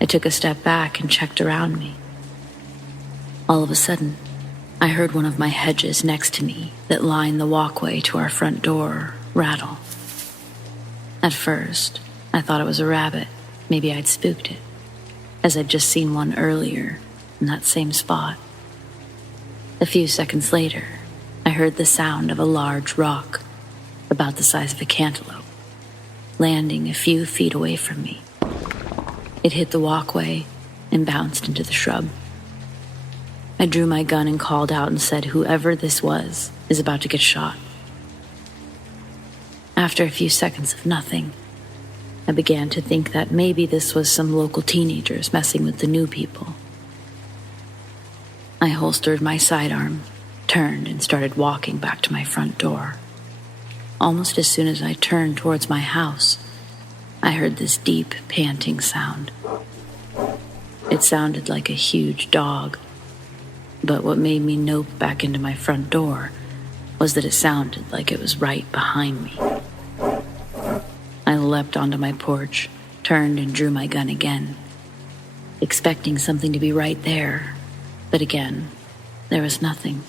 I took a step back and checked around me. All of a sudden, I heard one of my hedges next to me that lined the walkway to our front door rattle. At first, I thought it was a rabbit. Maybe I'd spooked it, as I'd just seen one earlier in that same spot. A few seconds later, I heard the sound of a large rock, about the size of a cantaloupe, landing a few feet away from me. It hit the walkway and bounced into the shrub. I drew my gun and called out and said, "Whoever this was is about to get shot." After a few seconds of nothing, I began to think that maybe this was some local teenagers messing with the new people. I holstered my sidearm, turned, and started walking back to my front door. Almost as soon as I turned towards my house, I heard this deep, panting sound. It sounded like a huge dog, but what made me nope back into my front door was that it sounded like it was right behind me. I leapt onto my porch, turned and drew my gun again, expecting something to be right there, but again, there was nothing.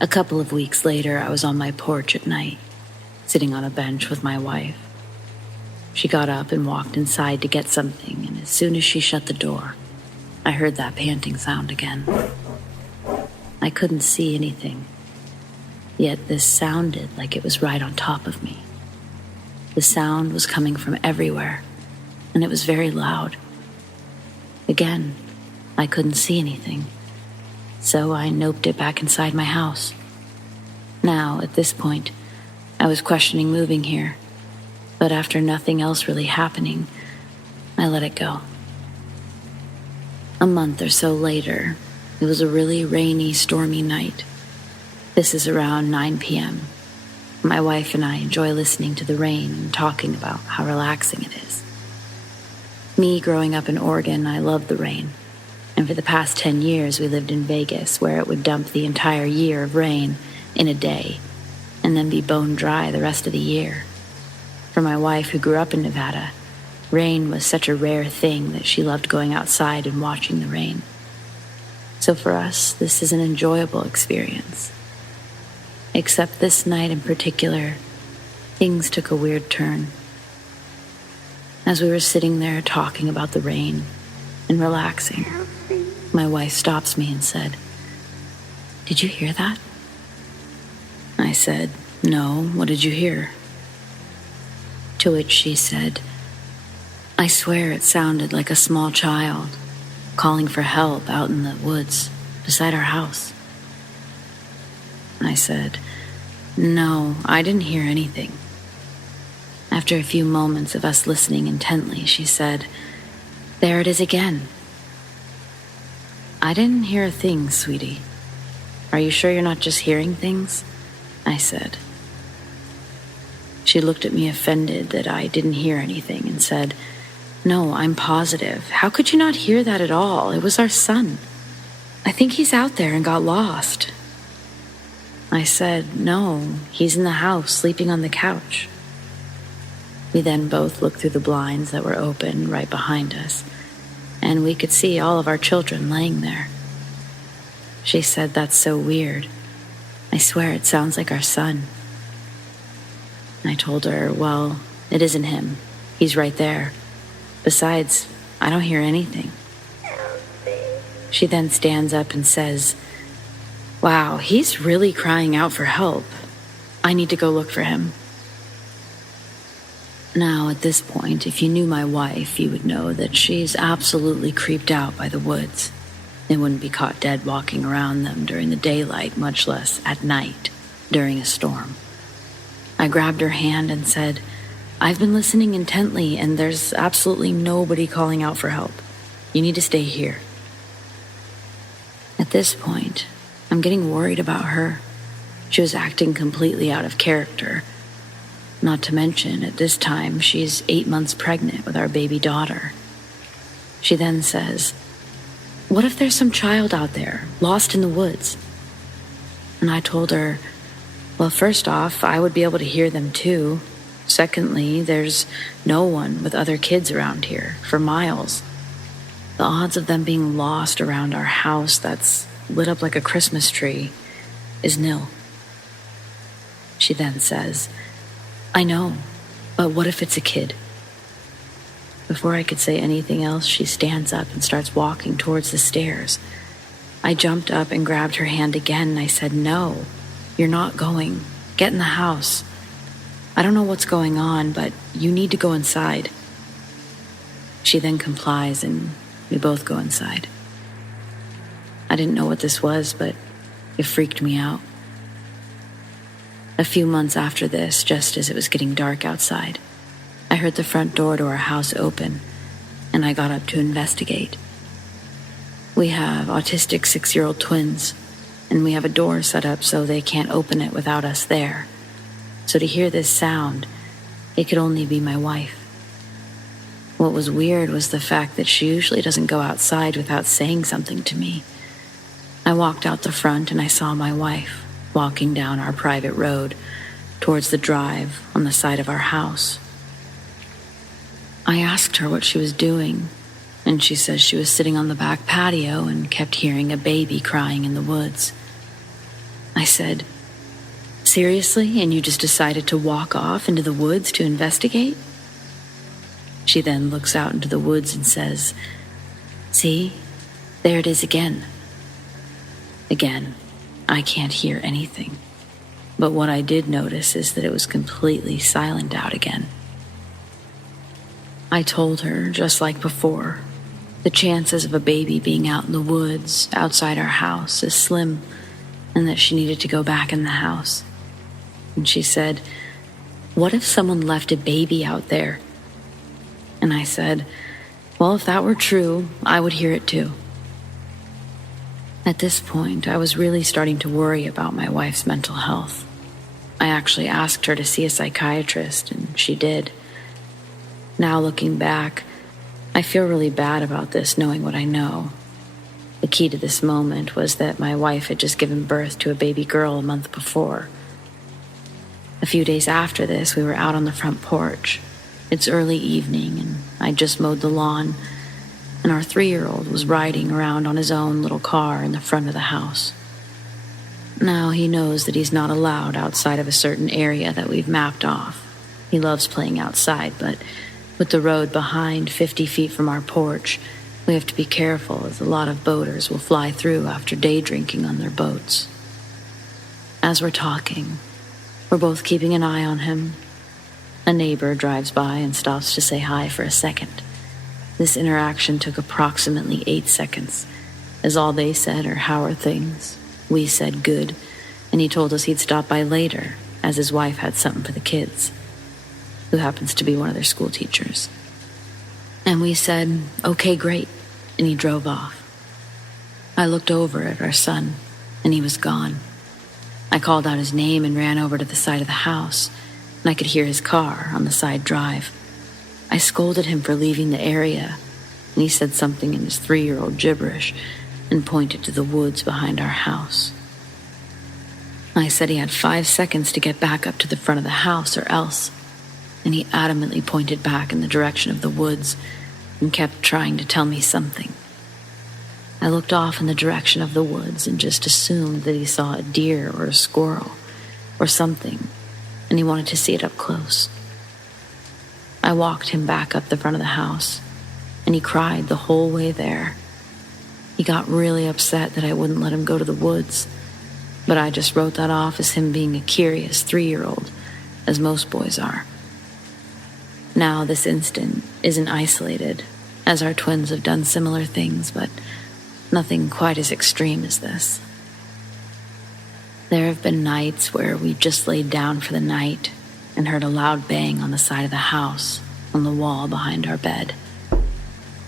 A couple of weeks later, I was on my porch at night, sitting on a bench with my wife. She got up and walked inside to get something, and as soon as she shut the door, I heard that panting sound again. I couldn't see anything, yet this sounded like it was right on top of me. The sound was coming from everywhere, and it was very loud. Again, I couldn't see anything, so I noped it back inside my house. Now, at this point, I was questioning moving here, but after nothing else really happening, I let it go. A month or so later, it was a really rainy, stormy night. This is around 9 p.m. My wife and I enjoy listening to the rain and talking about how relaxing it is. Me growing up in Oregon, I loved the rain. And for the past 10 years, we lived in Vegas, where it would dump the entire year of rain in a day, and then be bone dry the rest of the year. For my wife, who grew up in Nevada, rain was such a rare thing that she loved going outside and watching the rain. So for us, this is an enjoyable experience. Except this night in particular, things took a weird turn. As we were sitting there talking about the rain and relaxing, my wife stops me and said, "Did you hear that?" I said, "No, what did you hear?" To which she said, "I swear it sounded like a small child calling for help out in the woods beside our house." I said, "No, I didn't hear anything." After a few moments of us listening intently, she said, "There it is again." "I didn't hear a thing, sweetie. Are you sure you're not just hearing things?" I said. She looked at me offended that I didn't hear anything and said, "No, I'm positive. How could you not hear that at all? It was our son. I think he's out there and got lost." I said, "No, he's in the house sleeping on the couch." We then both looked through the blinds that were open right behind us, and we could see all of our children laying there. She said, "That's so weird. I swear it sounds like our son." I told her, "Well, it isn't him. He's right there. Besides, I don't hear anything." She then stands up and says, "Wow, he's really crying out for help. I need to go look for him." Now, at this point, if you knew my wife, you would know that she's absolutely creeped out by the woods. They wouldn't be caught dead walking around them during the daylight, much less at night during a storm. I grabbed her hand and said, "I've been listening intently, and there's absolutely nobody calling out for help. You need to stay here." At this point, I'm getting worried about her. She was acting completely out of character. Not to mention, at this time, she's 8 months pregnant with our baby daughter. She then says, "What if there's some child out there, lost in the woods?" And I told her, "Well, first off, I would be able to hear them too. Secondly, there's no one with other kids around here for miles. The odds of them being lost around our house that's lit up like a Christmas tree is nil." She then says, "I know, but what if it's a kid?" Before I could say anything else, she stands up and starts walking towards the stairs. I jumped up and grabbed her hand again, and I said, "No, you're not going. Get in the house. I don't know what's going on, but you need to go inside." She then complies, and we both go inside. I didn't know what this was, but it freaked me out. A few months after this, just as it was getting dark outside, I heard the front door to our house open, and I got up to investigate. We have autistic 6-year-old twins, and we have a door set up so they can't open it without us there. So to hear this sound, It could only be my wife. What was weird was the fact that she usually doesn't go outside without saying something to me. I walked out the front and I saw my wife walking down our private road towards the drive on the side of our house. I asked her what she was doing, and she says she was sitting on the back patio and kept hearing a baby crying in the woods. I said, "Seriously, and you just decided to walk off into the woods to investigate?" She then looks out into the woods and says, "See, there it is again." Again, I can't hear anything, but what I did notice is that it was completely silent out again. I told her, just like before, the chances of a baby being out in the woods outside our house is slim, and that she needed to go back in the house. And she said, "What if someone left a baby out there?" And I said, "Well, if that were true, I would hear it too." At this point, I was really starting to worry about my wife's mental health. I actually asked her to see a psychiatrist, and she did. Now looking back, I feel really bad about this, knowing what I know. The key to this moment was that my wife had just given birth to a baby girl a month before. A few days after this, we were out on the front porch. It's early evening, and I'd just mowed the lawn, and our 3-year-old was riding around on his own little car in the front of the house. Now he knows that he's not allowed outside of a certain area that we've mapped off. He loves playing outside, but with the road behind 50 feet from our porch, we have to be careful as a lot of boaters will fly through after day drinking on their boats. As we're talking, we're both keeping an eye on him. A neighbor drives by and stops to say hi for a second. This interaction took approximately 8 seconds, as all they said are, "How are things?" We said good, and he told us he'd stop by later, as his wife had something for the kids, who happens to be one of their school teachers. And we said, "Okay, great," and he drove off. I looked over at our son, and he was gone. I called out his name and ran over to the side of the house, and I could hear his car on the side drive. I scolded him for leaving the area, and he said something in his 3-year-old gibberish and pointed to the woods behind our house. I said he had 5 seconds to get back up to the front of the house or else, and he adamantly pointed back in the direction of the woods and kept trying to tell me something. I looked off in the direction of the woods and just assumed that he saw a deer or a squirrel or something, and he wanted to see it up close. I walked him back up the front of the house, and he cried the whole way there. He got really upset that I wouldn't let him go to the woods, but I just wrote that off as him being a curious 3-year-old, as most boys are. Now, this incident isn't isolated, as our twins have done similar things, but nothing quite as extreme as this. There have been nights where we've just laid down for the night and heard a loud bang on the side of the house, on the wall behind our bed.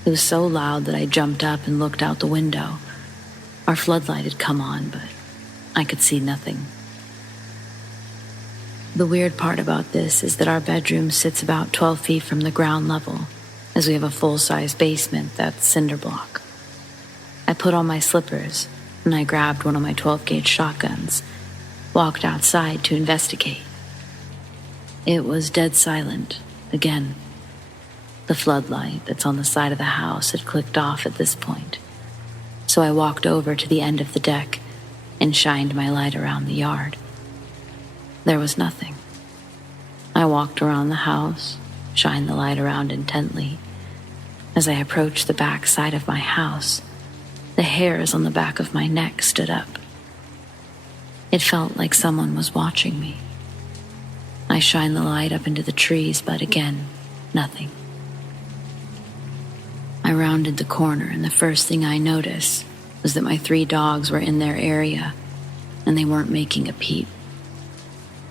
It was so loud that I jumped up and looked out the window. Our floodlight had come on, but I could see nothing. The weird part about this is that our bedroom sits about 12 feet from the ground level, as we have a full-size basement that's cinder block. I put on my slippers, and I grabbed one of my 12-gauge shotguns, walked outside to investigate. It was dead silent, again. The floodlight that's on the side of the house had clicked off at this point, so I walked over to the end of the deck and shined my light around the yard. There was nothing. I walked around the house, shined the light around intently. As I approached the back side of my house, the hairs on the back of my neck stood up. It felt like someone was watching me. I shined the light up into the trees, but again, nothing. I rounded the corner, and the first thing I noticed was that my 3 dogs were in their area, and they weren't making a peep.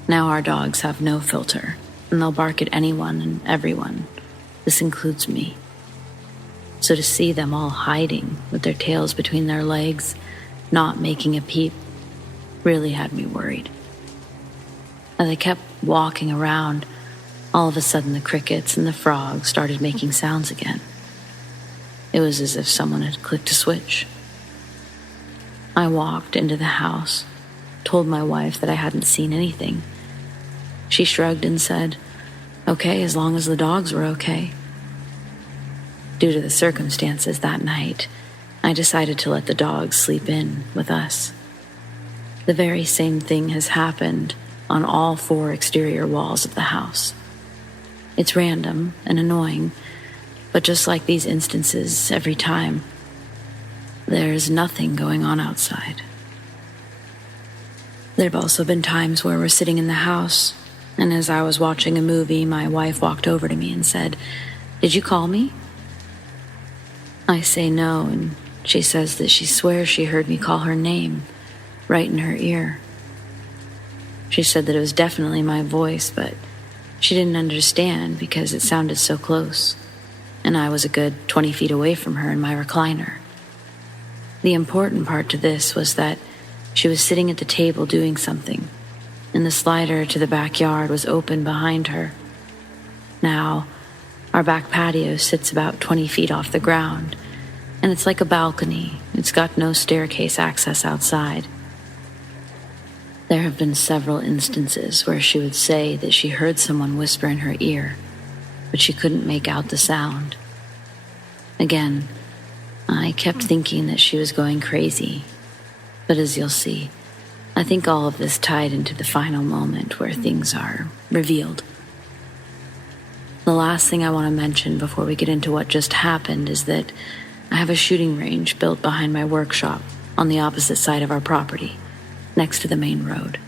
Now our dogs have no filter, and they'll bark at anyone and everyone. This includes me. So to see them all hiding with their tails between their legs, not making a peep, really had me worried. As I kept walking around, All of a sudden, the crickets and the frogs started making sounds again. It was as if someone had clicked a switch. I walked into the house, told my wife that I hadn't seen anything. She shrugged and said, "Okay, as long as the dogs were okay." Due to the circumstances that night, I decided to let the dogs sleep in with us. The very same thing has happened on all 4 exterior walls of the house. It's random and annoying, but just like these instances every time, there's nothing going on outside. There have also been times where we're sitting in the house, and as I was watching a movie, my wife walked over to me and said, "Did you call me?" I say no, and she says that she swears she heard me call her name right in her ear. She said that it was definitely my voice, but she didn't understand because it sounded so close, and I was a good 20 feet away from her in my recliner. The important part to this was that she was sitting at the table doing something, and the slider to the backyard was open behind her. Now, our back patio sits about 20 feet off the ground, and it's like a balcony. It's got no staircase access outside. There have been several instances where she would say that she heard someone whisper in her ear, but she couldn't make out the sound. Again, I kept thinking that she was going crazy, but as you'll see, I think all of this tied into the final moment where things are revealed. The last thing I want to mention before we get into what just happened is that I have a shooting range built behind my workshop on the opposite side of our property, next to the main road.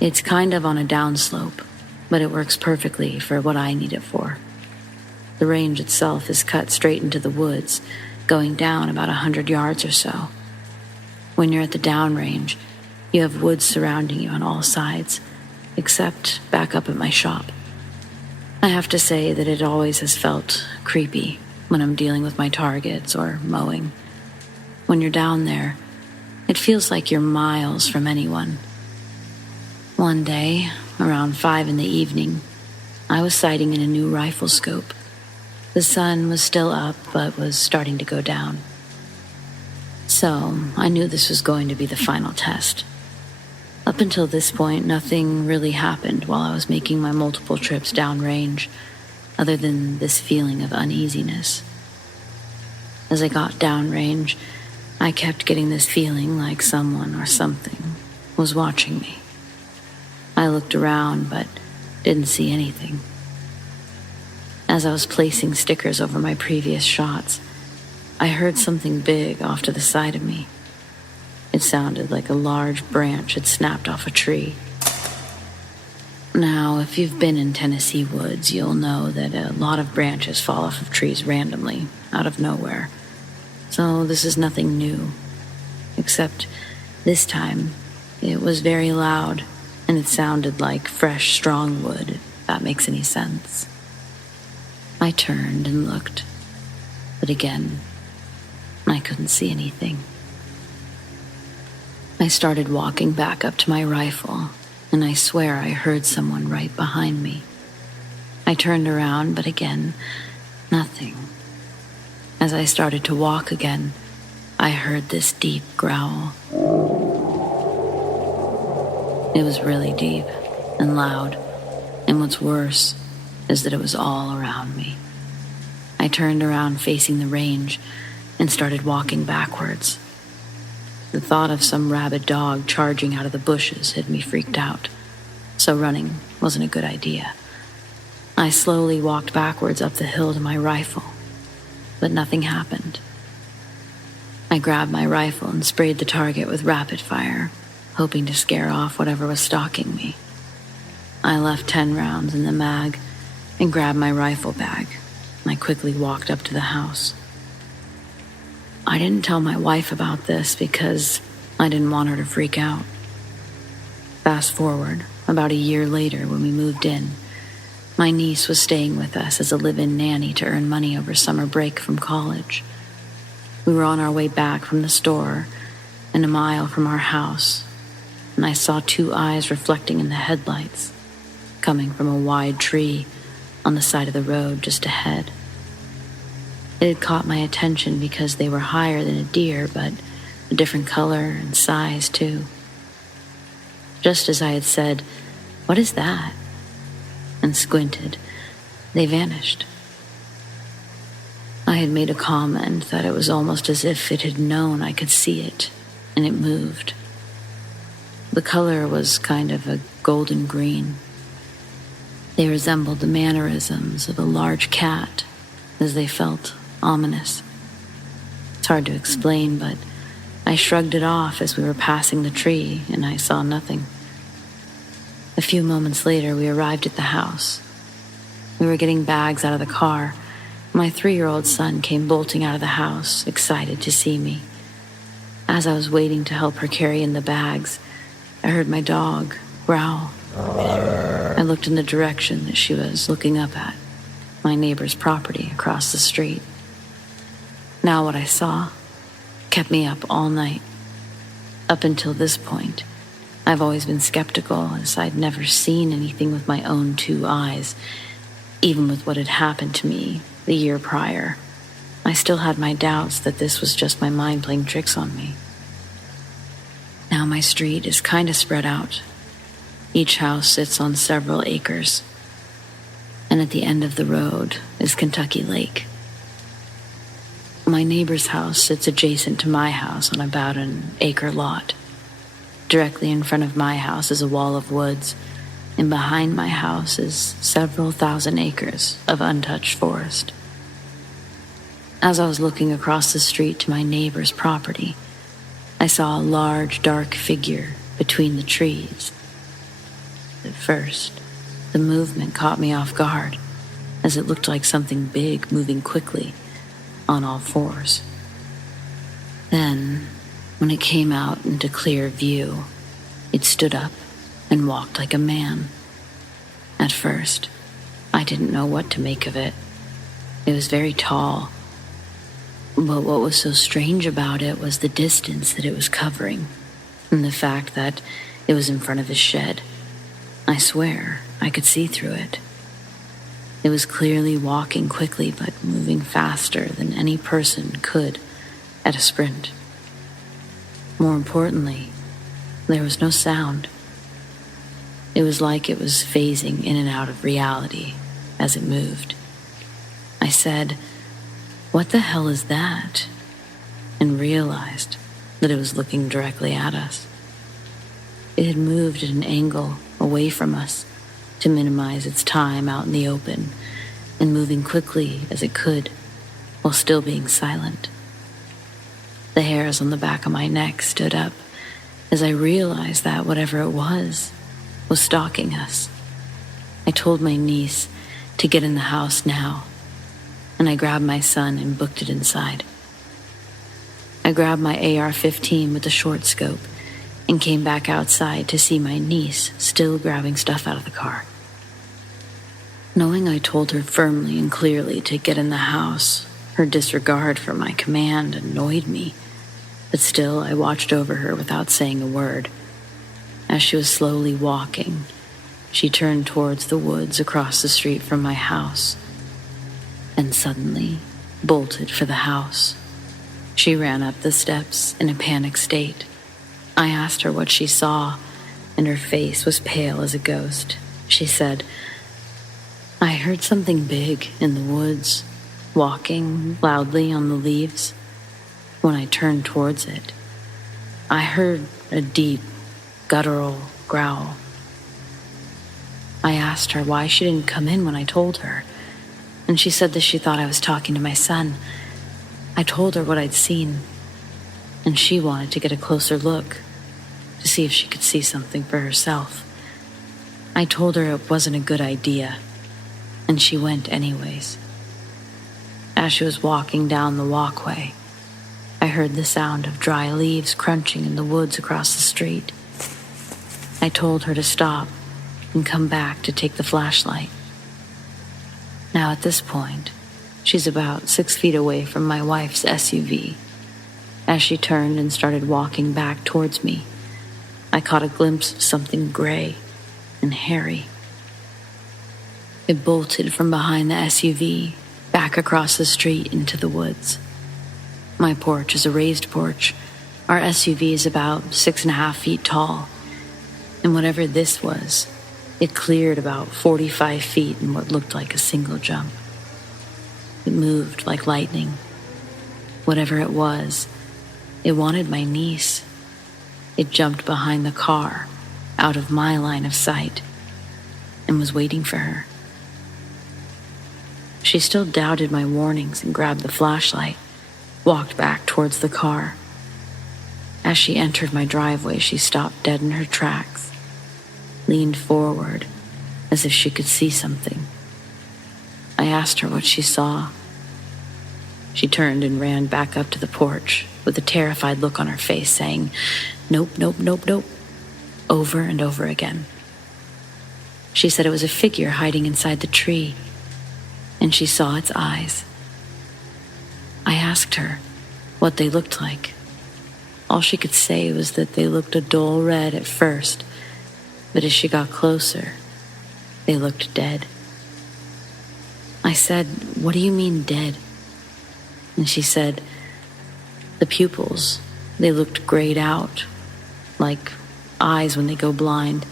It's kind of on a downslope, but it works perfectly for what I need it for. The range itself is cut straight into the woods, going down about 100 yards or so. When you're at the downrange, you have woods surrounding you on all sides, except back up at my shop. I have to say that it always has felt creepy when I'm dealing with my targets or mowing. When you're down there, it feels like you're miles from anyone. One day, around 5 in the evening, I was sighting in a new rifle scope. The sun was still up, but was starting to go down. So, I knew this was going to be the final test. Up until this point, nothing really happened while I was making my multiple trips downrange, other than this feeling of uneasiness. As I got downrange, I kept getting this feeling like someone or something was watching me. I looked around, but didn't see anything. As I was placing stickers over my previous shots, I heard something big off to the side of me. It sounded like a large branch had snapped off a tree. Now, if you've been in Tennessee woods, you'll know that a lot of branches fall off of trees randomly, out of nowhere. So this is nothing new, except this time it was very loud, and it sounded like fresh, strong wood, if that makes any sense. I turned and looked, but again, I couldn't see anything. I started walking back up to my rifle, and I swear I heard someone right behind me. I turned around, but again, nothing. As I started to walk again, I heard this deep growl. It was really deep and loud, and what's worse is that it was all around me. I turned around facing the range and started walking backwards. The thought of some rabid dog charging out of the bushes had me freaked out, so running wasn't a good idea. I slowly walked backwards up the hill to my rifle, but nothing happened. I grabbed my rifle and sprayed the target with rapid fire, hoping to scare off whatever was stalking me. I left 10 rounds in the mag and grabbed my rifle bag. I quickly walked up to the house. I didn't tell my wife about this because I didn't want her to freak out. Fast forward, about a year later when we moved in, my niece was staying with us as a live-in nanny to earn money over summer break from college. We were on our way back from the store and a mile from our house, and I saw 2 eyes reflecting in the headlights. coming from a wide tree on the side of the road just ahead. It had caught my attention because they were higher than a deer, but a different color and size too. Just as I had said, "What is that?" and squinted, they vanished. I had made a comment that it was almost as if it had known I could see it, and it moved. The color was kind of a golden green. They resembled the mannerisms of a large cat, as they felt ominous. It's hard to explain, but I shrugged it off as we were passing the tree, and I saw nothing. A few moments later, we arrived at the house. We were getting bags out of the car. My 3-year-old son came bolting out of the house, excited to see me. As I was waiting to help her carry in the bags, I heard my dog growl. I looked in the direction that she was looking up at, my neighbor's property across the street. Now what I saw kept me up all night. Up until this point, I've always been skeptical, as I'd never seen anything with my own 2 eyes. Even with what had happened to me the year prior, I still had my doubts that this was just my mind playing tricks on me. Now my street is kind of spread out. Each house sits on several acres, and at the end of the road is Kentucky Lake. My neighbor's house sits adjacent to my house on about an acre lot. Directly in front of my house is a wall of woods, and behind my house is several thousand acres of untouched forest. As I was looking across the street to my neighbor's property, I saw a large, dark figure between the trees. At first, the movement caught me off guard, as it looked like something big moving quickly on all fours. Then, when it came out into clear view, it stood up and walked like a man. At first, I didn't know what to make of it. It was very tall, but what was so strange about it was the distance that it was covering, and the fact that it was in front of his shed. I swear I could see through it. It was clearly walking quickly, but moving faster than any person could at a sprint. More importantly, there was no sound. It was like it was phasing in and out of reality as it moved. I said, "What the hell is that?" and realized that it was looking directly at us. It had moved at an angle away from us to minimize its time out in the open, and moving quickly as it could while still being silent. The hairs on the back of my neck stood up as I realized that whatever it was stalking us. I told my niece to get in the house now, and I grabbed my son and booked it inside. I grabbed my AR-15 with the short scope and came back outside to see my niece still grabbing stuff out of the car. Knowing I told her firmly and clearly to get in the house, her disregard for my command annoyed me, but still I watched over her without saying a word. As she was slowly walking, she turned towards the woods across the street from my house, and suddenly bolted for the house. She ran up the steps in a panicked state. I asked her what she saw, and her face was pale as a ghost. She said, "I heard something big in the woods, walking loudly on the leaves. When I turned towards it, I heard a deep, guttural growl." I asked her why she didn't come in when I told her, and she said that she thought I was talking to my son. I told her what I'd seen, and she wanted to get a closer look to see if she could see something for herself. I told her it wasn't a good idea, and she went anyways. As she was walking down the walkway, I heard the sound of dry leaves crunching in the woods across the street. I told her to stop and come back to take the flashlight. Now at this point, she's about 6 feet away from my wife's SUV. As she turned and started walking back towards me, I caught a glimpse of something gray and hairy. It bolted from behind the SUV, back across the street into the woods. My porch is a raised porch. Our SUV is about 6.5 feet tall, and whatever this was, it cleared about 45 feet in what looked like a single jump. It moved like lightning. Whatever it was, it wanted my niece. It jumped behind the car, out of my line of sight, and was waiting for her. She still doubted my warnings and grabbed the flashlight, walked back towards the car. As she entered my driveway, she stopped dead in her tracks, leaned forward as if she could see something. I asked her what she saw. She turned and ran back up to the porch with a terrified look on her face, saying, "Nope, nope, nope, nope," over and over again. She said it was a figure hiding inside the tree, and she saw its eyes. I asked her what they looked like. All she could say was that they looked a dull red at first, but as she got closer, they looked dead. I said, "What do you mean dead?" And she said, "The pupils, they looked grayed out, like eyes when they go blind."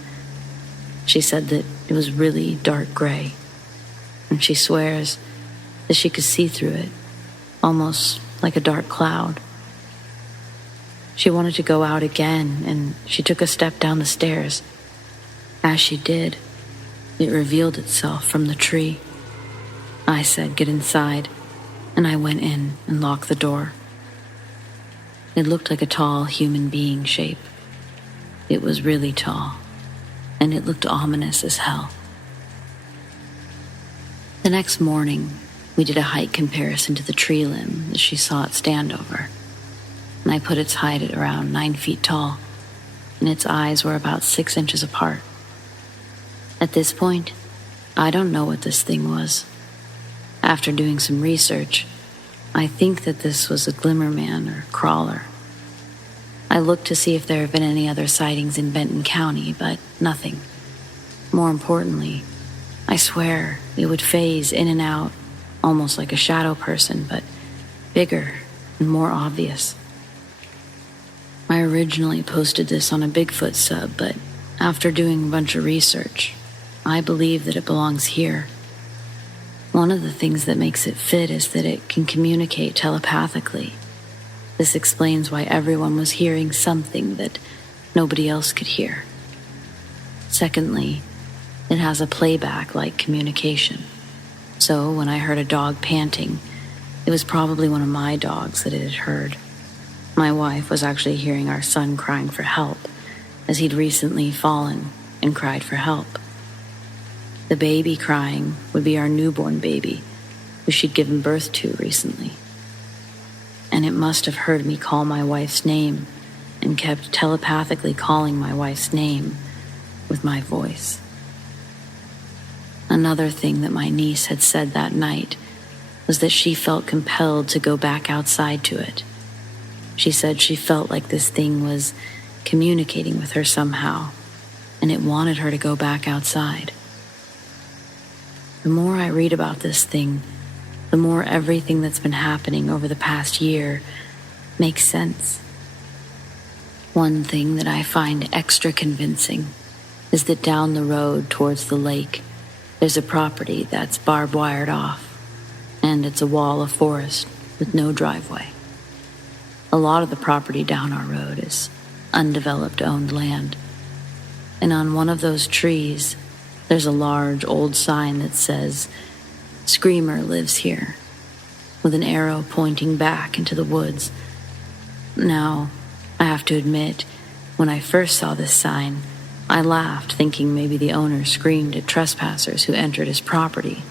She said that it was really dark gray, and she swears that she could see through it, almost like a dark cloud. She wanted to go out again, and she took a step down the stairs. As she did, it revealed itself from the tree. I said, "Get inside," and I went in and locked the door. It looked like a tall human being shape. It was really tall, and it looked ominous as hell. The next morning, we did a height comparison to the tree limb that she saw it stand over, and I put its height at around 9 feet tall, and its eyes were about 6 inches apart. At this point, I don't know what this thing was. After doing some research, I think that this was a glimmerman or crawler. I looked to see if there had been any other sightings in Benton County, but nothing. More importantly, I swear it would phase in and out, almost like a shadow person, but bigger and more obvious. I originally posted this on a Bigfoot sub, but after doing a bunch of research, I believe that it belongs here. One of the things that makes it fit is that it can communicate telepathically. This explains why everyone was hearing something that nobody else could hear. Secondly, it has a playback-like communication. So when I heard a dog panting, it was probably one of my dogs that it had heard. My wife was actually hearing our son crying for help, as he'd recently fallen and cried for help. The baby crying would be our newborn baby, who she'd given birth to recently. And it must have heard me call my wife's name and kept telepathically calling my wife's name with my voice. Another thing that my niece had said that night was that she felt compelled to go back outside to it. She said she felt like this thing was communicating with her somehow, and it wanted her to go back outside. The more I read about this thing, the more everything that's been happening over the past year makes sense. One thing that I find extra convincing is that down the road towards the lake, there's a property that's barbed wired off, and it's a wall of forest with no driveway. A lot of the property down our road is undeveloped owned land, and on one of those trees, there's a large old sign that says, "Screamer lives here," with an arrow pointing back into the woods. Now, I have to admit, when I first saw this sign, I laughed, thinking maybe the owner screamed at trespassers who entered his property,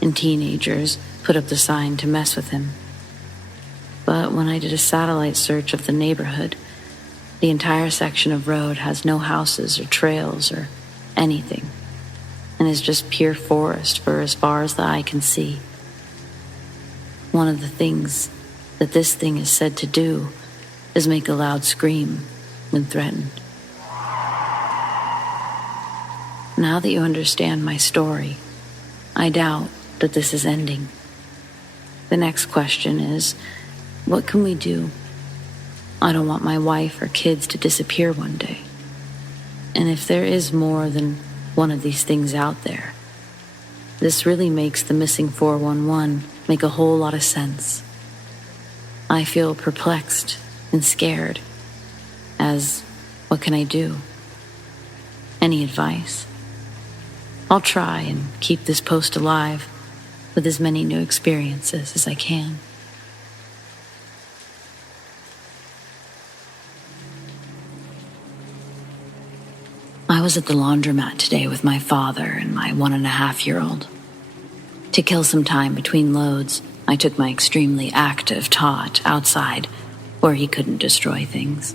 and teenagers put up the sign to mess with him. But when I did a satellite search of the neighborhood, the entire section of road has no houses or trails or anything, and is just pure forest for as far as the eye can see. One of the things that this thing is said to do is make a loud scream when threatened. Now that you understand my story, I doubt that this is ending. The next question is, what can we do? I don't want my wife or kids to disappear one day. And if there is more than one of these things out there, this really makes the missing 411 make a whole lot of sense. I feel perplexed and scared, as what can I do? Any advice? I'll try and keep this post alive with as many new experiences as I can. I was at the laundromat today with my father and my 1.5-year-old. To kill some time between loads, I took my extremely active Tot outside where he couldn't destroy things.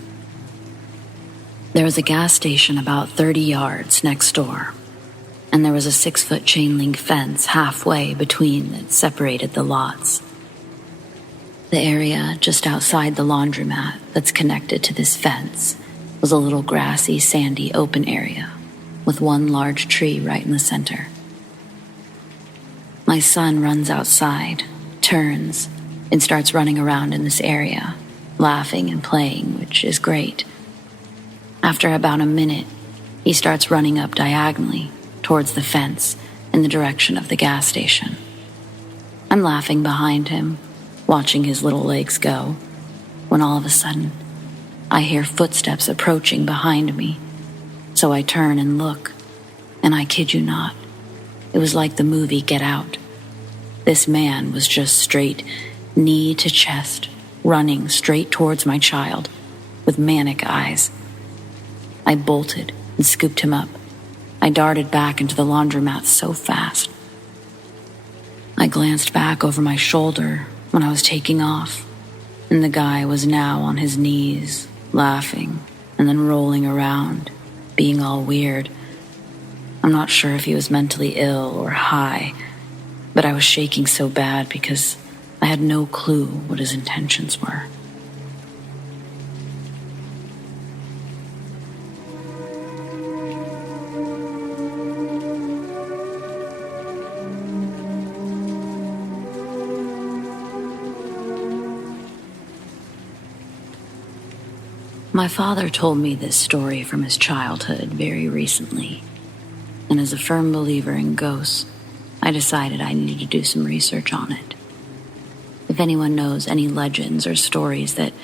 There was a gas station about 30 yards next door, and there was a 6-foot chain link fence halfway between that separated the lots. The area just outside the laundromat that's connected to this fence was a little grassy, sandy, open area with one large tree right in the center. My son runs outside, turns, and starts running around in this area, laughing and playing, which is great. After about a minute, he starts running up diagonally towards the fence in the direction of the gas station. I'm laughing behind him, watching his little legs go, when all of a sudden, I hear footsteps approaching behind me. So I turn and look, and I kid you not, it was like the movie Get Out. This man was just straight, knee to chest, running straight towards my child, with manic eyes. I bolted and scooped him up. I darted back into the laundromat so fast. I glanced back over my shoulder when I was taking off, and the guy was now on his knees, laughing and then rolling around, being all weird. I'm not sure if he was mentally ill or high, but I was shaking so bad because I had no clue what his intentions were. My father told me this story from his childhood very recently, and as a firm believer in ghosts, I decided I needed to do some research on it. If anyone knows any legends or stories that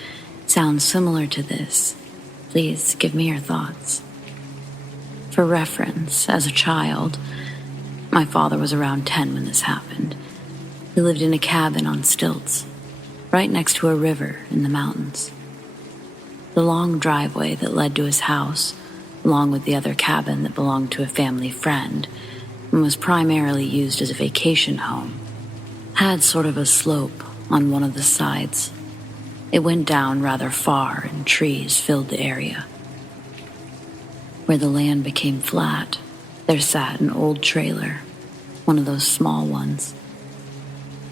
sound similar to this, please give me your thoughts. For reference, as a child, my father was around 10 when this happened. He lived in a cabin on stilts, right next to a river in the mountains. The long driveway that led to his house, along with the other cabin that belonged to a family friend, and was primarily used as a vacation home, had sort of a slope on one of the sides. It went down rather far and trees filled the area. Where the land became flat, there sat an old trailer, one of those small ones,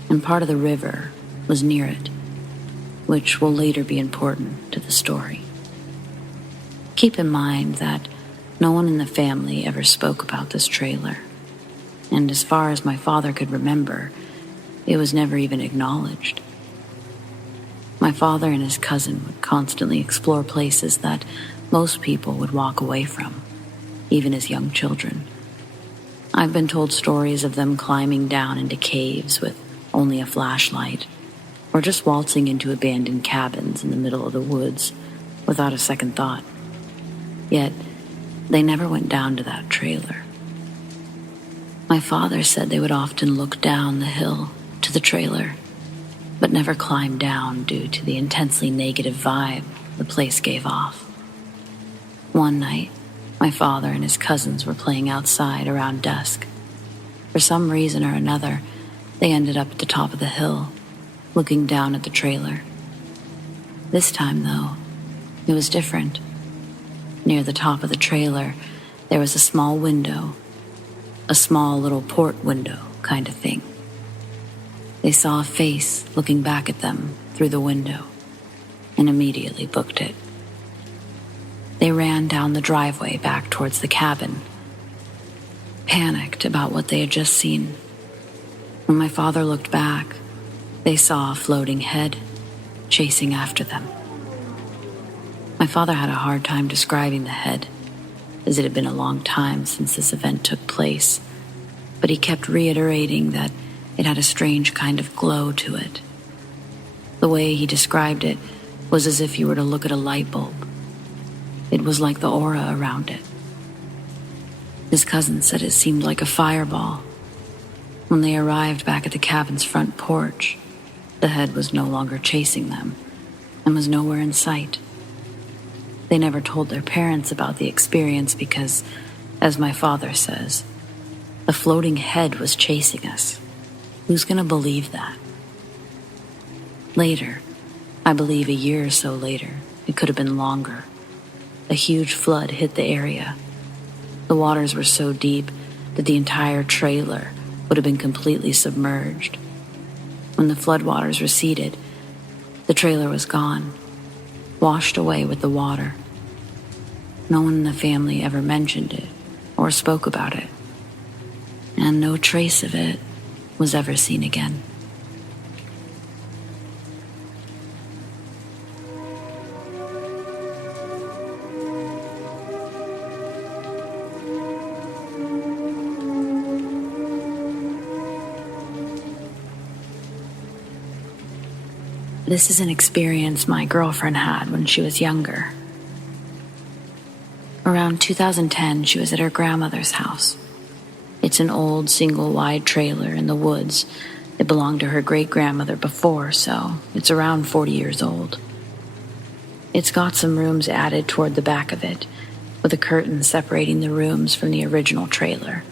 and part of the river was near it, which will later be important to the story. Keep in mind that no one in the family ever spoke about this trailer, and as far as my father could remember, it was never even acknowledged. My father and his cousin would constantly explore places that most people would walk away from, even as young children. I've been told stories of them climbing down into caves with only a flashlight, or just waltzing into abandoned cabins in the middle of the woods without a second thought. Yet, they never went down to that trailer. My father said they would often look down the hill to the trailer, but never climb down due to the intensely negative vibe the place gave off. One night, my father and his cousins were playing outside around dusk. For some reason or another, they ended up at the top of the hill, looking down at the trailer. This time, though, it was different. Near the top of the trailer, there was a small window, a small little port window kind of thing. They saw a face looking back at them through the window and immediately booked it. They ran down the driveway back towards the cabin, panicked about what they had just seen When my father looked back, they saw a floating head chasing after them. My father had a hard time describing the head, as it had been a long time since this event took place, but he kept reiterating that it had a strange kind of glow to it. The way he described it was as if you were to look at a light bulb. It was like the aura around it. His cousin said it seemed like a fireball. When they arrived back at the cabin's front porch, the head was no longer chasing them and was nowhere in sight. They never told their parents about the experience because, as my father says, the floating head was chasing us. Who's going to believe that? Later, I believe a year or so later, it could have been longer, a huge flood hit the area. The waters were so deep that the entire trailer would have been completely submerged. When the floodwaters receded, the trailer was gone, washed away with the water. No one in the family ever mentioned it or spoke about it, and no trace of it was ever seen again. This is an experience my girlfriend had when she was younger. Around 2010, she was at her grandmother's house. It's an old single-wide trailer in the woods. It belonged to her great-grandmother before, so it's around 40 years old. It's got some rooms added toward the back of it, with a curtain separating the rooms from the original trailer.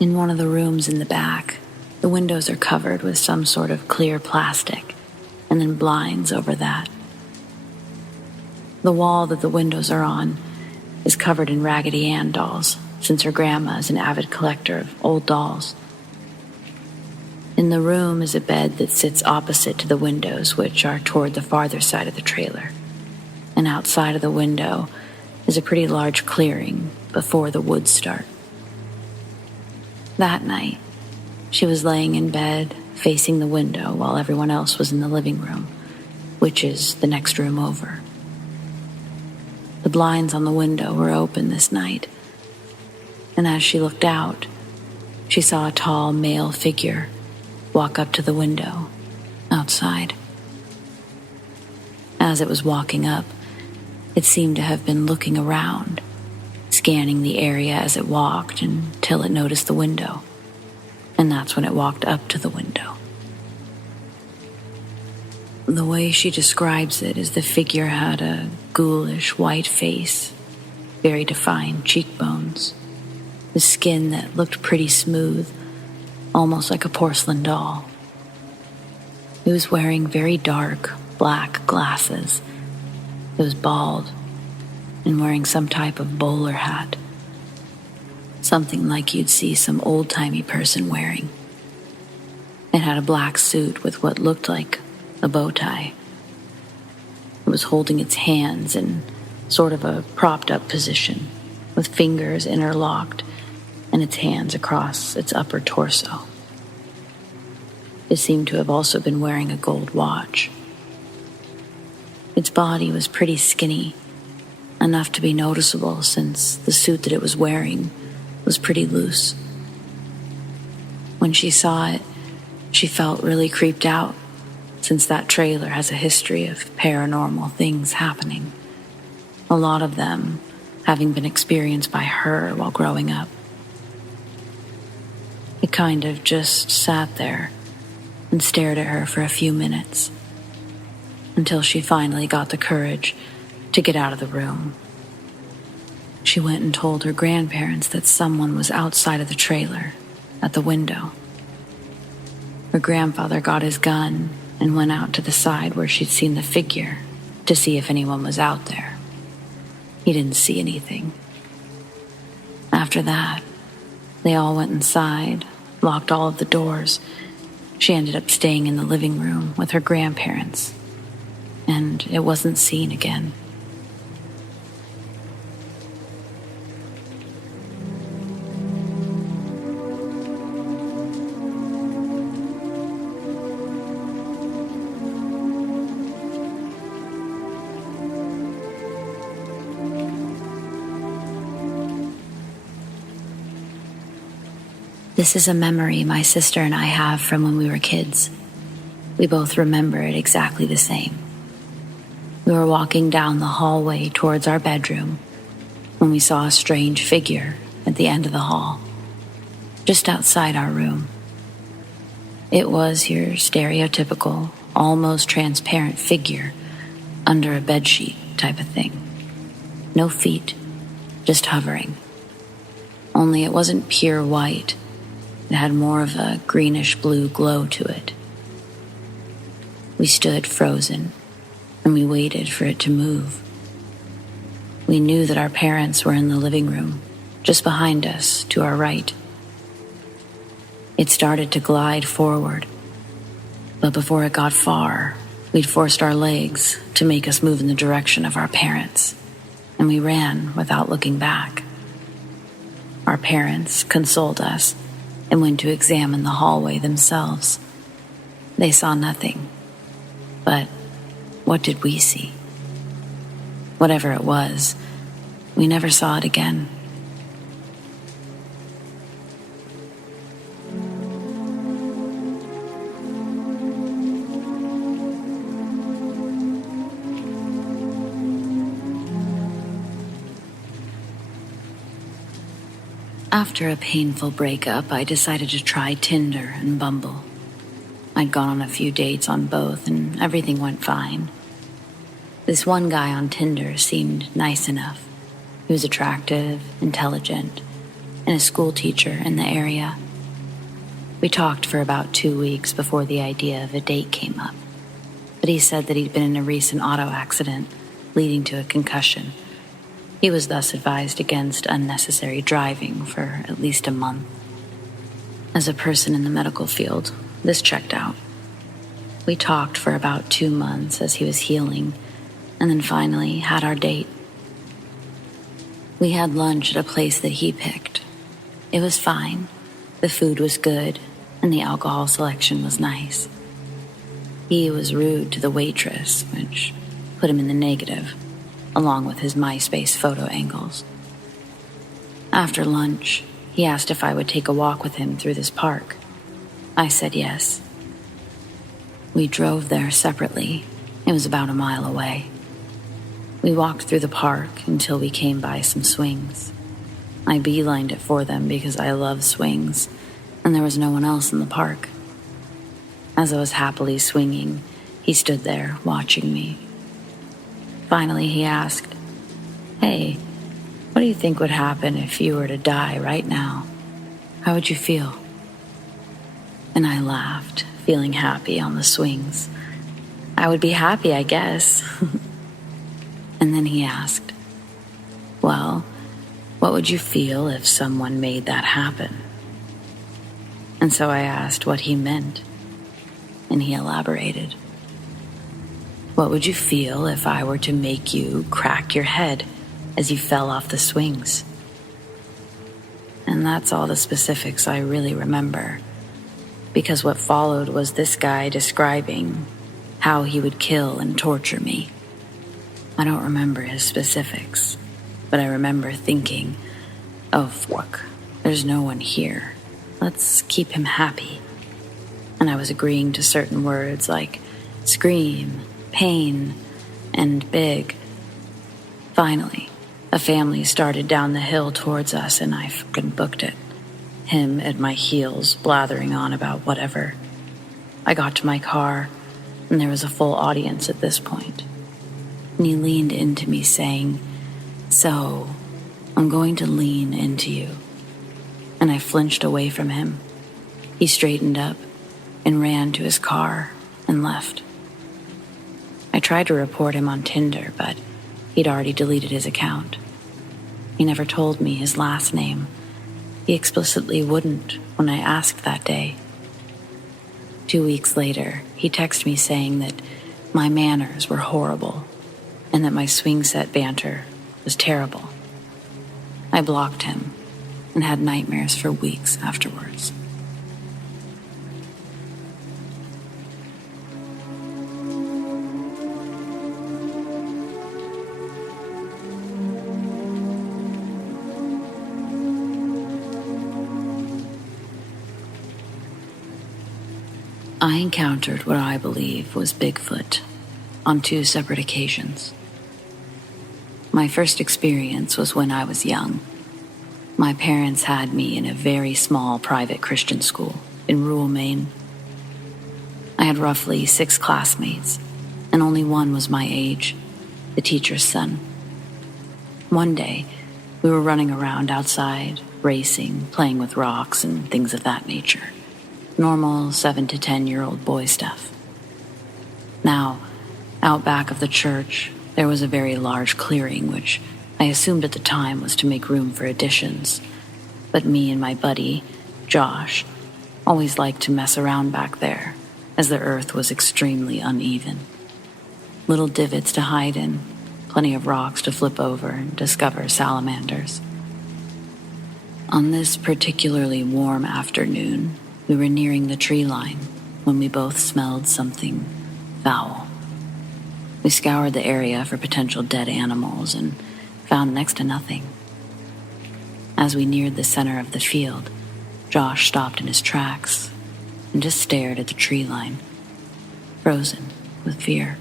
In one of the rooms in the back, the windows are covered with some sort of clear plastic, and then blinds over that. The wall that the windows are on is covered in Raggedy Ann dolls, since her grandma is an avid collector of old dolls. In the room is a bed that sits opposite to the windows, which are toward the farther side of the trailer. And outside of the window is a pretty large clearing before the woods start. That night, she was laying in bed, facing the window, while everyone else was in the living room, which is the next room over. The blinds on the window were open this night, and as she looked out, she saw a tall male figure walk up to the window outside. As it was walking up, it seemed to have been looking around, scanning the area as it walked until it noticed the window, and that's when it walked up to the window. The way she describes it is the figure had a ghoulish white face, very defined cheekbones, the skin that looked pretty smooth, almost like a porcelain doll. It was wearing very dark black glasses. It was bald and wearing some type of bowler hat, something like you'd see some old-timey person wearing. It had a black suit with what looked like a bow tie. It was holding its hands in sort of a propped-up position, with fingers interlocked and its hands across its upper torso. It seemed to have also been wearing a gold watch. Its body was pretty skinny, enough to be noticeable since the suit that it was wearing was pretty loose. When she saw it, she felt really creeped out, since that trailer has a history of paranormal things happening, a lot of them having been experienced by her while growing up. It kind of just sat there and stared at her for a few minutes, until she finally got the courage to get out of the room. She went and told her grandparents that someone was outside of the trailer, at the window. Her grandfather got his gun and went out to the side where she'd seen the figure to see if anyone was out there. He didn't see anything. After that, they all went inside, locked all of the doors. She ended up staying in the living room with her grandparents, and it wasn't seen again. This is a memory my sister and I have from when we were kids. We both remember it exactly the same. We were walking down the hallway towards our bedroom when we saw a strange figure at the end of the hall, just outside our room. It was your stereotypical, almost transparent figure under a bedsheet type of thing. No feet, just hovering. Only it wasn't pure white. It had more of a greenish-blue glow to it. We stood frozen, and we waited for it to move. We knew that our parents were in the living room, just behind us, to our right. It started to glide forward, but before it got far, we'd forced our legs to make us move in the direction of our parents, and we ran without looking back. Our parents consoled us and went to examine the hallway themselves. They saw nothing, but what did we see? Whatever it was, we never saw it again. After a painful breakup, I decided to try Tinder and Bumble. I'd gone on a few dates on both, and everything went fine. This one guy on Tinder seemed nice enough. He was attractive, intelligent, and a school teacher in the area. We talked for about 2 weeks before the idea of a date came up, but he said that he'd been in a recent auto accident leading to a concussion. He was thus advised against unnecessary driving for at least a month. As a person in the medical field, this checked out. We talked for about 2 months as he was healing, and then finally had our date. We had lunch at a place that he picked. It was fine. The food was good, and the alcohol selection was nice. He was rude to the waitress, which put him in the negative, along with his MySpace photo angles. After lunch, he asked if I would take a walk with him through this park. I said yes. We drove there separately. It was about a mile away. We walked through the park until we came by some swings. I beelined it for them because I love swings, and there was no one else in the park. As I was happily swinging, he stood there watching me. Finally, he asked, "Hey, what do you think would happen if you were to die right now? How would you feel?" And I laughed, feeling happy on the swings. I would be happy, I guess. And then he asked, "Well, what would you feel if someone made that happen?" And so I asked what he meant, and he elaborated. "What would you feel if I were to make you crack your head as you fell off the swings?" And that's all the specifics I really remember, because what followed was this guy describing how he would kill and torture me. I don't remember his specifics, but I remember thinking, "Oh, fuck, there's no one here. Let's keep him happy." And I was agreeing to certain words like scream, pain, and big. Finally, a family started down the hill towards us, and I fucking booked it. Him at my heels, blathering on about whatever. I got to my car, and there was a full audience at this point. And he leaned into me saying, "So, I'm going to lean into you." And I flinched away from him. He straightened up and ran to his car and left. I tried to report him on Tinder, but he'd already deleted his account. He never told me his last name. He explicitly wouldn't when I asked that day. 2 weeks later, he texted me saying that my manners were horrible and that my swing set banter was terrible. I blocked him and had nightmares for weeks afterwards. I encountered what I believe was Bigfoot on 2 separate occasions. My first experience was when I was young. My parents had me in a very small private Christian school in rural Maine. I had roughly 6 classmates, and only one was my age, the teacher's son. One day, we were running around outside, racing, playing with rocks and things of that nature. Normal 7 to 10-year-old boy stuff. Now, out back of the church, there was a very large clearing, which I assumed at the time was to make room for additions. But me and my buddy, Josh, always liked to mess around back there, as the earth was extremely uneven. Little divots to hide in, plenty of rocks to flip over and discover salamanders. On this particularly warm afternoon, we were nearing the tree line when we both smelled something foul. We scoured the area for potential dead animals and found next to nothing. As we neared the center of the field, Josh stopped in his tracks and just stared at the tree line, frozen with fear.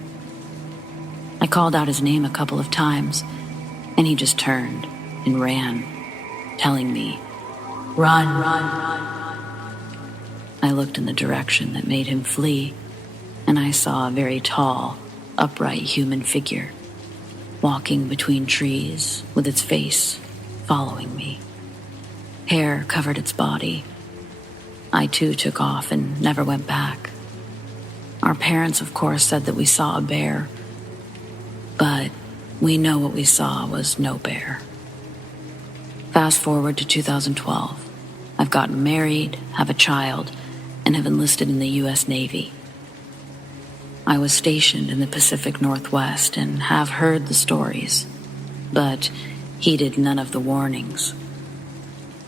I called out his name a couple of times, and he just turned and ran, telling me, "Run, run, run." I looked in the direction that made him flee, and I saw a very tall, upright human figure walking between trees with its face following me. Hair covered its body. I too took off and never went back. Our parents, of course, said that we saw a bear, but we know what we saw was no bear. Fast forward to 2012. I've gotten married, have a child, and have enlisted in the U.S. Navy. I was stationed in the Pacific Northwest and have heard the stories, but heeded none of the warnings.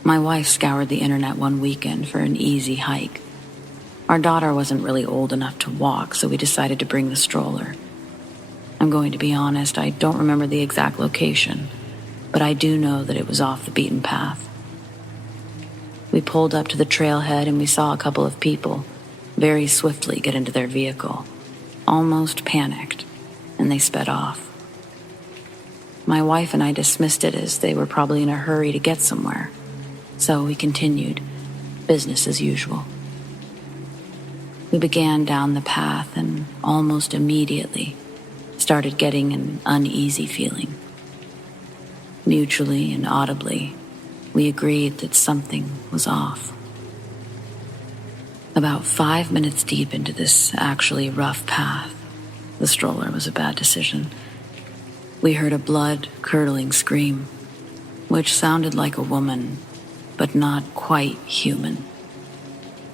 My wife scoured the internet one weekend for an easy hike. Our daughter wasn't really old enough to walk, so we decided to bring the stroller. I'm going to be honest, I don't remember the exact location, but I do know that it was off the beaten path. We pulled up to the trailhead and we saw a couple of people very swiftly get into their vehicle, almost panicked, and they sped off. My wife and I dismissed it as they were probably in a hurry to get somewhere, so we continued, business as usual. We began down the path and almost immediately started getting an uneasy feeling. Mutually and audibly, we agreed that something was off. About 5 minutes deep into this actually rough path, the stroller was a bad decision, we heard a blood-curdling scream, which sounded like a woman, but not quite human.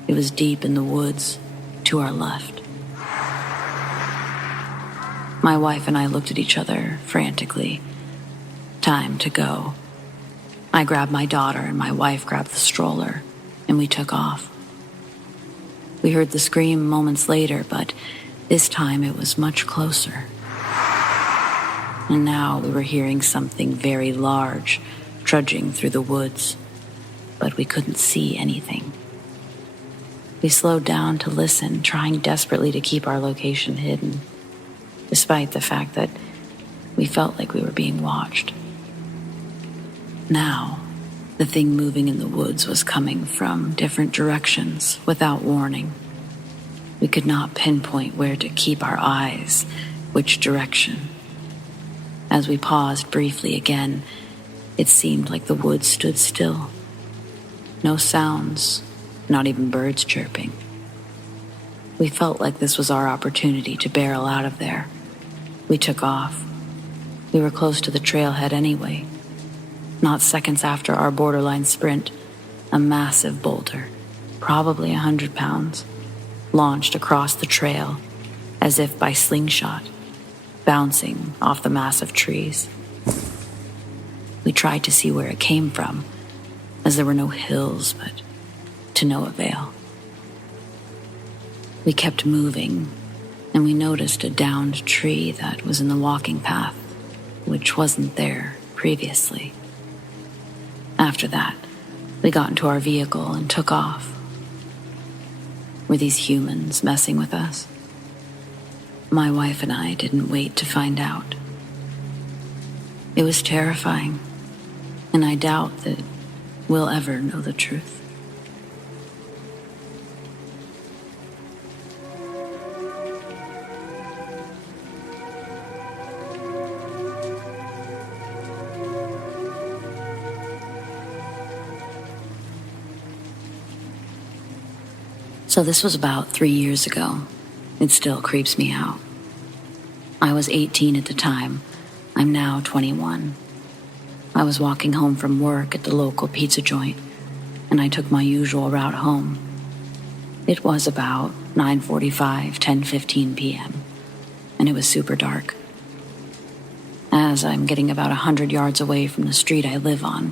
It was deep in the woods to our left. My wife and I looked at each other frantically. Time to go. I grabbed my daughter and my wife grabbed the stroller, and we took off. We heard the scream moments later, but this time it was much closer. And now we were hearing something very large trudging through the woods, but we couldn't see anything. We slowed down to listen, trying desperately to keep our location hidden, despite the fact that we felt like we were being watched. Now, the thing moving in the woods was coming from different directions without warning. We could not pinpoint where to keep our eyes, which direction. As we paused briefly again, it seemed like the woods stood still. No sounds, not even birds chirping. We felt like this was our opportunity to barrel out of there. We took off. We were close to the trailhead anyway. Not seconds after our borderline sprint, a massive boulder, probably 100 pounds, launched across the trail as if by slingshot, bouncing off the massive trees. We tried to see where it came from, as there were no hills, but to no avail. We kept moving, and we noticed a downed tree that was in the walking path, which wasn't there previously. After that, we got into our vehicle and took off. Were these humans messing with us? My wife and I didn't wait to find out. It was terrifying, and I doubt that we'll ever know the truth. So this was about 3 years ago. It still creeps me out. I was 18 at the time. I'm now 21. I was walking home from work at the local pizza joint, and I took my usual route home. It was about 9:45, 10:15 p.m., and it was super dark. As I'm getting about 100 yards away from the street I live on,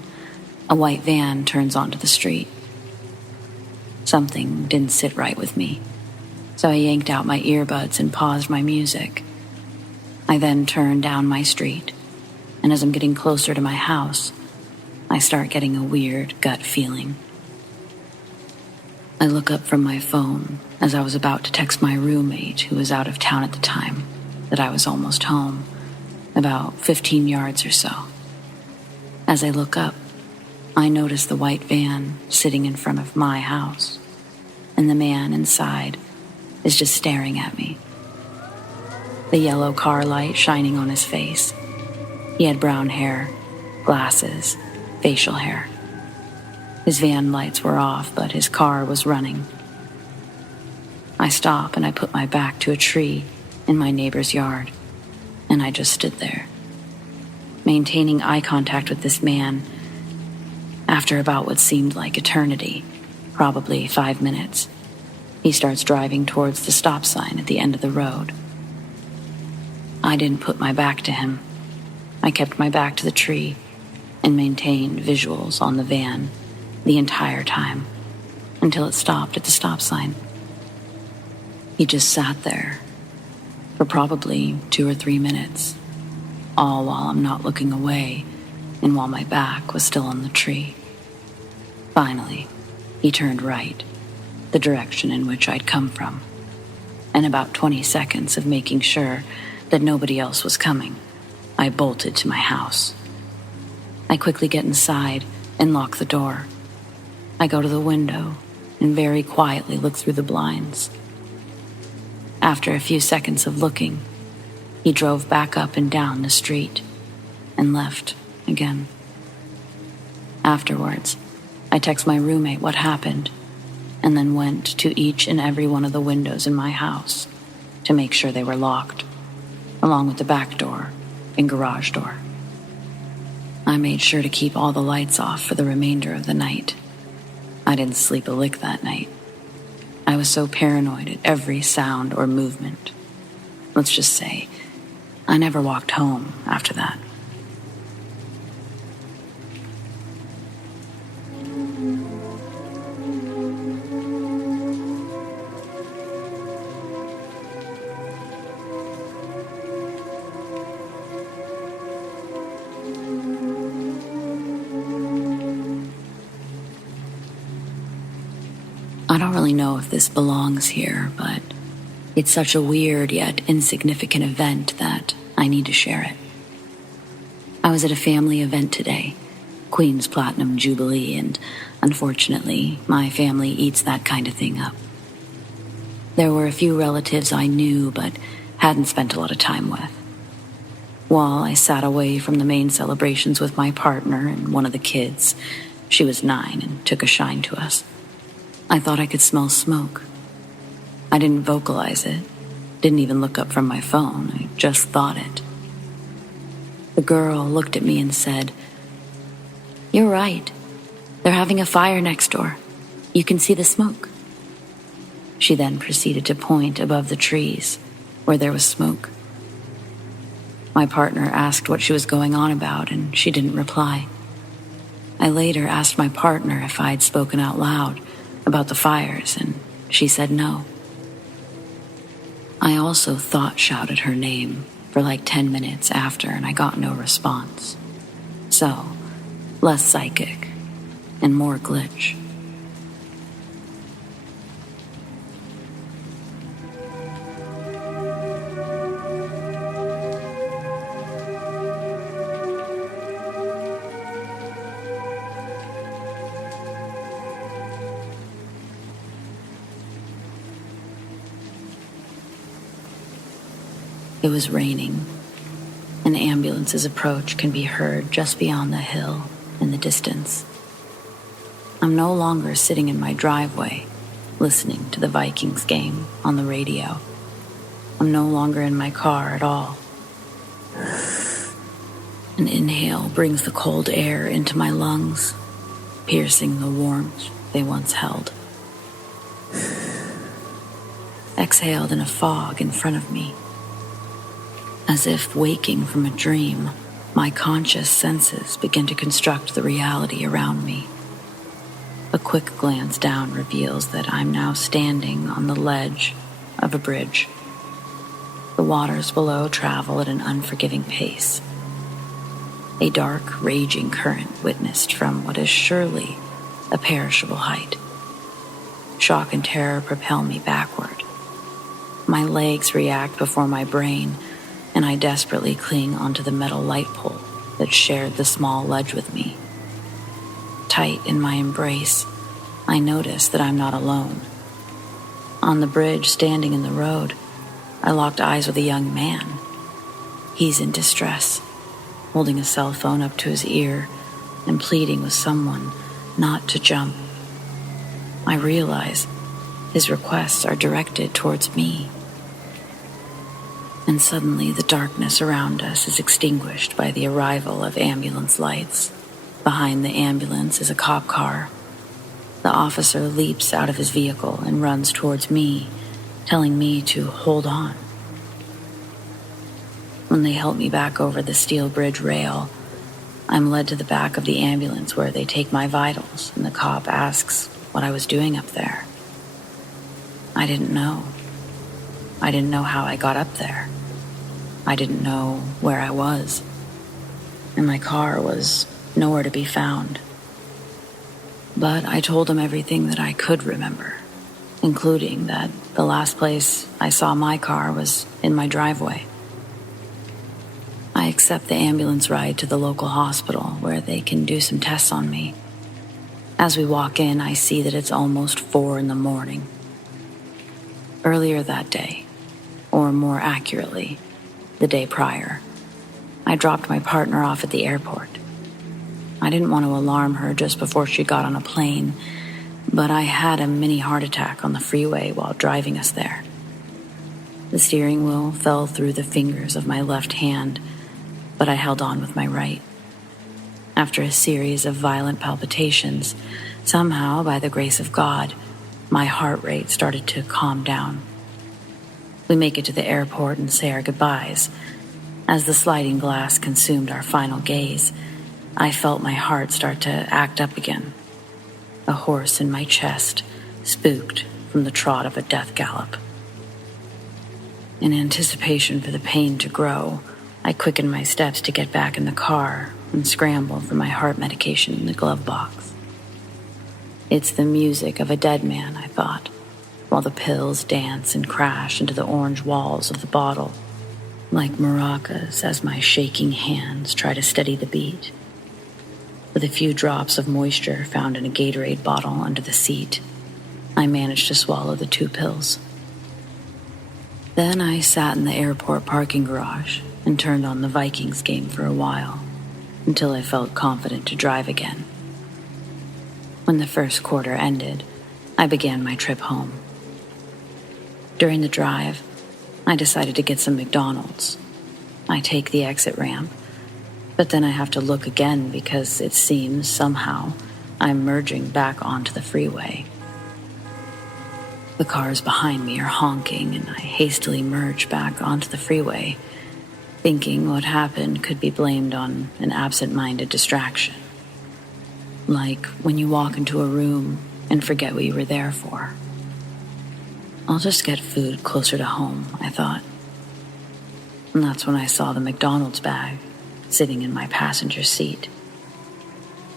a white van turns onto the street. Something didn't sit right with me, so I yanked out my earbuds and paused my music. I then turned down my street, and as I'm getting closer to my house, I start getting a weird gut feeling. I look up from my phone as I was about to text my roommate, who was out of town at the time, that I was almost home, about 15 yards or so. As I look up, I notice the white van sitting in front of my house, and the man inside is just staring at me. The yellow car light shining on his face. He had brown hair, glasses, facial hair. His van lights were off, but his car was running. I stop and I put my back to a tree in my neighbor's yard, and I just stood there, maintaining eye contact with this man. After about what seemed like eternity, probably 5 minutes, he starts driving towards the stop sign at the end of the road. I didn't put my back to him. I kept my back to the tree and maintained visuals on the van the entire time until it stopped at the stop sign. He just sat there for probably 2 or 3 minutes, all while I'm not looking away and while my back was still on the tree. Finally, he turned right, the direction in which I'd come from, and about 20 seconds of making sure that nobody else was coming, I bolted to my house. I quickly get inside and lock the door. I go to the window and very quietly look through the blinds. After a few seconds of looking, he drove back up and down the street and left again. Afterwards, I text my roommate what happened and then went to each and every one of the windows in my house to make sure they were locked, along with the back door and garage door. I made sure to keep all the lights off for the remainder of the night. I didn't sleep a lick that night. I was so paranoid at every sound or movement. Let's just say, I never walked home after that. I don't really know if this belongs here, but it's such a weird yet insignificant event that I need to share it. I was at a family event today, Queen's Platinum Jubilee, and unfortunately, my family eats that kind of thing up. There were a few relatives I knew but hadn't spent a lot of time with. While I sat away from the main celebrations with my partner and one of the kids, she was 9 and took a shine to us, I thought I could smell smoke. I didn't vocalize it, didn't even look up from my phone, I just thought it. The girl looked at me and said, "You're right. They're having a fire next door. You can see the smoke." She then proceeded to point above the trees where there was smoke. My partner asked what she was going on about, and she didn't reply. I later asked my partner if I'd spoken out loud about the fires, and she said no. I also thought shouted her name for like 10 minutes after, and I got no response. So, less psychic and more glitch. It was raining. An ambulance's approach can be heard just beyond the hill in the distance. I'm no longer sitting in my driveway, listening to the Vikings game on the radio. I'm no longer in my car at all. An inhale brings the cold air into my lungs, piercing the warmth they once held. Exhaled in a fog in front of me. As if waking from a dream, my conscious senses begin to construct the reality around me. A quick glance down reveals that I'm now standing on the ledge of a bridge. The waters below travel at an unforgiving pace. A dark, raging current witnessed from what is surely a perishable height. Shock and terror propel me backward. My legs react before my brain, and I desperately cling onto the metal light pole that shared the small ledge with me. Tight in my embrace, I notice that I'm not alone. On the bridge, standing in the road, I locked eyes with a young man. He's in distress, holding a cell phone up to his ear and pleading with someone not to jump. I realize his requests are directed towards me. And suddenly the darkness around us is extinguished by the arrival of ambulance lights. Behind the ambulance is a cop car. The officer leaps out of his vehicle and runs towards me, telling me to hold on. When they help me back over the steel bridge rail, I'm led to the back of the ambulance where they take my vitals, and the cop asks what I was doing up there. I didn't know. I didn't know how I got up there. I didn't know where I was. And my car was nowhere to be found. But I told him everything that I could remember, including that the last place I saw my car was in my driveway. I accept the ambulance ride to the local hospital where they can do some tests on me. As we walk in, I see that it's almost 4 a.m. Earlier that day, or more accurately, the day prior, I dropped my partner off at the airport. I didn't want to alarm her just before she got on a plane, but I had a mini heart attack on the freeway while driving us there. The steering wheel fell through the fingers of my left hand, but I held on with my right. After a series of violent palpitations, somehow, by the grace of God, my heart rate started to calm down. We make it to the airport and say our goodbyes. As the sliding glass consumed our final gaze, I felt my heart start to act up again. A horse in my chest, spooked from the trot of a death gallop. In anticipation for the pain to grow, I quickened my steps to get back in the car and scramble for my heart medication in the glove box. It's the music of a dead man, I thought, while the pills dance and crash into the orange walls of the bottle, like maracas as my shaking hands try to steady the beat. With a few drops of moisture found in a Gatorade bottle under the seat, I managed to swallow the 2 pills. Then I sat in the airport parking garage and turned on the Vikings game for a while, until I felt confident to drive again. When the first quarter ended, I began my trip home. During the drive, I decided to get some McDonald's. I take the exit ramp, but then I have to look again because it seems somehow I'm merging back onto the freeway. The cars behind me are honking, and I hastily merge back onto the freeway, thinking what happened could be blamed on an absent-minded distraction. Like when you walk into a room and forget what you were there for. I'll just get food closer to home, I thought. And that's when I saw the McDonald's bag sitting in my passenger seat.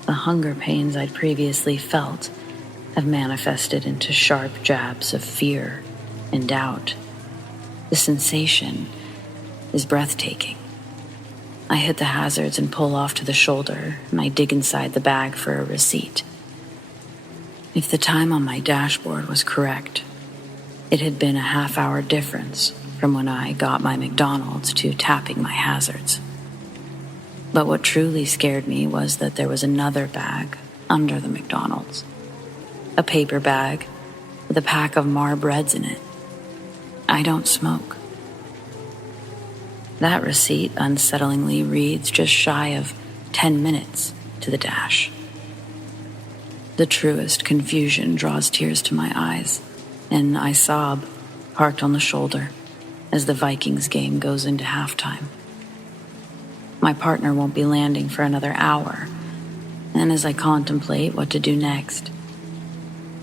The hunger pains I'd previously felt have manifested into sharp jabs of fear and doubt. The sensation is breathtaking. I hit the hazards and pull off to the shoulder, and I dig inside the bag for a receipt. If the time on my dashboard was correct, it had been a half-hour difference from when I got my McDonald's to tapping my hazards. But what truly scared me was that there was another bag under the McDonald's. A paper bag with a pack of Marbreds in it. I don't smoke. That receipt unsettlingly reads just shy of 10 minutes to the dash. The truest confusion draws tears to my eyes, and I sob, parked on the shoulder, as the Vikings game goes into halftime. My partner won't be landing for another hour, and as I contemplate what to do next,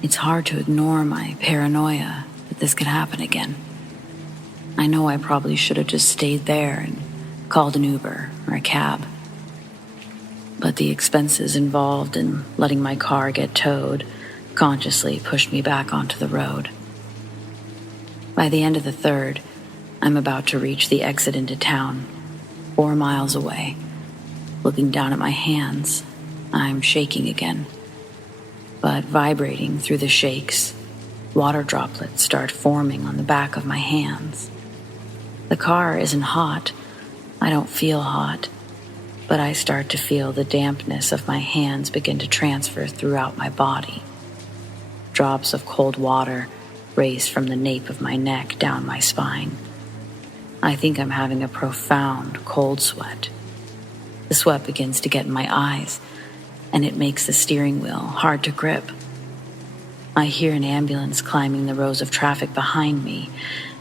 it's hard to ignore my paranoia that this could happen again. I know I probably should have just stayed there and called an Uber or a cab. But the expenses involved in letting my car get towed consciously pushed me back onto the road. By the end of the third, I'm about to reach the exit into town, 4 miles away. Looking down at my hands, I'm shaking again. But vibrating through the shakes, water droplets start forming on the back of my hands. The car isn't hot. I don't feel hot, but I start to feel the dampness of my hands begin to transfer throughout my body. Drops of cold water race from the nape of my neck down my spine. I think I'm having a profound cold sweat. The sweat begins to get in my eyes, and it makes the steering wheel hard to grip. I hear an ambulance climbing the rows of traffic behind me.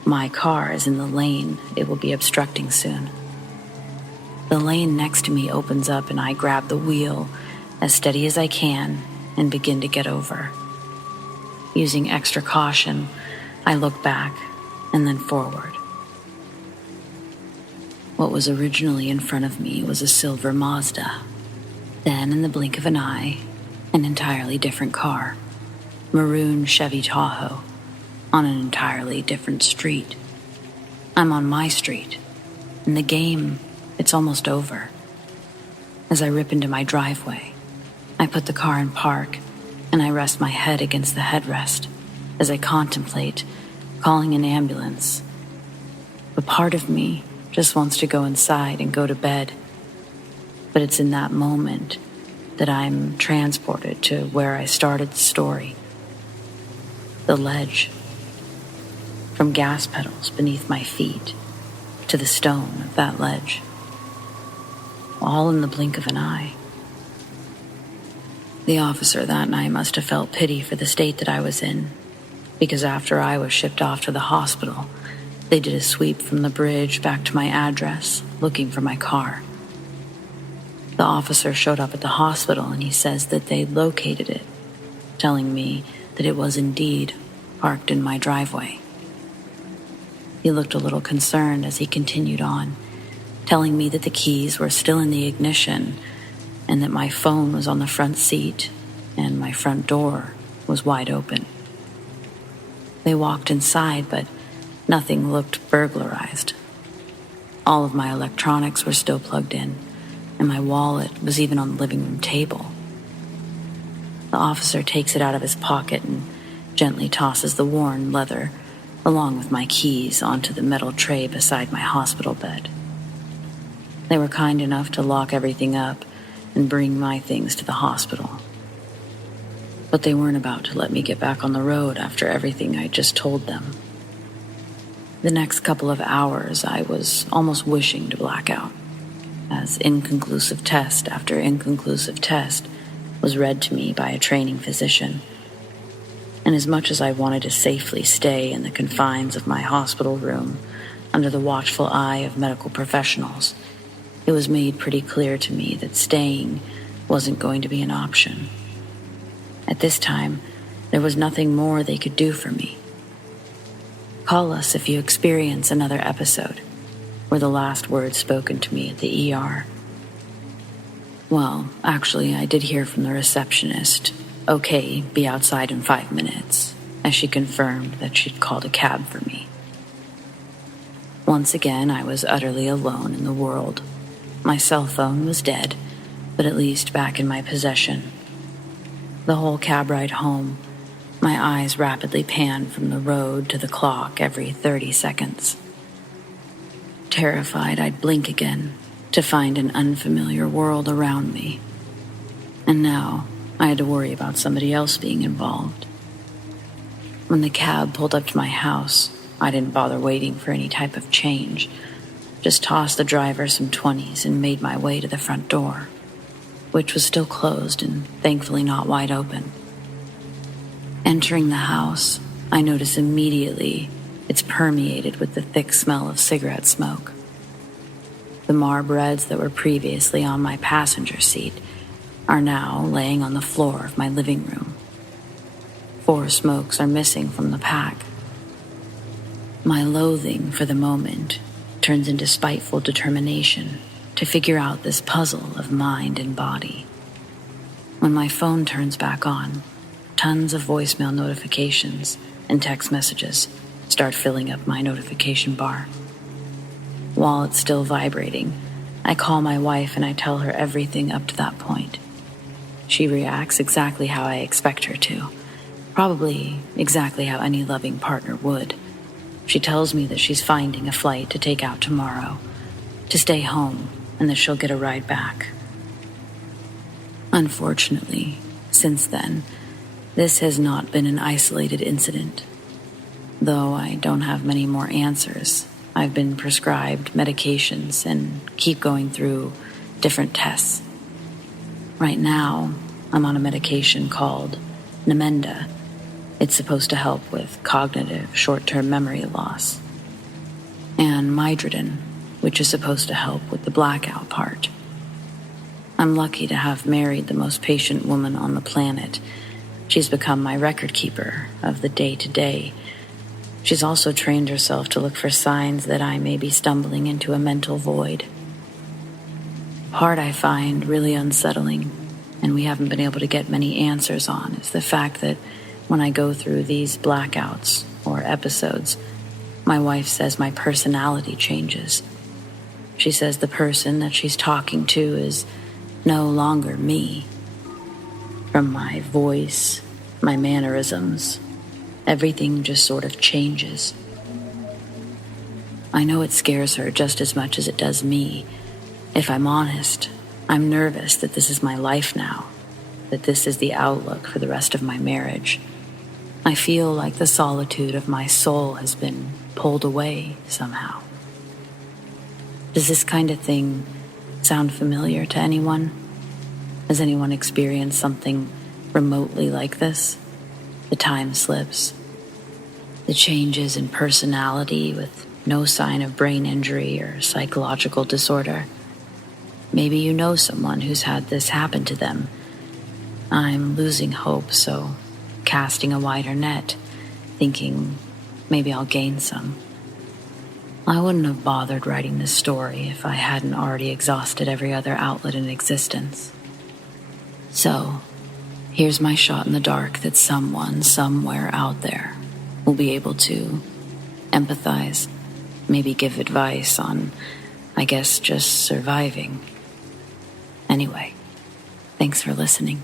My car is in the lane it will be obstructing soon. The lane next to me opens up and I grab the wheel as steady as I can and begin to get over. Using extra caution, I look back and then forward. What was originally in front of me was a silver Mazda. Then, in the blink of an eye, an entirely different car. Maroon Chevy Tahoe, on an entirely different street. I'm on my street. In the game, it's almost over. As I rip into my driveway, I put the car in park and I rest my head against the headrest as I contemplate calling an ambulance. A part of me just wants to go inside and go to bed. But it's in that moment that I'm transported to where I started the story. The ledge. From gas pedals beneath my feet to the stone of that ledge. All in the blink of an eye. The officer that night must have felt pity for the state that I was in, because after I was shipped off to the hospital, they did a sweep from the bridge back to my address, looking for my car. The officer showed up at the hospital and he says that they'd located it, telling me that it was indeed parked in my driveway. He looked a little concerned as he continued on, telling me that the keys were still in the ignition and that my phone was on the front seat and my front door was wide open. They walked inside, but nothing looked burglarized. All of my electronics were still plugged in, and my wallet was even on the living room table. The officer takes it out of his pocket and gently tosses the worn leather, along with my keys, onto the metal tray beside my hospital bed. They were kind enough to lock everything up and bring my things to the hospital. But they weren't about to let me get back on the road after everything I just told them. The next couple of hours, I was almost wishing to black out, as inconclusive test after inconclusive test was read to me by a training physician. And as much as I wanted to safely stay in the confines of my hospital room under the watchful eye of medical professionals, it was made pretty clear to me that staying wasn't going to be an option. At this time, there was nothing more they could do for me. Call us if you experience another episode, were the last words spoken to me at the ER. Well, actually, I did hear from the receptionist, "Okay, be outside in 5 minutes," as she confirmed that she'd called a cab for me. Once again, I was utterly alone in the world. My cell phone was dead, but at least back in my possession. The whole cab ride home, my eyes rapidly panned from the road to the clock every 30 seconds. terrified I'd blink again to find an unfamiliar world around me. And now I had to worry about somebody else being involved. When the cab pulled up to my house, I didn't bother waiting for any type of change. Just tossed the driver some 20s and made my way to the front door, which was still closed and thankfully not wide open. Entering the house, I noticed immediately it's permeated with the thick smell of cigarette smoke. The Marbreds that were previously on my passenger seat are now laying on the floor of my living room. 4 smokes are missing from the pack. My loathing for the moment turns into spiteful determination to figure out this puzzle of mind and body. When my phone turns back on, tons of voicemail notifications and text messages start filling up my notification bar. While it's still vibrating, I call my wife and I tell her everything up to that point. She reacts exactly how I expect her to, probably exactly how any loving partner would. She tells me that she's finding a flight to take out tomorrow, to stay home, and that she'll get a ride back. Unfortunately, since then, this has not been an isolated incident. Though I don't have many more answers, I've been prescribed medications and keep going through different tests. Right now, I'm on a medication called Namenda. It's supposed to help with cognitive short-term memory loss. And Midrodin, which is supposed to help with the blackout part. I'm lucky to have married the most patient woman on the planet. She's become my record keeper of the day-to-day. She's also trained herself to look for signs that I may be stumbling into a mental void. The part I find really unsettling, and we haven't been able to get many answers on, is the fact that when I go through these blackouts or episodes, my wife says my personality changes. She says the person that she's talking to is no longer me. From my voice, my mannerisms, everything just sort of changes. I know it scares her just as much as it does me. If I'm honest, I'm nervous that this is my life now, that this is the outlook for the rest of my marriage. I feel like the solitude of my soul has been pulled away somehow. Does this kind of thing sound familiar to anyone? Has anyone experienced something remotely like this? The time slips, the changes in personality with no sign of brain injury or psychological disorder. Maybe you know someone who's had this happen to them. I'm losing hope, so casting a wider net, thinking maybe I'll gain some. I wouldn't have bothered writing this story if I hadn't already exhausted every other outlet in existence. So, here's my shot in the dark that someone somewhere out there will be able to empathize, maybe give advice on, I guess, just surviving. Anyway, thanks for listening.